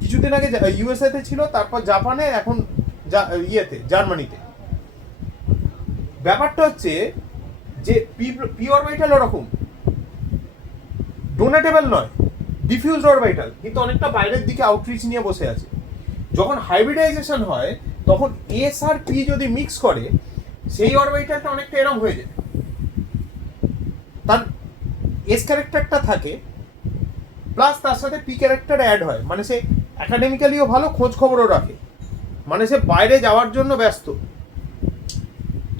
কিছুদিন আগে ইউএসএতে ছিল, তারপর জাপানে, এখন জার্মানিতে। ব্যাপারটা হচ্ছে যে পি অরবিটাল ওরকম ডোনেটেবল নয়, ডিফিউজড অরবিটাল, কিন্তু অনেকটা বাইরের দিকে আউটরিচ নিয়ে বসে আছে। যখন হাইব্রিডাইজেশন হয় তখন এস আর পি যদি মিক্স করে, সেই অরবিটালটা অনেকটা এরম হয়ে যায়। তার এস ক্যারেক্টারটা থাকে, প্লাস তার সাথে পি ক্যারেক্টার অ্যাড হয়, মানে সে একাডেমিক্যালিও ভালো, খোঁজ খবরও রাখে, মানে সে বাইরে যাওয়ার জন্য ব্যস্ত।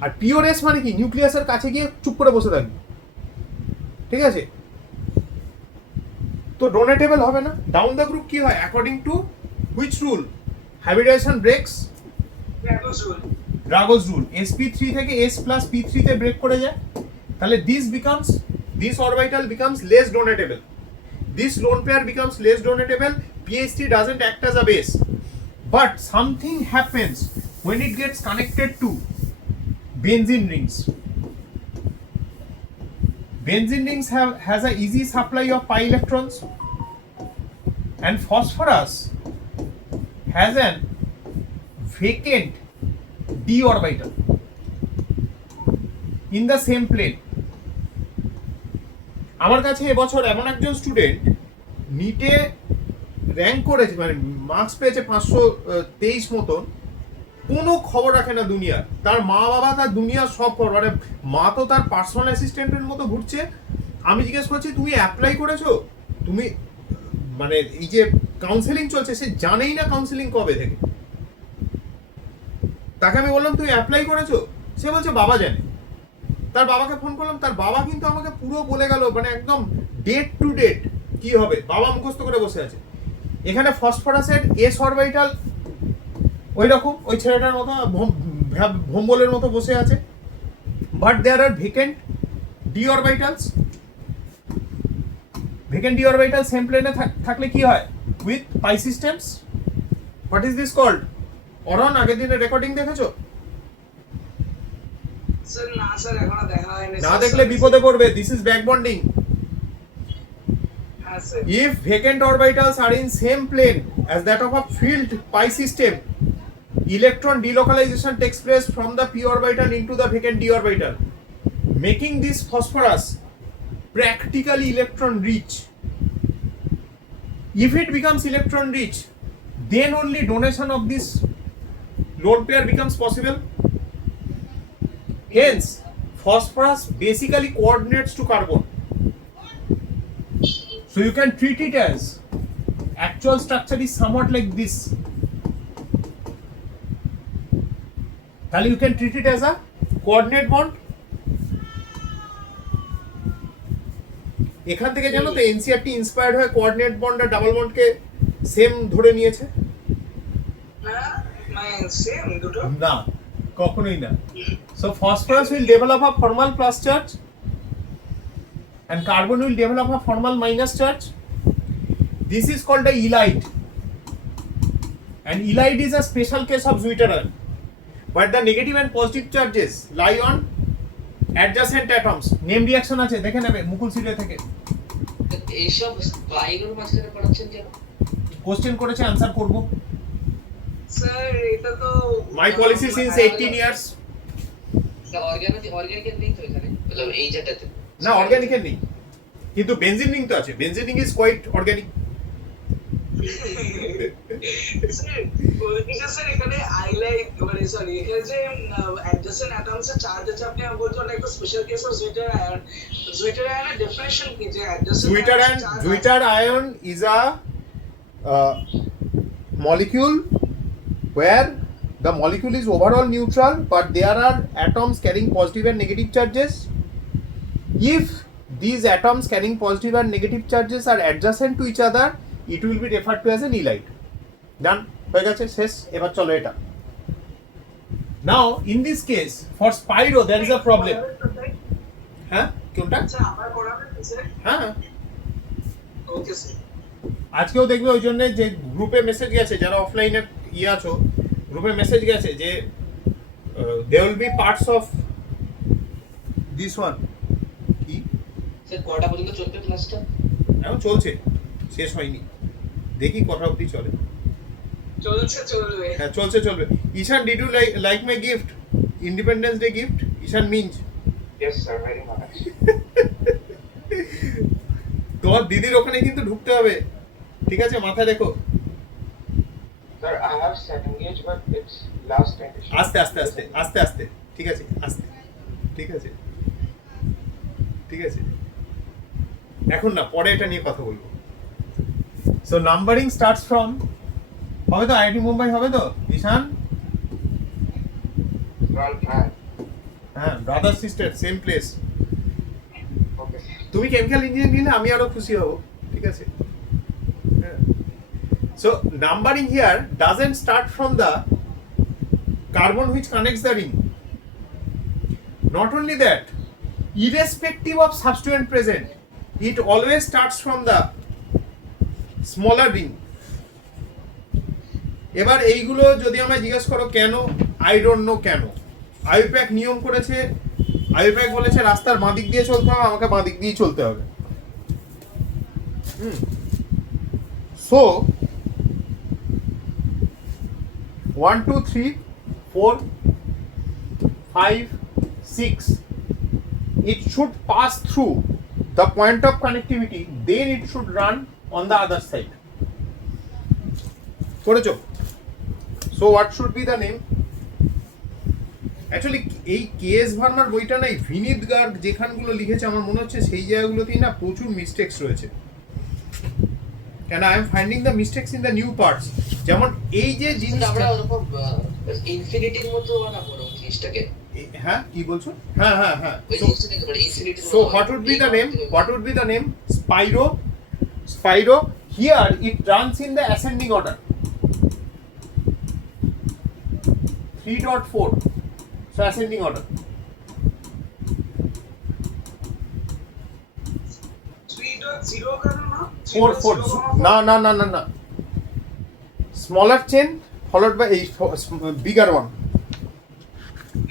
আর পিওর এস মানে কি, নিউক্লিয়াসের কাছে গিয়ে চুপ করে বসে থাকবে, ঠিক আছে? তো ডোনেটেবল হবে না। ডাউন দ্য গ্রুপ কি হয়, according to which rule hybridization breaks? Drago's rule. sp3 থেকে s প্লাস p3 তে ব্রেক করে যায়, তাহলে this orbital becomes less donatable, this lone pair becomes less donatable, pH3 doesn't act as a base, but something happens when it gets connected to benzene rings. Benzene rings has a easy supply of pi electrons, and phosphorus has an vacant d orbital in the same plane. আমার কাছে এবছর এমন একজন student নিটে rank করেছে, মানে marks পেয়েছে 523 মতন, কোনো খবর রাখে না দুনিয়ার। তার মা বাবা তার দুনিয়ার সব খবর, মানে মা তো তার পার্সোনাল অ্যাসিস্ট্যান্টের মতো ঘুরছে। আমি জিজ্ঞেস করছি তুমি অ্যাপ্লাই করেছো, তুমি মানে এই যে কাউন্সেলিং চলছে, সে জানেই না কাউন্সেলিং কবে থেকে। তাকে আমি বললাম তুই অ্যাপ্লাই করেছো, সে বলছে বাবা জানে। তার বাবাকে ফোন করলাম, তার বাবা কিন্তু আমাকে পুরো বলে গেল, মানে একদম ডেট টু ডেট কি হবে, বাবা মুখস্থ করে বসে আছে। এখানে ফসফরাসের এস অরবিটাল ওই রকম, ওই ছেলেটার মতো ভোম্বলের মতো বসে আছে, but there are vacant d orbitals. Vacant d orbital same প্লেনে থাকলে কি হয়, with pi systems. What is this called? অরন আগের দিনের রেকর্ডিং দেখেছো? স্যার না স্যার এখনো দেখা হয়নি না দেখলে বিপদে পড়বে। This is back bonding. হ্যাঁ sir If vacant orbitals are in same plane as that of a filled pi system, electron delocalization takes place from the p orbital into the vacant d orbital, making this phosphorus practically electron rich. If it becomes electron rich, then only donation of this lone pair becomes possible. Hence, phosphorus basically coordinates to carbon. So you can treat it as actual structure is somewhat like this. Then you can treat it as a coordinate bond. এখান থেকে জানো তো NCERT inspired হয়ে coordinate bond আর double বন্ডকে same ধরে নিয়েছে। না মানে সেম দুটো না, কখনোই না। So phosphorus will develop a formal plus charge and carbon will develop a formal minus charge. This is called a ylide, and ylide is a special case of Zwitterion, but the negative and positive charges lie on adjacent atoms. Name reaction আছে, দেখে নেবে মুকুল Syria থেকে। এইসব বাইরের মাঝখানে পড়াচ্ছেন কেন? Question করেছে, আনসার করব। স্যার এটা তো My policy since 18 years. Organic নেই তো এখানে, मतलब এই যেটাতে না, অর্গানিকের নেই, কিন্তু বেনজিন রিং তো আছে। Benzene ring is quite organic. Sir এখানে আইলাইট মানে সরি এখানে যে অ্যাডজেসেন্ট অ্যাটমস এর চার্জ আছে আপনি বলতে একটা স্পেশাল কেস অফ জুইটার আয়ন। জুইটার আয়নের ডেফিনিশন কি যে adjacent Zwitter ion is a molecule where the molecule is overall neutral, but there are atoms carrying positive and negative charges. If these atoms carrying positive and negative charges are adjacent to each other, it will be referred to as an ylide. Done? হয়ে গেছে, শেষ। এবার চলো এটা। Now in this case for Spiro there is a problem. হ্যাঁ কোনটা? আচ্ছা আমার পড়াবেন স্যার? হ্যাঁ, ওকে স্যার। আজকেও দেখবে ওই জন্য যে গ্রুপে মেসেজ গেছে, যারা অফলাইনে আছো গ্রুপে মেসেজ গেছে যে they will be parts of this one. কি স্যার কটা পর্যন্ত চলবে ক্লাসটা? এখন চলছে, শেষ হয়নি, দেখি কটা অবধি চলে। চলবে হ্যাঁ চলবে। Ishan, did you like my gift, independence day gift? Ishan Minz, Yes, sir, very much. তোমার দিদির ওখানে কিন্তু ঢুকতে হবে, ঠিক আছে? মাথায় রেখো। Sir, I have set engage, but it's last edition. আস্তে, ঠিক আছে, আস্তে, ঠিক আছে, ঠিক আছে। এখন না, পরে এটা নিয়ে কথা বলবো। সো নাম্বারিং স্টার্টস ফ্রম, হবে তো? আইআইটি মুম্বাই হবে তো ঈশান? I'll try. হ্যাঁ, brother sister same place. Okay, sir. তুমি কেমিক্যাল ইঞ্জিনিয়ারিং নিলে আমি আরো খুশি হব, ঠিক আছে? So numbering here doesn't start from the carbon which connects the ring. Not only that, irrespective of substituent present, it always starts from the smaller ring. এবার এইগুলো যদি আমায় জিজ্ঞেস করো কেন, আই ডোন্ট নো কেন। IUPAC নিয়ম করেছে, IUPAC বলেছে রাস্তার বাঁ দিক দিয়ে চলতে হবে, আমাকে বাঁ দিক দিয়েই চলতে হবে। So 1 2 3 4 5 6, it should pass through the point of connectivity, then it should run on the other side. করেছো? So what should be the name? Actually এই কেএস ভার্মার বইটা নাই, ভিনিত গার্গ যেখানগুলো লিখেছে আমার মনে হচ্ছে সেই জায়গাগুলোতেই না প্রচুর মিস্টেক্স রয়েছে। কেন I am finding the mistakes in the new parts. যেমন এই যে জিনিসটা আমরা ওরকম ইনফিনিটির মধ্যে বানাবো জিনিসটাকে। হ্যাঁ কি বলছো? হ্যাঁ ওই জিনিসটাকে বলে infinity. So what would be the name? What would be the name? Spiro. Here it runs in the ascending order. 3.4. So ascending order. 3.0 কারণ না 4. No. Smaller chain followed by a bigger one.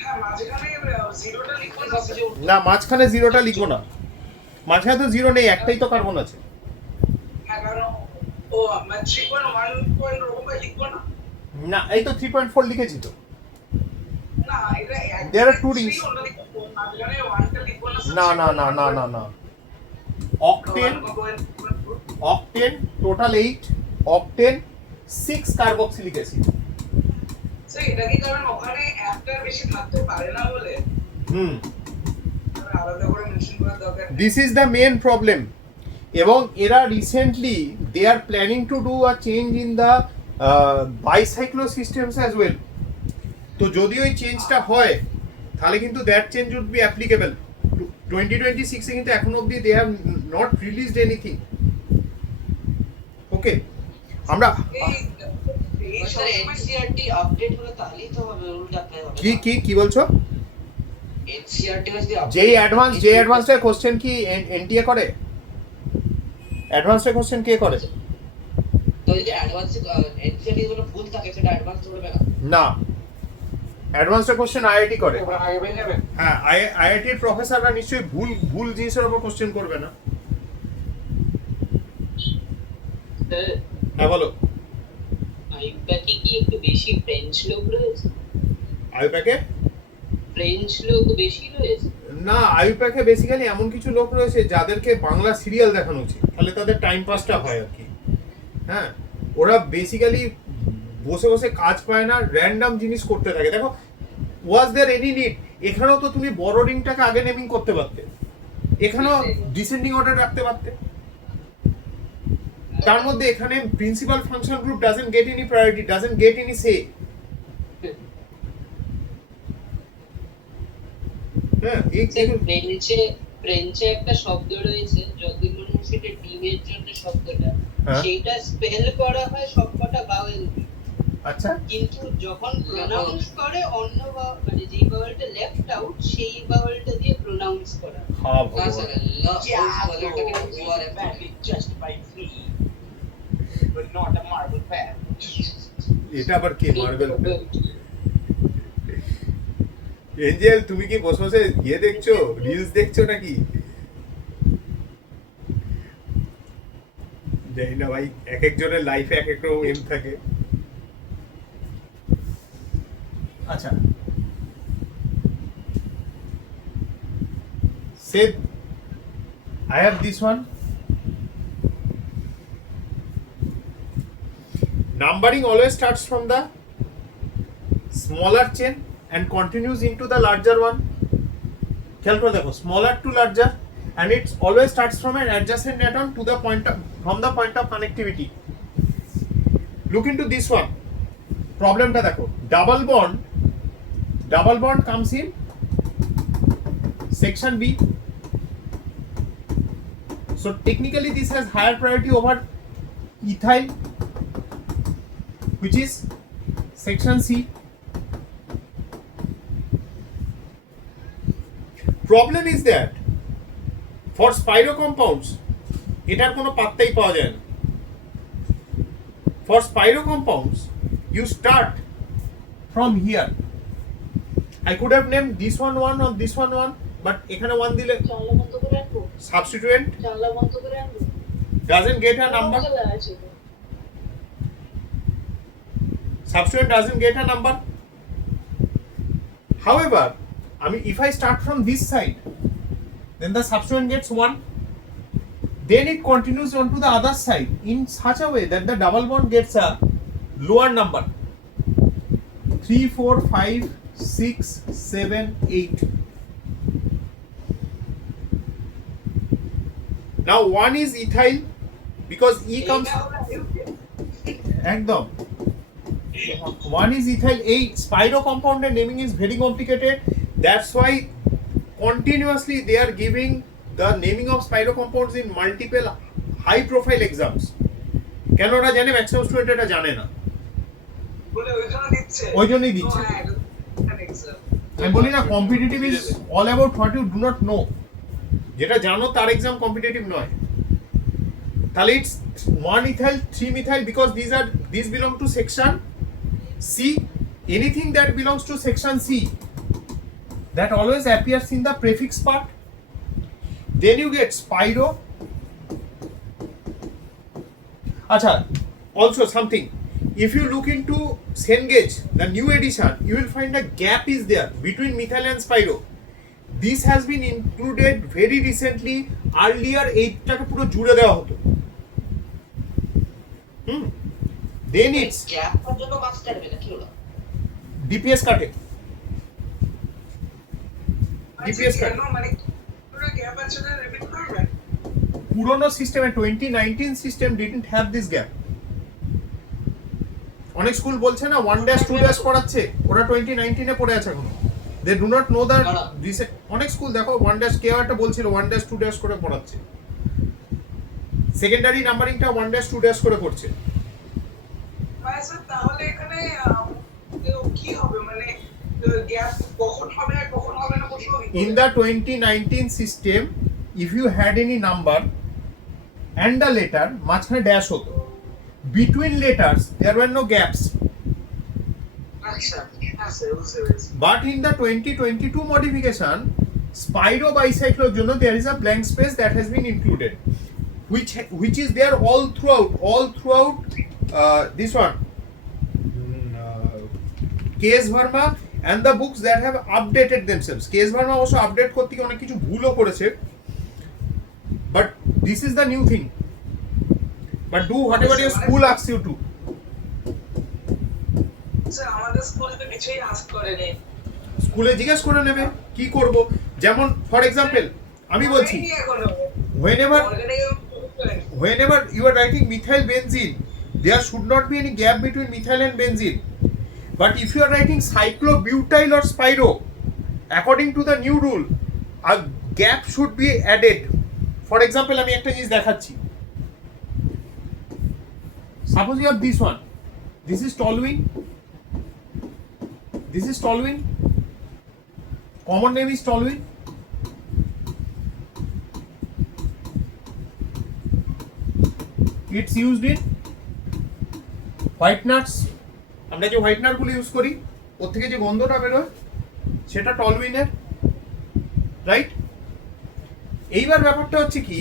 হ্যাঁ মাঝখানে জিরোটা লিখবো না সবকিছু না মাঝখানে জিরোটা লিখবো না, মাঝখানে তো জিরো নেই, একটাই তো কার্বন আছে। হ্যাঁ কারণ ও মানে 3.1 পয়েন্ট ওরকম লিখবো না। না এই তো 3.4 লিখেছি তো। না এটা There are two rings. অন্যদিকে মাঝখানে 1টা লিখবো না না না না না না না, octane, octane total 8, octane 6 carboxylic acid. Sir এটা কি কারণ ওখানে একটার বেশি থাকতে পারে না বলে আলাদা করে মেনশন করার দরকার নেই। This is the main problem. এবং এরা recently they are planning to do a change in the bicyclo systems as well. তো যদি ওই চেঞ্জটা হয় তাহলে কিন্তু that change would be applicable. 2026 এ কিন্তু এখনো অবধি they have not released anything. Okay আমরা এই স্যার এনসিআরটি আপডেট হলে তাহলেই তো হবে, উল্টা অ্যাপ্লাই হবে কি কি কি বলছো? এনসিআরটি যদি যেই অ্যাডভান্সের কোশ্চেন কি এনটিএ করে? অ্যাডভান্সের কোশ্চেন কে করে? তো যদি অ্যাডভান্স এনসিআরটি কোনো ভুল থাকে সেটা অ্যাডভান্স ধরবে না। না, অ্যাডভান্সের কোশ্চেন আইআইটি করে। এবার আইবে যাবেন। হ্যাঁ, আইআইটির প্রফেসররা নিশ্চয়ই ভুল ভুল জিনিসের উপর কোশ্চেন করবে না। হ্যাঁ বলো। আইপ্যাকে কি একটু বেশি ফ্রেঞ্চ লোক রয়েছে? আইপ্যাকে ফ্রেঞ্চ লোক বেশি রয়েছে? না, আইপ্যাকে বেসিক্যালি এমন কিছু লোক রয়েছে যাদেরকে বাংলা সিরিয়াল দেখানো উচিত, তাহলে তাদের টাইম পাসটা হয় আর কি। হ্যাঁ, ওরা বেসিক্যালি বসে বসে কাজ পায় না, র্যান্ডম জিনিস করতে থাকে। দেখো, ওয়াজ দেয়ার এনি নিড? এখানেও তো তুমি বড় রিংটাকে আগে নেমিং করতে পারতে, এখানেও ডিসেন্ডিং অর্ডার রাখতে পারতে। তার মধ্যে এখানে principal function group doesn't get any priority, doesn't get any say. হ্যাঁ, ফ্রেঞ্চে একটা শব্দ রয়েছে, যদি মনে হয় সেটা ডিমের জন্য শব্দটা, হ্যাঁ। সেইটা স্পেল করা হয় সবকটা ভাওয়েল, আচ্ছা, কিন্তু যখন প্রোনাউন্স করে অন্য মানে যেই ভাওয়েলটা লেফট আউট সেই ভাওয়েলটা দিয়ে প্রোনাউন্স করা হয়। হ্যাঁ না স্যার ওয়ালেটটাকে you are Just by free, but not a marble pad. এটা আবার কি মার্বেল? এঞ্জেল, তুমি কি বসে বসে ইয়ে দেখছো, রিলস দেখছো নাকি? জানি না ভাই, এক একজনের লাইফে এক এক রকম এম থাকে। আচ্ছা, say I have this one. Numbering always starts from the smaller chain and continues into the larger one. খেয়াল করে দেখো, smaller to larger, and it always starts from an adjacent atom to the point of, from the point of connectivity. Look into this one. Problemটা দেখো, double bond comes in section B. So technically this has higher priority over ethyl, which is section C. Problem is that for spiro compounds এটার কোনো পাত্তাই পাওয়া যায় না। For spiro compounds you start from here. I could have named this one 1 or this one 1, but এখানে 1 দিলে জানলা বন্ধ করে আনবো, substituent জানলা বন্ধ করে আনবো, doesn't get a number. আছে তো। Substituent doesn't get a number. However, if I start from this side, then the substituent gets 1. Then it continues on to the other side in such a way that the double bond gets a lower number. 3, 4, 5, 6, 7, 8. Now 1 is ethyl because E comes. Ekdom. 1 is ethyl. A spiro compound and naming is very complicated. That's why continuously they are giving the naming of spiro compounds in multiple high profile exams. কেন ওরা জানে? Maximum student এটা জানে না, বলে ওইজন্য দিচ্ছে। ওই জন্যই দিচ্ছে। আমি বলি না, competitive is all about what you do not know. যেটা জানো তার এক্সাম কম্পিটিটিভ নয়। তাহলে it's 1 ethyl 3 methyl because these belong to section C. Anything that belongs to section C that always appears in the prefix part. Then you get spiro. Acha, also something. If you look into Cengage, the new edition, you will find a gap is there between methyl and spiro. This has been included very recently. Earlier এইটাকে পুরো জুড়ে দেওয়া হতো। Then it's গ্যাপটার জন্য marks কাটবে না কি হলো? DPS কাটে। DPS কেন কাটে। মানে পুরো গ্যাপ আছে না রিপিট করবেন? পুরনো সিস্টেমে 2019 system didn't have this gap. অনেক স্কুল বলছে না 1-2 পড়াচ্ছে, ওরা 2019 এ পড়ে আছে এখন। They do not know that this, অনেক স্কুল দেখো 1- কেউ একটা বলছিল 1-2 করে পড়াচ্ছে, সেকেন্ডারি নাম্বারিংটা 1-2 করে করছে। মানে স্যার তাহলে এখানে কি হবে মানে গ্যাপ কখন হবে আর কখন হবে না বলতে হবে? In the 2019 system, if you had any number and a letter, মাঝখানে ড্যাশ হতো। Between letters, there were no gaps. আচ্ছা হ্যাঁ স্যার বুঝতে পেরেছি। But in the 2022 modification, spiro bicycle জন্য there is a blank space that has been included, which is there all throughout this one, K.S. Verma and the books that have updated themselves. K.S. Verma also update করতে গিয়ে অনেক কিছু ভুলও করেছে, but this is the new thing. But do whatever your school asks you to. Sir আমাদের স্কুলে তো কিছুই আস্ক করেনি। স্কুলে জিজ্ঞেস করে নেবে কি করব। যেমন ফর এক্সাম্পল আমি বলছি, whenever you are writing methyl benzene, there should not be any gap between methyl and benzene. But if you are writing cyclobutyl or spiro, according to the new rule, a gap should be added. For example, আমি একটা জিনিস দেখাচ্ছি। Suppose you have this one. This is toluene. This is toluene. Common name is toluene. It's used in whiteners. আমরা যে whitener গুলো use করি ওর থেকে যে গন্ধটা বেরোয় সেটা টলুইনের, রাইট? এইবার ব্যাপারটা হচ্ছে কি,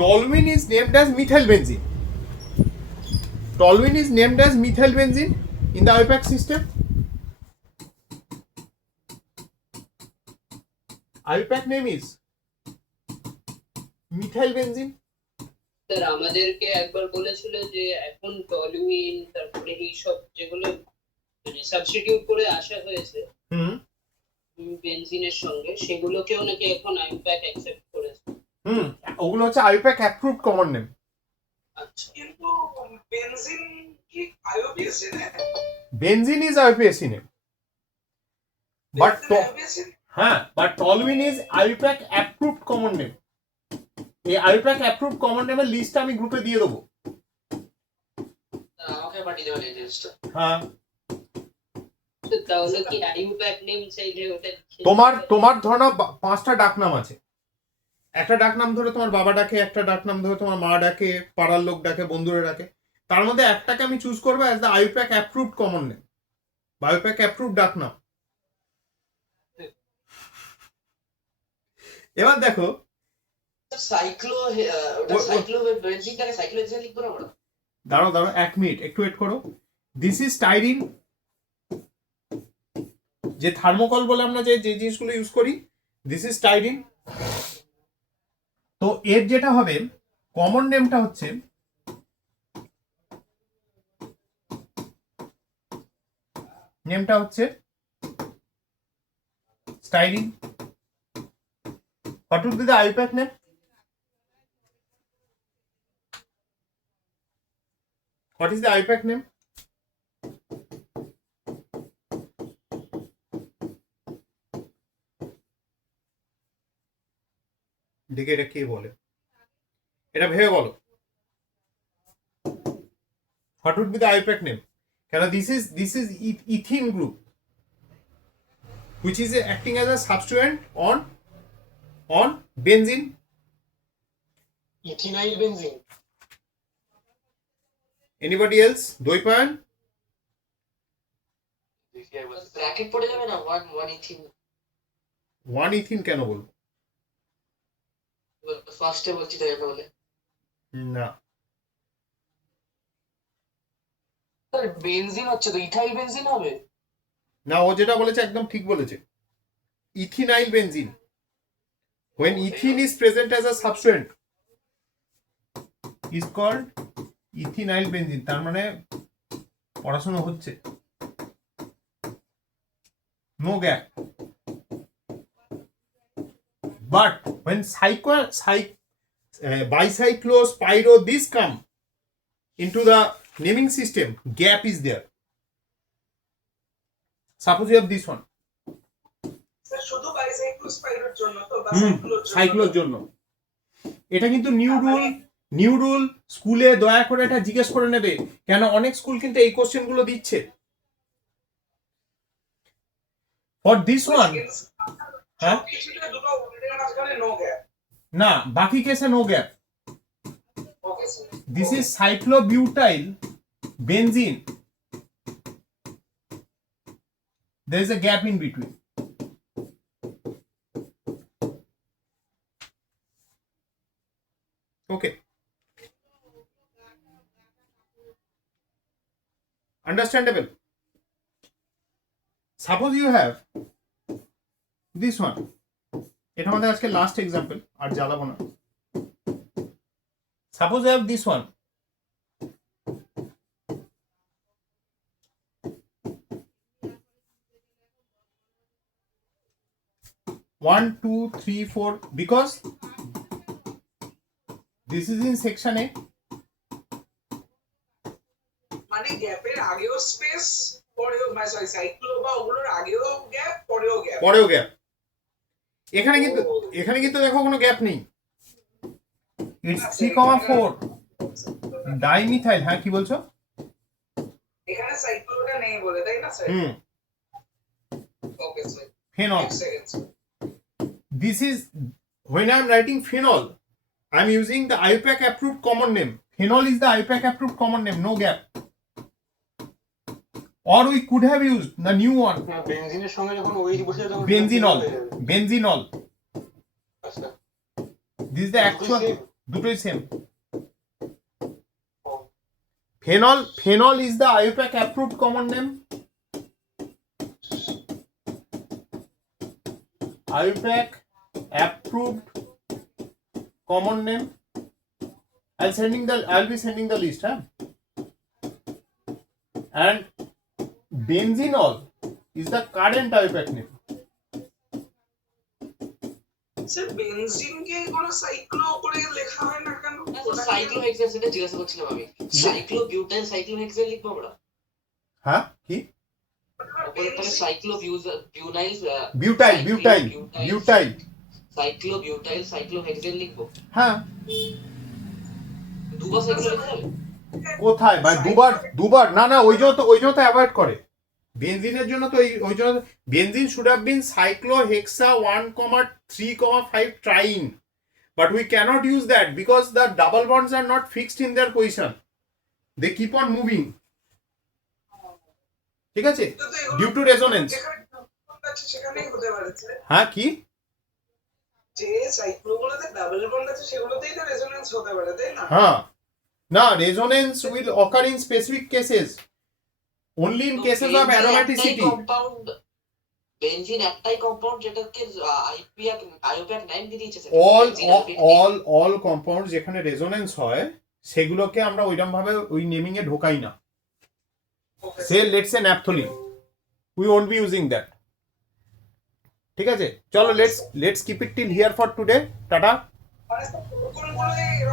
toluene is named as methyl benzene. Toluene is named as methyl benzene in the IUPAC system. IUPAC name is methyl benzene. Sir আমাদেরকে একবার বলেছিল যে এখন টলুইন তারপরে এই সব যেগুলো মানে সাবস্টিটিউট করে আসা হয়েছে বেনজিনের সঙ্গে, সেগুলোকেও নাকি এখন আইউপ্যাক অ্যাকসেপ্ট করেছে। ওগুলো হচ্ছে IUPAC approved common name. আচ্ছা, কিন্তু বেনজিন কি আইওপিএসসি না? Benzene is IUPAC name. But toluene is IUPAC approved common name. এই IUPAC approved common name এর লিস্টটা আমি গ্রুপে দিয়ে দেবো। আমাকে পাঠিয়ে দেবেন এই লিস্টটা। হ্যাঁ, তাহলে কি আইউপ্যাক নেম চাইলে ওটা তোমার ধরো না 5টা ডাক নাম আছে। একটা ডাক নাম ধরে তোমার বাবা ডাকে, একটা ডাক নাম ধরে তোমার মা ডাকে, পাড়ার লোক ডাকে, বন্ধুরা ডাকে। তার মধ্যে একটাকে আমি চুজ করবো as the IUPAC approved common name বা IUPAC approved ডাক নাম। এবার দেখো বেনজিনটাকে সাইক্লোহেক্সেন লিখবো না আমরা? দাঁড়াও 1 মিনিট একটু ওয়েট করো। দিস ইজ স্টাইরিন, যে থার্মোকল বলে আমরা যে জিনিসগুলো ইউজ করি, দিস ইজ স্টাইরিন। তো এর যেটা হবে কমন নেমটা হচ্ছে styrene. What would be the IUPAC name? What is the IUPAC name? দেখে এটা কে বলে, এটা ভেবে বলো। What would be the IUPAC name? কেন this is ethene group, which is acting as a substituent on benzene. Ethinyl benzene. Anybody else? Doipan? Bracket পড়ে যাবে না 1 ইথিন? ওয়ান ইথিন কেন বলবো? ফার্স্টে বলছি তাই বলে না, স্যার বেনজিন হচ্ছে তো, ইথাইল বেনজিন হবে? না, ও যেটা বলেছে একদম ঠিক বলেছে। Ethinyl benzene, when ethene is present as a substrate is called ethynyl benzene। তার মানে পড়াশোনা হচ্ছে, no gap, but when bicyclospyro this come into the naming system, gap is there। suppose you have this one, sir শুধু বাইসাইক্লোস্পাইরোর জন্য তো বা সাইক্লোর জন্য। এটা কিন্তু নিউ রুল স্কুলে দয়া করে এটা জিজ্ঞেস করে নেবে, কেন অনেক স্কুল কিন্তু এই কোশ্চেন গুলো দিচ্ছে। ফর দিস ওয়ান, হ্যাঁ, কিছুটা দুটো ওয়ার্ডের মাঝখানে নো গ্যাপ। না, বাকি কেসে no gap. Okay sir, this is cyclobutyl benzene, there is a gap in between। Okay, understandable। suppose you have this one, এটা আমাদের আজকে লাস্ট এক্সাম্পল, আর জ্বালাবো না। suppose you have this one, one, two, three, four, because this is in section A, মানে গ্যাপের আগেও space, পরেও মানে সরি সাইক্লো বা ওগুলোর আগেও গ্যাপ, পরেও গ্যাপ। এখানে কিন্তু দেখো কোনো গ্যাপ নেই। It's 3,4 dimethyl. হ্যাঁ, কি বলছো? এখানে সাইক্লোটা নেই বলে, তাই না স্যার? Okay sir, phenol. এক second sir. This is when I am writing phenol, I am using the IUPAC approved common name. Phenol is the IUPAC approved common name, no gap। Or we could have used the new one, বেনজিনের সঙ্গে যখন OH বসে তখন benzenol। আচ্ছা, This is the actual, same? দুটোই same. Phenol is the IUPAC approved common name। IUPAC approved common name। I'll be sending the list, huh? And benzenol is the current IUPAC name। Sir বেনজিনকে কোনো cyclo করে লেখা হয় না কেন? Cyclohexane, সেটা জিজ্ঞাসা করছিলাম আমি। সাইক্লোবিউটাইল সাইক্লোহেক্সেন লিখবো আমরা? হ্যাঁ, কি? তাহলে সাইক্লোবিউনাইল বিউটাইল সাইক্লোবিউটাইল সাইক্লোহেক্সেন লিখবো? হ্যাঁ। দুবার সাইক্লো লেখা যাবে? কোথায় ভাই দুবার? না, ওই জন্য তো অ্যাভয়েড করে। বেনজিনের জন্য তো ওই জন্য benzene should have been cyclohexa 1,3,5 triene, but we can't use that because the double bonds are not fixed in their position, they keep on moving. ঠিক আছে, ডিউ টু রেজোনেন্স। সেখানেই হতে পারে স্যার। হ্যাঁ, কি? যে সাইক্লোগুলোতে ডাবল বন্ড আছে সেগুলোতেই তো রেজোনেন্স হতে পারে, তাই না? হ্যাঁ, না, resonance will occur in specific cases, only in cases of aromaticity। Benzene একটাই কম্পাউন্ড যেটাকে IUPAC নাম দিয়ে দিয়েছে। all compounds যেখানে রেজোনেন্স হয় সেগুলোকে আমরা ওইরকম ভাবে ওই নেমিং এ ঢোকাই না। সে let's A naphthalene, we won't be using that. ঠিক আছে, চলো let's keep it till here for today. Tata. মানে কোন